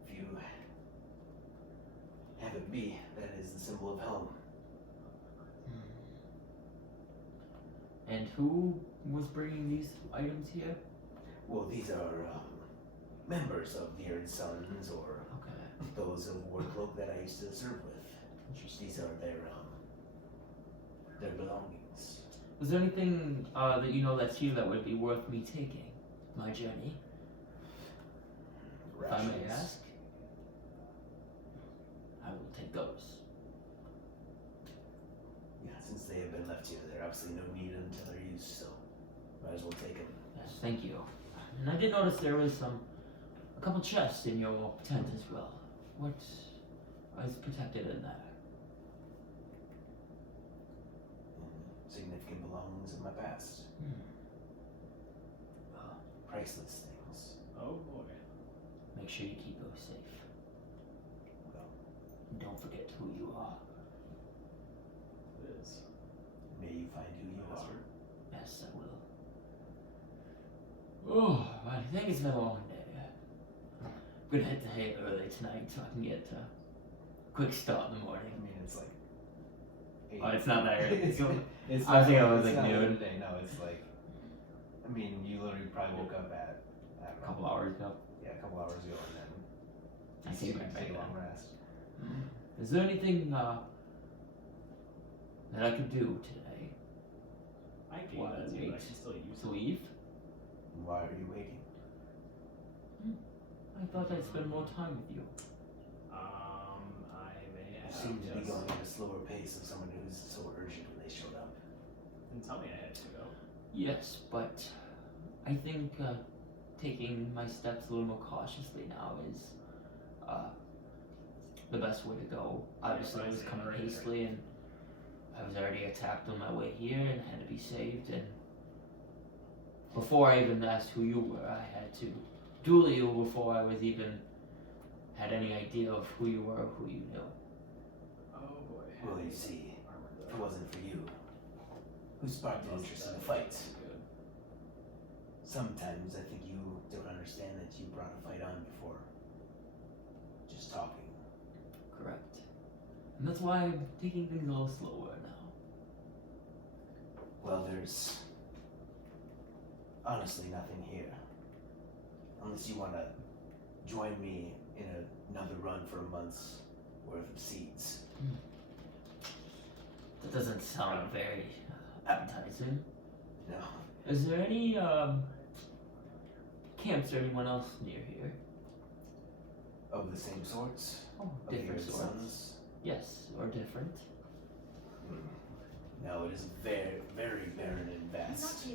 if you have it be, that is the symbol of Helm. And And who was bringing these items here? Well, these are members of the Earth Sons or Okay. those of Warcloak that I used to serve with. These are their belongings. Was there anything that you know that's here that would be worth me taking? My journey, if I may Rations. ask. I will take those. Yeah, since they have been left here, they're absolutely no need until they're used, so might as well take them. Yes, thank you. And I did notice there was a couple chests in your tent as well. What is protected in there? Significant belongings of my past. Well, Priceless things. Oh boy. make sure you keep those safe. Well, And don't forget who you are. It is. may you find who you are. Master. Yes, I will. Oh, I think it's been a long day. I'm gonna head to hay early tonight so I can get a quick start in the morning. I mean, it's like. Oh, it's not that early. it's I was thinking it was it's like not noon. midday, no, it's like. I mean, you literally probably woke up at. I don't A know, couple hours ago. Yeah, a couple hours ago, and then. I think I take a made long rest. Is there anything that I could do today I gave Why that to you, but I wait? can still use to it. leave? Why are you waiting? I thought I'd spend more time with you. I may You have seem to be just... going at a slower pace of someone who's so urgent when they showed up. Didn't tell me I had to go. Yes, but I think taking my steps a little more cautiously now is the best way to go. Obviously, I was coming hastily and I was already attacked on my way here and had to be saved. And before I even asked who you were, I had to duel you before I was even had any idea of who you were or who you knew. Oh boy. Well, you see, Armored if though. it wasn't for you, who sparked an interest in the fight? Good. Sometimes I think you don't understand that you brought a fight on before just talking. Correct. And that's why I'm taking things a little slower now. Well, there's honestly nothing here. Unless you want to join me in another run for a month's worth of seeds. That doesn't sound very appetizing. No. Is there any camps or anyone else near here? Of the same sorts? Oh, Of the different Earth sorts. Sons? Yes, or different. No, it is very, very barren and vast.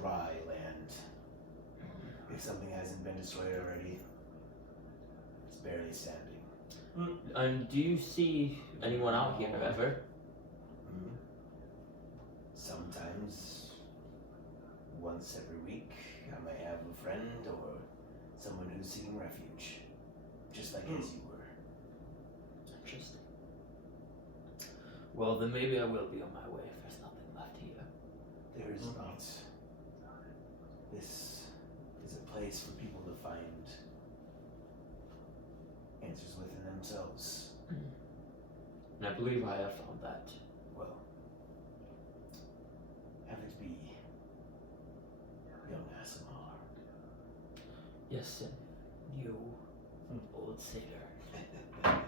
Dry land. If something hasn't been destroyed already, it's barely standing. And do you see anyone out here ever? Hmm. Sometimes, once every week, I may have a friend or someone who's seeking refuge, just like as you were. Interesting. Well, then maybe I will be on my way if there's nothing left here. There is not. This is a place for people to find answers within themselves. And I believe I have found that. Well, have it be, young Asimar. Yes, and you, old sailor.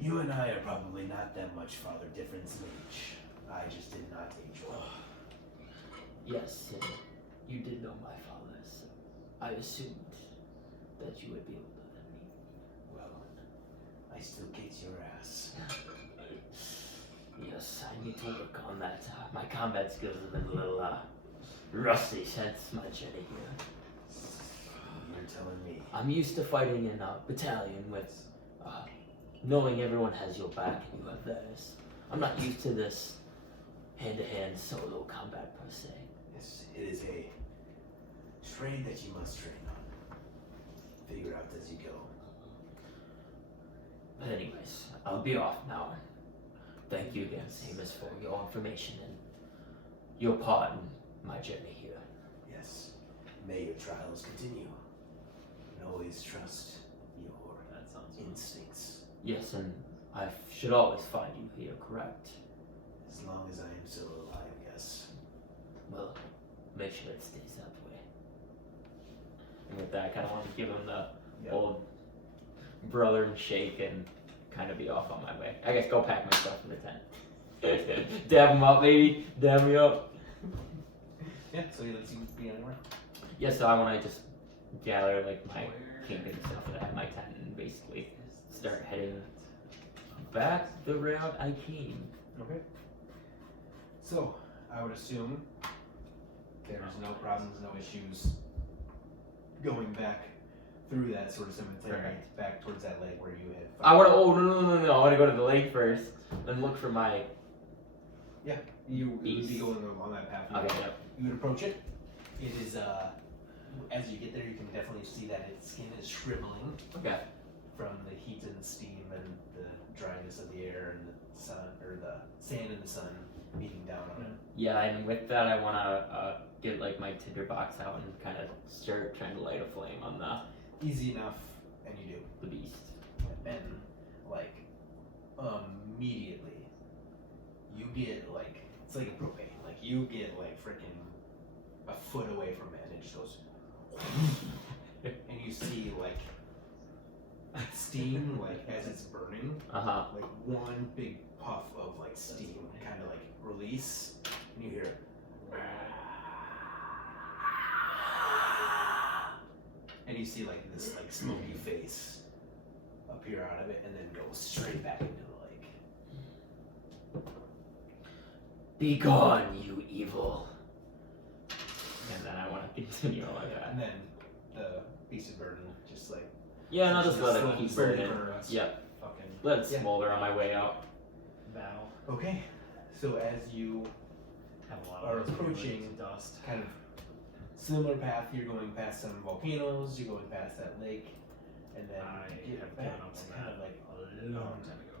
You and I are probably not that much farther difference in age. I just did not age well. Yes, and you did know my father, so I assumed that you would be older than me. Well, I still kicked your ass. Yes, I need to work on that. My combat skills have been a little rusty since my journey here. You're telling me. I'm used to fighting in a battalion with knowing everyone has your back and you have theirs. I'm not used to this hand-to-hand solo combat per se. Yes, it is a trade that you must train on. Figure out as you go. But anyways, I'll be off now. Thank you again, Seamus, for your information and your part in my journey here. Yes. May your trials continue. And always trust your That sounds good. instincts. Yes, and I should always find you here, correct? As long as I am still alive, yes. Well, make sure it stays that way. And with that, I kind of want to give him the Yep. old brother and shake and kind of be off on my way. I guess go pack my stuff in the tent. Dab him up, baby. Dab me up. Yeah, so he lets you be anywhere. Yeah, so I want to just gather like my camping stuff that I have in my tent and basically start heading back the route I came. Okay. So, I would assume there's no problems, no issues going back through that sort of cemetery Right. back towards that lake where you had. I want to. Oh no! I want to go to the lake first, then look for my. You would be Beast. going along that path. Okay. Yep. You would approach it. It is as you get there, you can definitely see that its skin is shriveling Okay. from the heat and steam and the dryness of the air and the sun or the sand and the sun beating down on it. Yeah, and with that, I want to get like my tinder box out and kind of start trying to light a flame on Easy enough, and you do. the beast. And like immediately, you get like it's like a propane. Like you get like freaking a foot away from it, and it just goes. And you see like steam, like as it's burning. Like one big puff of like steam kind of like release and you hear and you see like this like smoky face appear out of it and then go straight back into the lake. Be gone, you evil. And then I want to continue on like that. And then the beast of burden just like Yeah, and I'll just let it slowly keep burning. burns. Yep. Fucking Let it Yeah. smolder on my way out. battle. Okay, so as you Have a lot Are of those approaching- weird dust. kind of similar path, you're going past some volcanoes, you're going past that lake, and then I you get have back given up to on kind that of like a long time ago.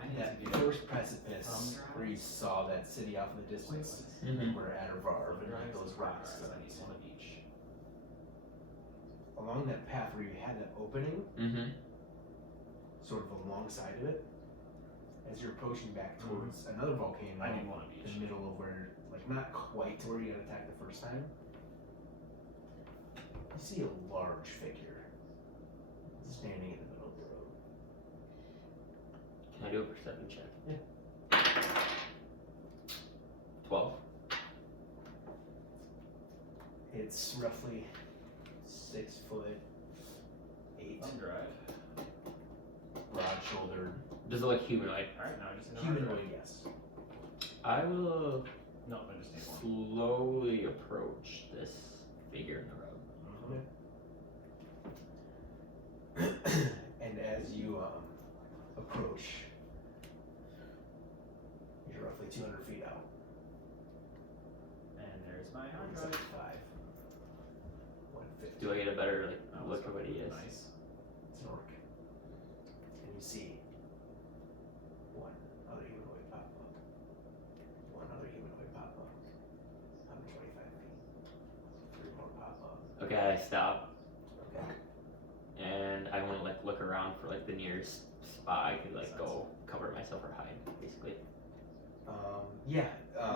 I need that to get first precipice Drive. where you saw that city off in the distance, Mm-hmm. where Addervarv and like those rocks. I need one of each. Along that path where you had that opening, Mm-hmm. sort of alongside of it, as you're approaching back towards another volcano, I need one of in each. the middle of where, like not quite to where you got attacked the first time, you see a large figure standing in the middle of the road. Can I do a perception check? Yeah. 12. It's roughly 6'8", Thumb drive. broad-shouldered, Does it look humanoid? Alright, now I just need a humanoid, yes. I will No, I just need one. slowly approach this figure in the road. And as you approach, you're roughly 200 feet out. And there's my hard drive. 175. 150. Do I get a better like That was look at what he is? Nice. It's an orc. And you see one other humanoid pop up. One other humanoid pop up. 125 feet. 3 more pop up. Okay, I stop Okay. and I want to like look around for like the nearest spot I could like go cover myself or hide, basically. Yeah,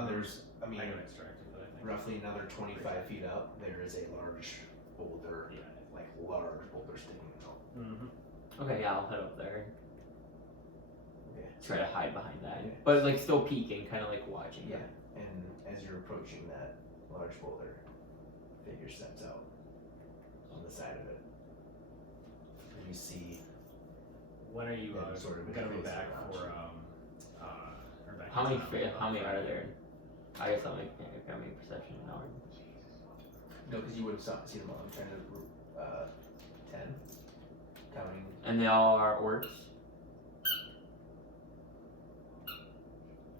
there's, I mean, I got extracted, but I think. roughly another 25 feet up, there is a large boulder, Yeah. like large boulder sticking out. Mm-hmm. Okay, yeah, I'll head up there and Okay. try to hide behind that, Yeah. but like still peeking, kind of like watching. Yeah, and as you're approaching that large boulder, figure steps out on the side of it. And you see When are you Yeah, sort of gonna be close back around. for or back How in many town? how many are there? I guess I'll make perception now. no, because you would have seen them all. I'm trying to 10, counting. And they all are orcs.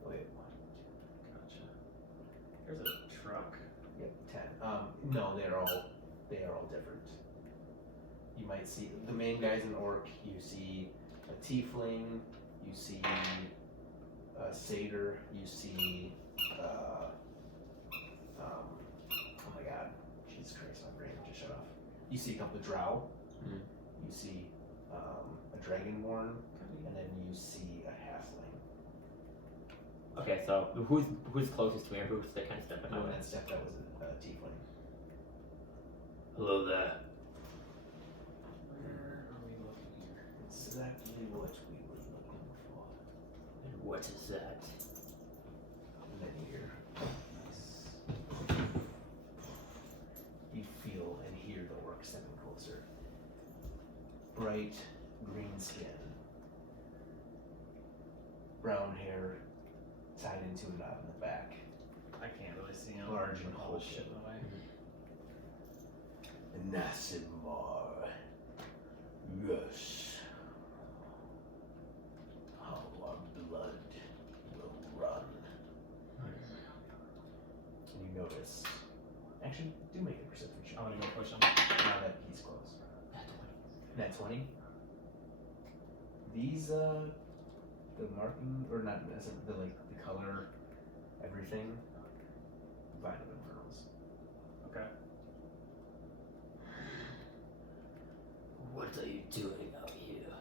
Wait, Gotcha. There's a truck. yep, 10. No, they are all different. You might see the main guy's an orc. You see a tiefling. You see a satyr. You see oh my god, Jesus Christ, my brain just shut off. You see a couple of drow. Mm. You see a dragonborn, and then you see a halfling. Okay, so who's closest to me, or who's the kind of step in The my one way? that stepped out was a tiefling. Hello there. Where are we looking here? Exactly what we were looking for. And what is that? And then you feel and hear the orc stepping closer. Bright green skin, brown hair tied into a knot in the back. I can't really see him. Large and with all this hulking. shit in the way. Nasimar. Yes. How our blood will run. And you notice. Actually, do make a perception check. I'm gonna go push him. Now that he's close. Net 20. These, the marking, or not, the color, everything, Vine of Infernals. Okay. What are you doing out here?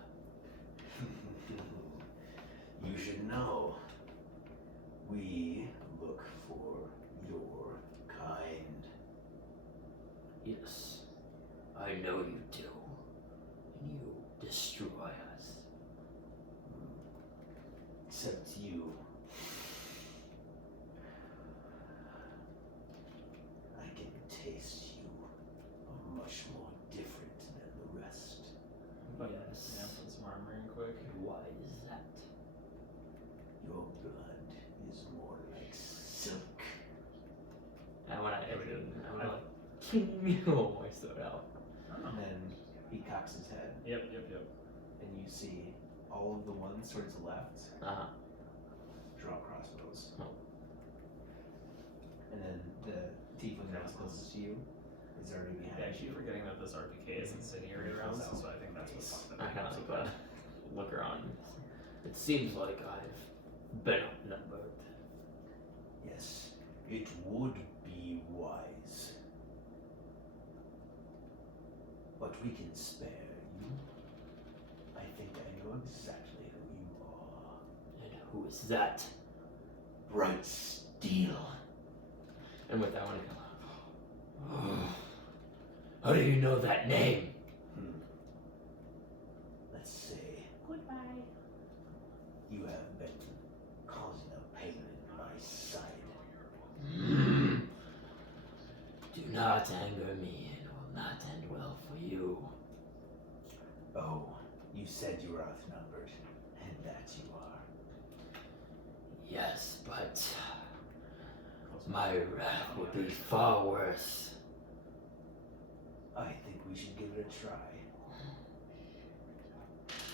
You should know. We look for your kind. Yes, I know you do. And you destroy us. Except you. I can taste you are much more different than the rest. Yes. Yeah, put some armor in quick. And why is that? Your blood is more like silk. I wanna like pull my sword out. And then he cocks his head, Yep. and you see all of the ones towards the left Uh-huh. draw crossbows. Oh. And then the tiefling that was closest to you is already behind Yeah, I keep you. forgetting that this RPK is incendiary rounds, so I think that's what fucked I up. kinda like look around. It seems like I've been outnumbered. Yes, it would be wise. But we can spare you. I think I know exactly who you are. And who is that? Brightsteel. And with that one, I go, how do you know that name? Let's say Goodbye. you have been causing a pain in my side. Do not anger me, it will not end well for you. Oh, you said you were outnumbered, and that you are. Yes, but my wrath would be far worse. I think we should give it a try.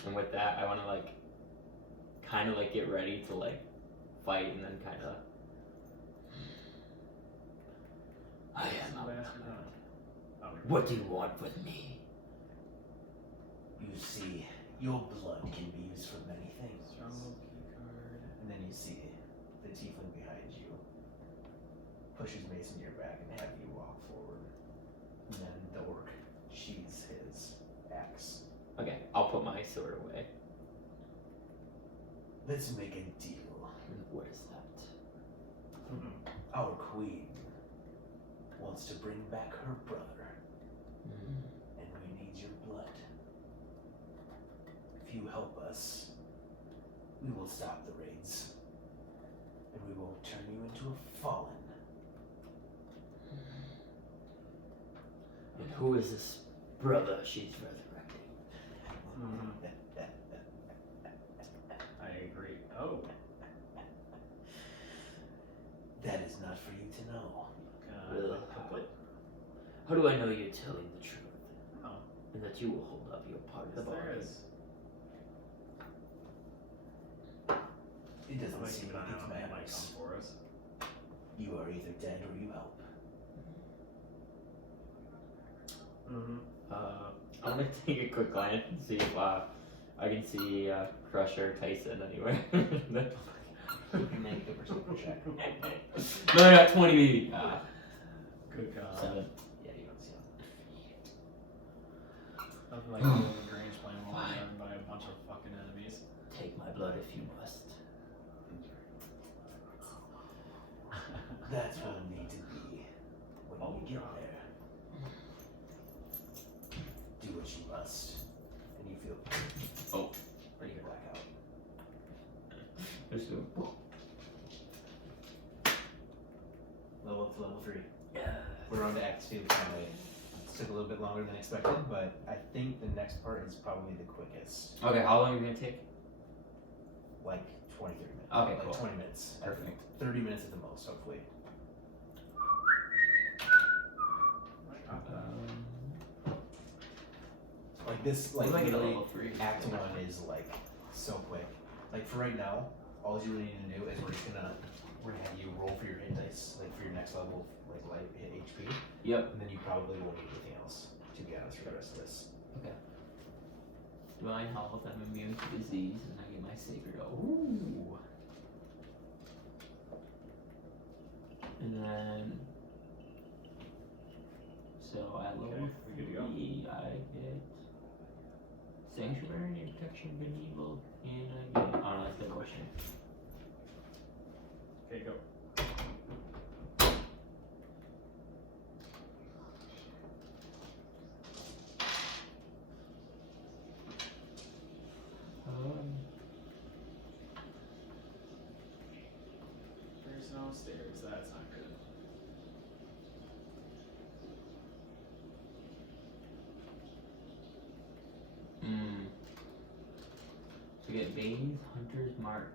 And with that, I want to kind of get ready to fight, and then kind of. I am outnumbered. What do you want with me? You see, your blood can be used for many things. Stronghold key card. And then you see the tiefling behind you push his mace into your back and have you walk forward. And then the orc sheathes his axe. Okay, I'll put my sword away. Let's make a deal. And what is that? Our queen wants to bring back her brother, and we need your blood. If you help us, we will stop the raids, and we will turn you into a fallen. And who is this brother she's resurrecting? I agree. Oh. That is not for you to know. Really? What? How do I know you're telling the truth? Oh. And that you will hold up your part of the Yes, there bargain? is. It doesn't Somebody seem keep an like eye it on him. He might matters. come for us. You are either dead or you help. I'm gonna take a quick glance and see if I can see Crusher Tyson anywhere. You can make a perception check. No, I got 20 baby. Good call. 7. Yeah, you don't see him. Nothing like going to Grange playing while I'm surrounded by a bunch of fucking enemies. Take my blood if you must. That's where I need to be when you get there. Do what you must. And you feel bring it back out. Just go. Level up to level 3. We're on to Act 2 finally. It took a little bit longer than expected, but I think the next part is probably the quickest. Okay, how long are you gonna take? Like 20, 30 minutes. Okay, like cool. 20 minutes. I think. Perfect. 30 minutes at the most, hopefully. Like this, like What do I get at literally, level 3? Act 1 is like so quick. Like for right now, all you really need to do is we're gonna have you roll for your hit dice, like for your next level, like light hit HP. Yep. And then you probably won't need anything else, to be honest, for the rest of this. Divine health, I'm immune to disease, and I get my sacred oath. Ooh. And then, so at level Okay, we good to go? 3, I get sanctuary, protection, good and evil, and I get, oh no, that's devotion. Okay, go. There's no stairs. That's not good. So get Bane's Hunter's Mark.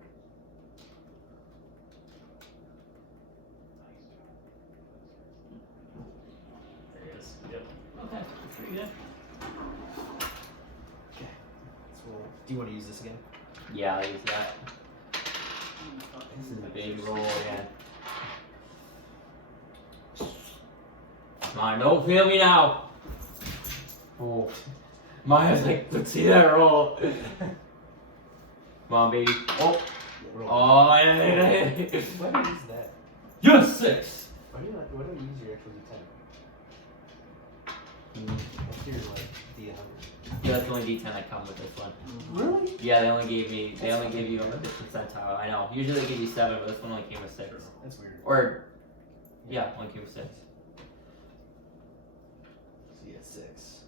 There it is. Yep. Okay, that's pretty good. So, do you want to use this again? Yeah, I use that. This is a big roll again. Come on, don't fail me now! Oh. Maya's like, let's see that roll. Come on, baby. Oh, Roll. oh, yeah. Why do you use that? Yes, 6! Why don't you use your actual D10? That's your like D100. Yeah, that's the only D10 that comes with this one. Really? Yeah, they only gave you a percentile. I know. Usually they give you 7, but this one only came with 6. That's weird. Or, yeah, only came with 6. So you had 6.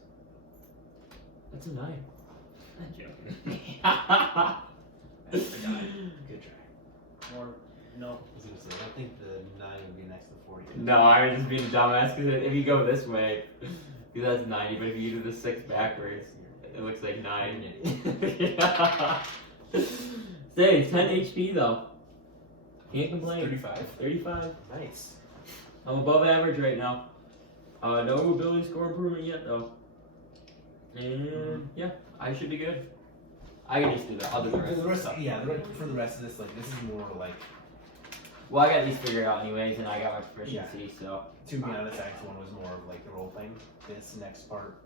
That's a 9. I'm joking. Good try. More. No. I was gonna say, I think the 9 would be next to 40. No, I was just being a dumbass because if you go this way, because that's 90, but if you do the 6 backwards, it looks like 9. Say, 10 HP though. Can't complain. 35. 35. Nice. I'm above average right now. No ability score improvement yet though. And yeah, I should be good. I can just do that. I'll do the rest. For the rest of this, like this is more like, Well, I got these figured out anyways, and I got my proficiency, so. to be honest, Act 1 was more of like the role thing. This next part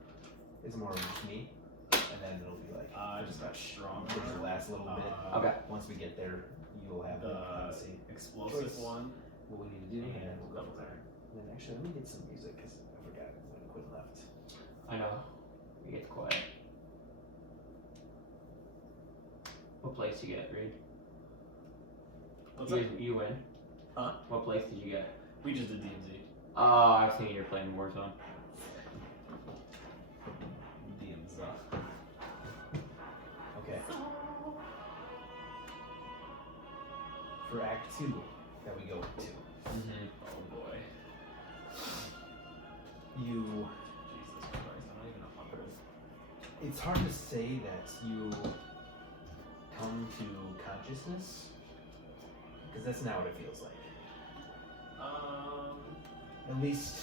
is more of just me, and then it'll be like I just got stronger. the last little bit. Okay. Once we get there, you'll have The see explosive choice. one. what we need to do, Yeah, and we'll go double from there. And then actually, let me get some music because I forgot when Quinn left. I know. It gets quiet. What place you get, Reed? What's that? You win. Huh? What place did you get? We just did DMZ. Oh, I've seen you're playing Warzone. DMZ. Okay. For Act 2 that we go into, Mm-hmm. Oh boy. you. Jesus Christ, I'm not even 100. It's hard to say that you come to consciousness because that's not what it feels like. At least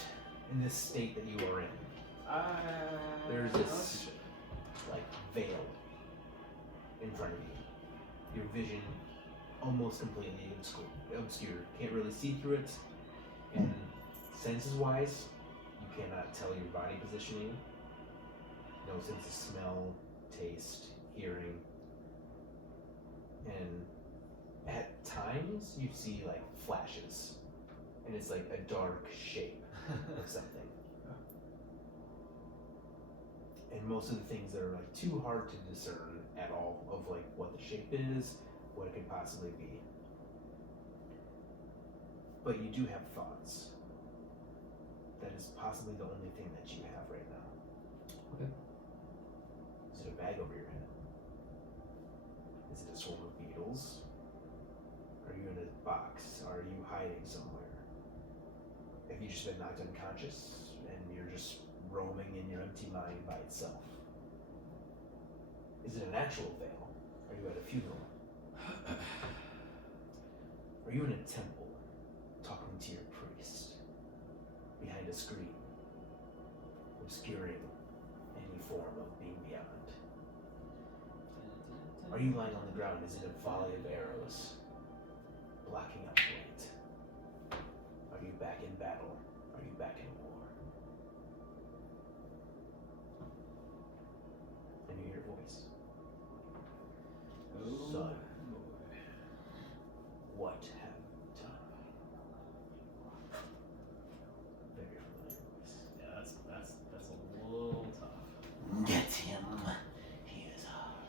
in this state that you are in, there's this like veil in front of you. Your vision almost completely obscured. Can't really see through it. And senses wise, you cannot tell your body positioning. No sense of smell, taste, hearing. And at times you see like flashes. And it's like a dark shape of something. And most of the things that are like too hard to discern at all of like what the shape is, what it could possibly be. But you do have thoughts. That is possibly the only thing that you have right now. Okay. Is it a bag over your head? Is it a swarm of beetles? Are you in a box? Are you hiding somewhere? Have you just been knocked unconscious and you're just roaming in your empty mind by itself? Is it an actual veil? Are you at a funeral? Are you in a temple talking to your priest behind a screen, obscuring any form of being beyond? Are you lying on the ground? Is it a volley of arrows blocking up light? Are you back in battle? Are you back in war? And you hear a voice. Son, what have you done? Very familiar voice. Yeah, that's a little tough. Get him. He is hard.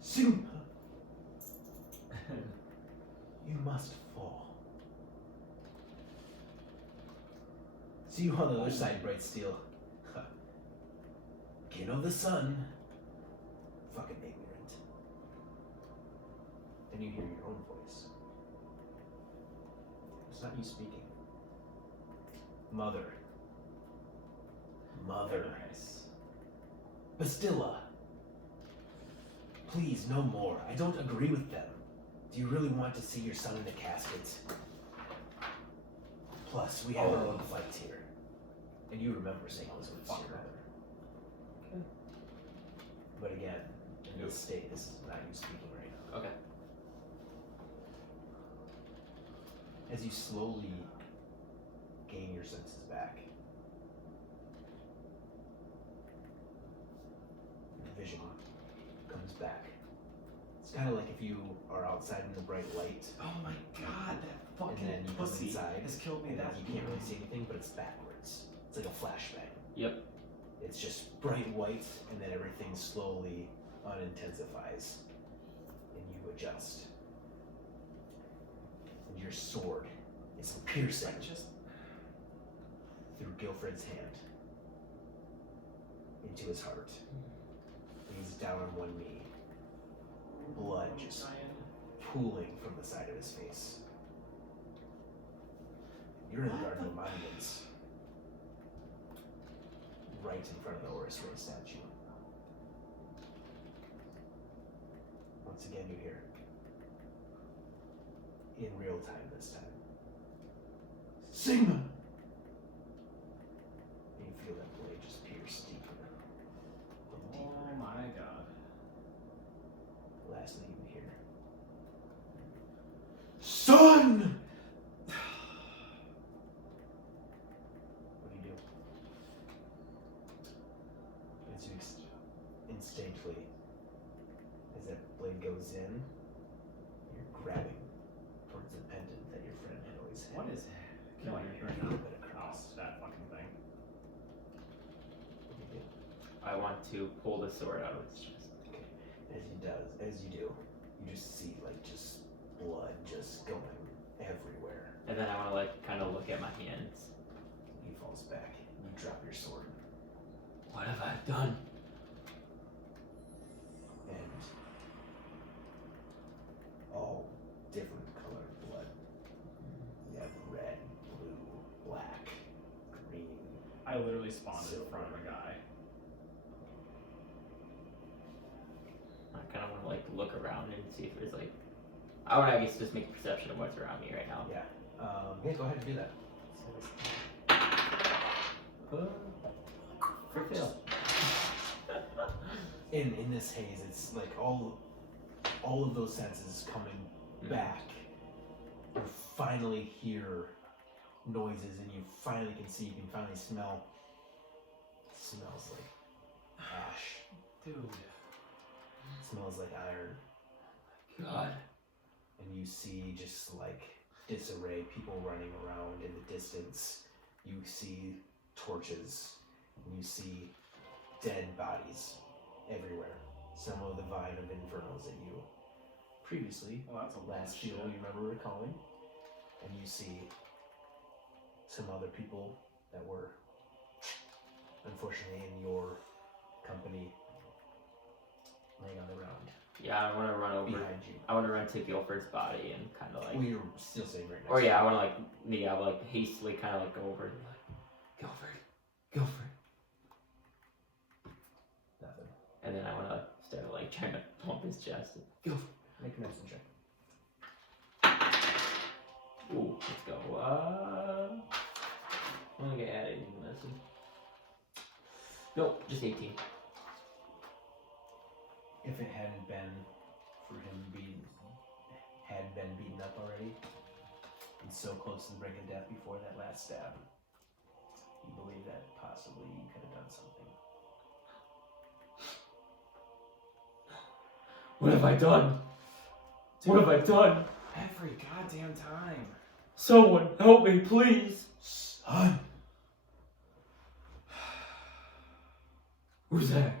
Sigmund, you must fall. See you on the other side, Brightsteel. Kin of the sun. Fucking ignorant. Then you hear your own voice. It's not you speaking. Mother. Mother. Nice. Bastilla. Please, no more. I don't agree with them. Do you really want to see your son in a casket? Plus, we have our own fight here. And you remember saying this with your mother. But again, in this state, this is not you speaking right now. Okay. As you slowly gain your senses back, your vision comes back. It's kind of like if you are outside in the bright light, Oh my god, that and fucking then you come pussy inside, has killed me. and then That you can't really see anything, but it's backwards. It's like a flashbang. Yep. It's just bright white, and then everything slowly unintensifies, and you adjust. And your sword is piercing just through Guilfred's hand into his heart. He's down on one knee, blood just pooling from the side of his face. You're in the Garden of Monuments, right in front of the Horus Ray statue. Once again, you hear, in real time this time, Sigmund! And you feel that blade just pierce deeper and deeper. oh my god. Lastly, you hear, Son! What do you do? As you instinctively, as that blade goes in, you're grabbing towards the pendant that your friend had always had. What is killing me right Feel now? it across. Oh, that fucking thing. What do you do? I want to pull the sword out of his chest. Okay. As you do, you just see like just blood just going everywhere. And then I want to like kind of look at my hands. He falls back. You drop your sword, What have I done? and all different colored blood. You have red, blue, black, green. I literally spawned in front of a guy. I kind of want to like look around and see if there's like. I want to, I guess, just make a perception of what's around me right now. Yeah. Yeah, go ahead and do that. For fail. In this haze, it's like all of those senses coming back. You finally hear noises, and you finally can see. You can finally smell. It smells like ash. Dude. It smells like iron. God. And you see just like disarray, people running around in the distance. You see torches, and you see dead bodies everywhere. Some of the vine of infernals that you previously, Well, that's a lot of last shit. fuel you remember recalling, and you see some other people that were unfortunately in your company laying on the ground Yeah, I want to run over. behind you. I want to run to Guilford's body and kind of like. Well, you're still sitting right next Or to yeah, I him. want to like, yeah, like hastily kind of like go over and be like, Guilford. Nothing. And then I want to start like trying to pump his chest. Guilford. Make a medicine check. Ooh, let's go. I'm gonna get added in medicine. Nope, just 18. If it hadn't been for him being beaten up already and so close to the brink of death before that last stab, you believe that possibly you could have done something. What have I done? What have I done? Every goddamn time. Someone help me, please. Son! Who's that?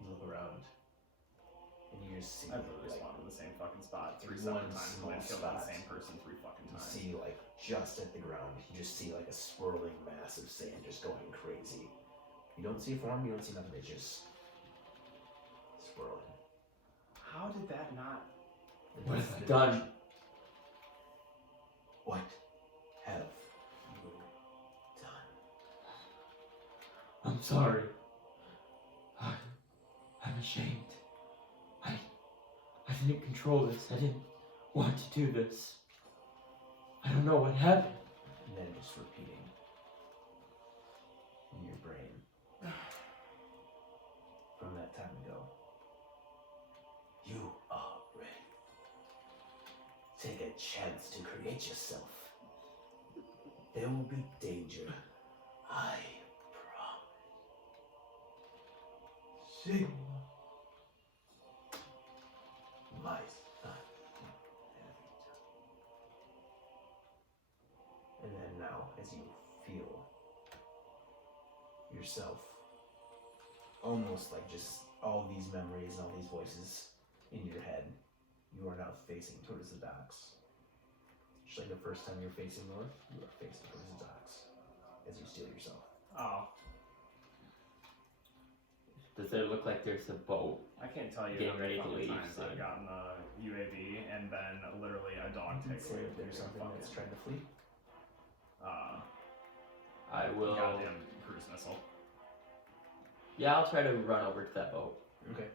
You look around and you just see I literally like, spawned in the same fucking spot in 3 separate one times and small I killed that spot. same person 3 fucking you times. see like just at the ground, you just see like a swirling mass of sand just going crazy. You don't see a form, you don't see nothing, it's just swirling. How did that not? What have I done? What have you done? I'm sorry. I'm ashamed. I didn't control this. I didn't want to do this. I don't know what happened. And then just repeating in your brain from that time ago. You are ready. Take a chance to create yourself. There will be danger. I promise. Sigmund. My son. And then now, as you feel yourself, almost like just all these memories and all these voices in your head, you are now facing towards the docks. Just like the first time you're facing north, you are facing towards the docks as you steal yourself. Oh, Does it look like there's a boat? I can't tell you Getting how many ready to fucking leave times soon. I've gotten the UAV and then literally a dog You can takes say away if there's something that's trying to flee. I will. goddamn cruise missile. Yeah, I'll try to run over to that boat. Okay.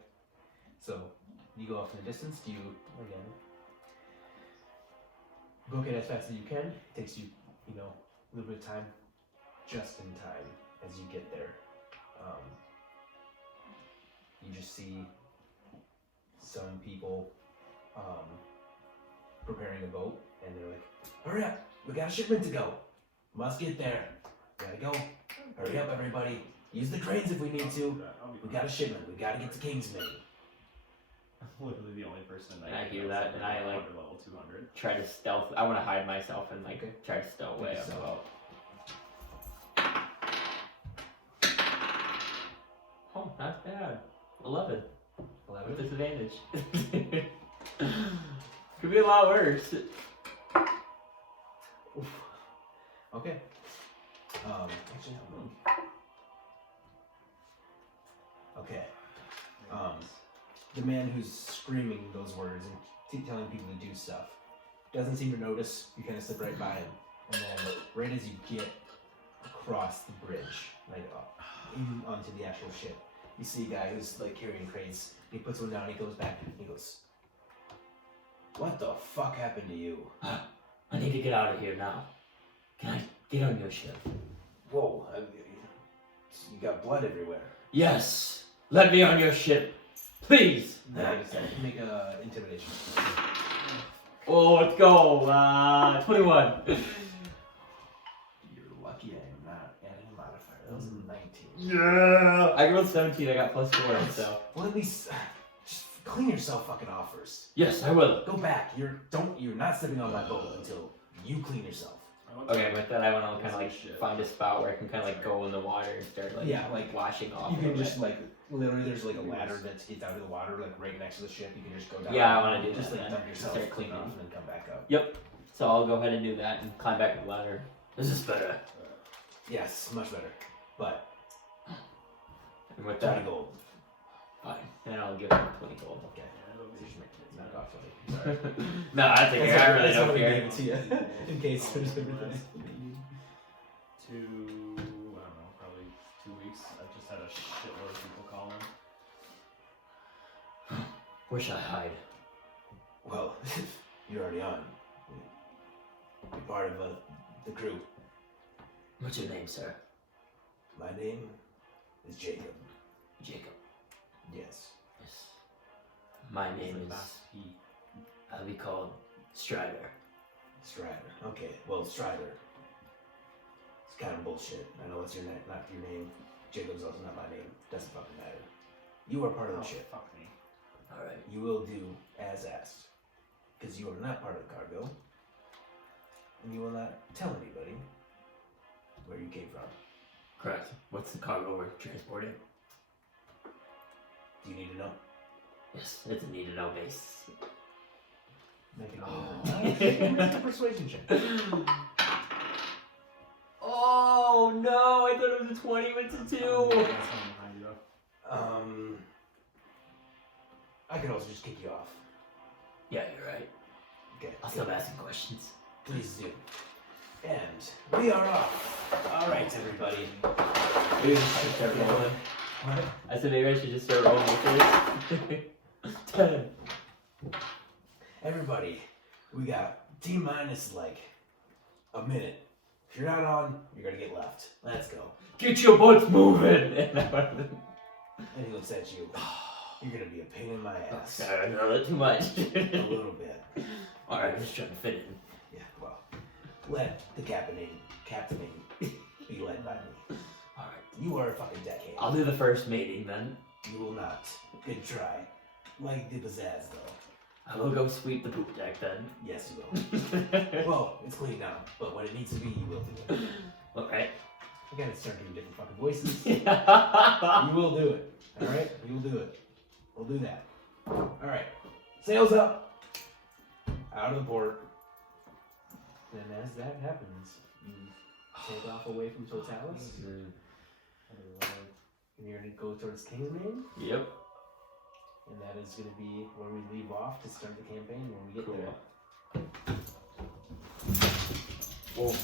So, you go off in the distance. Do you, again, book it as fast as you can? It takes you, a little bit of time, just in time as you get there. You just see some people preparing a boat, and they're like, hurry up, we got a shipment to go. Must get there. Gotta go. Hurry up, everybody. Use the cranes if we need to. We got a shipment. We gotta get to Kingsman. I'm literally the only person that And I hear that, and I, like, under level 200. Try to stealth. I want to hide myself and like Okay. try to stow away Do on the so. boat. Oh, not bad. 11 with 11. disadvantage. Could be a lot worse. Oof. Okay. Actually, hold on. Okay. The man who's screaming those words and telling people to do stuff doesn't seem to notice. You kind of slip right by him, and then right as you get across the bridge, like in onto the actual ship, you see a guy who's like carrying cranes. He puts one down. He goes back and he goes, "What the fuck happened to you?" I need to get out of here now. Can I get on your ship? Whoa! You got blood everywhere. Yes. Let me on your ship, please. Make a intimidation. Oh, let's go. 21. You're lucky I am not adding a modifier. That was a 19. Yeah. I rolled 17. I got +4. So Well, at least just clean yourself fucking off first. yes, I will. Go back. You're not stepping on my boat until you clean yourself. Okay, with that I want to kind of like Shit. find a spot where I can kind of like go in the water and start like Yeah, like, washing off. You a can little just bit. like literally there's like a ladder that gets out of the water like right next to the ship. You can just go down. Yeah, I wanna do just that like then. dump yourself, Start clean cleaning. off, and then come back up. Yep. So I'll go ahead and do that and climb back the ladder. This is better. Yes, much better. But And with 20 that, gold. fine. And I'll give him 20 gold. Okay. Knock off 20. No, I think I really That's don't how we care. gave it to you in case there's everything. To, I don't know, probably 2 weeks. I've just had a shitload of people calling. Where should I hide? Well, you're already on. You're part of the crew. What's your name, sir? My name is Jacob. Jacob. Yes. Yes. My name is. I'll be called Strider. Strider. Okay, well, Strider. It's kind of bullshit. I know it's your name, not your name. Jacob's also not my name. Doesn't fucking matter. You are part of the ship. Fuck me. Alright. You will do as asked. Because you are not part of the cargo. And you will not tell anybody where you came from. Correct. What's the cargo we're transporting? Do you need to know? Yes, it's a need to know base. Make it Oh. a persuasion check. Oh no, I thought it was a 20 went to 2. I could also just kick you off. Yeah, you're right. Okay. I'll good. stop asking questions. Please do. And we are off. All right, everybody. Maybe I should start rolling. What? I said maybe I should just start rolling with this. 10. Everybody, we got T minus like a minute. If you're not on, you're gonna get left. Let's go. Get your butts moving! And he looks at you. You're gonna be a pain in my ass. Sorry, I know that too much. A little bit. Alright, I'm just trying to fit in. Yeah, well, let the captaining be led by me. Alright. You are a fucking deckhand. I'll do the first mating then. You will not. Good try. Like the pizzazz, though. I will go sweep the poop deck then. Yes, you will. Well, it's clean now, but when it needs to be, you will do it. Alright. I gotta start doing different fucking voices. Yeah. You will do it. Alright? You will do it. We'll do that. Alright. Sails up. Out of the port. And as that happens, you take off away from Totalis. And you're gonna go towards Kingsman. Yep. And that is gonna be where we leave off to start the campaign when we get Cool. there. Whoa.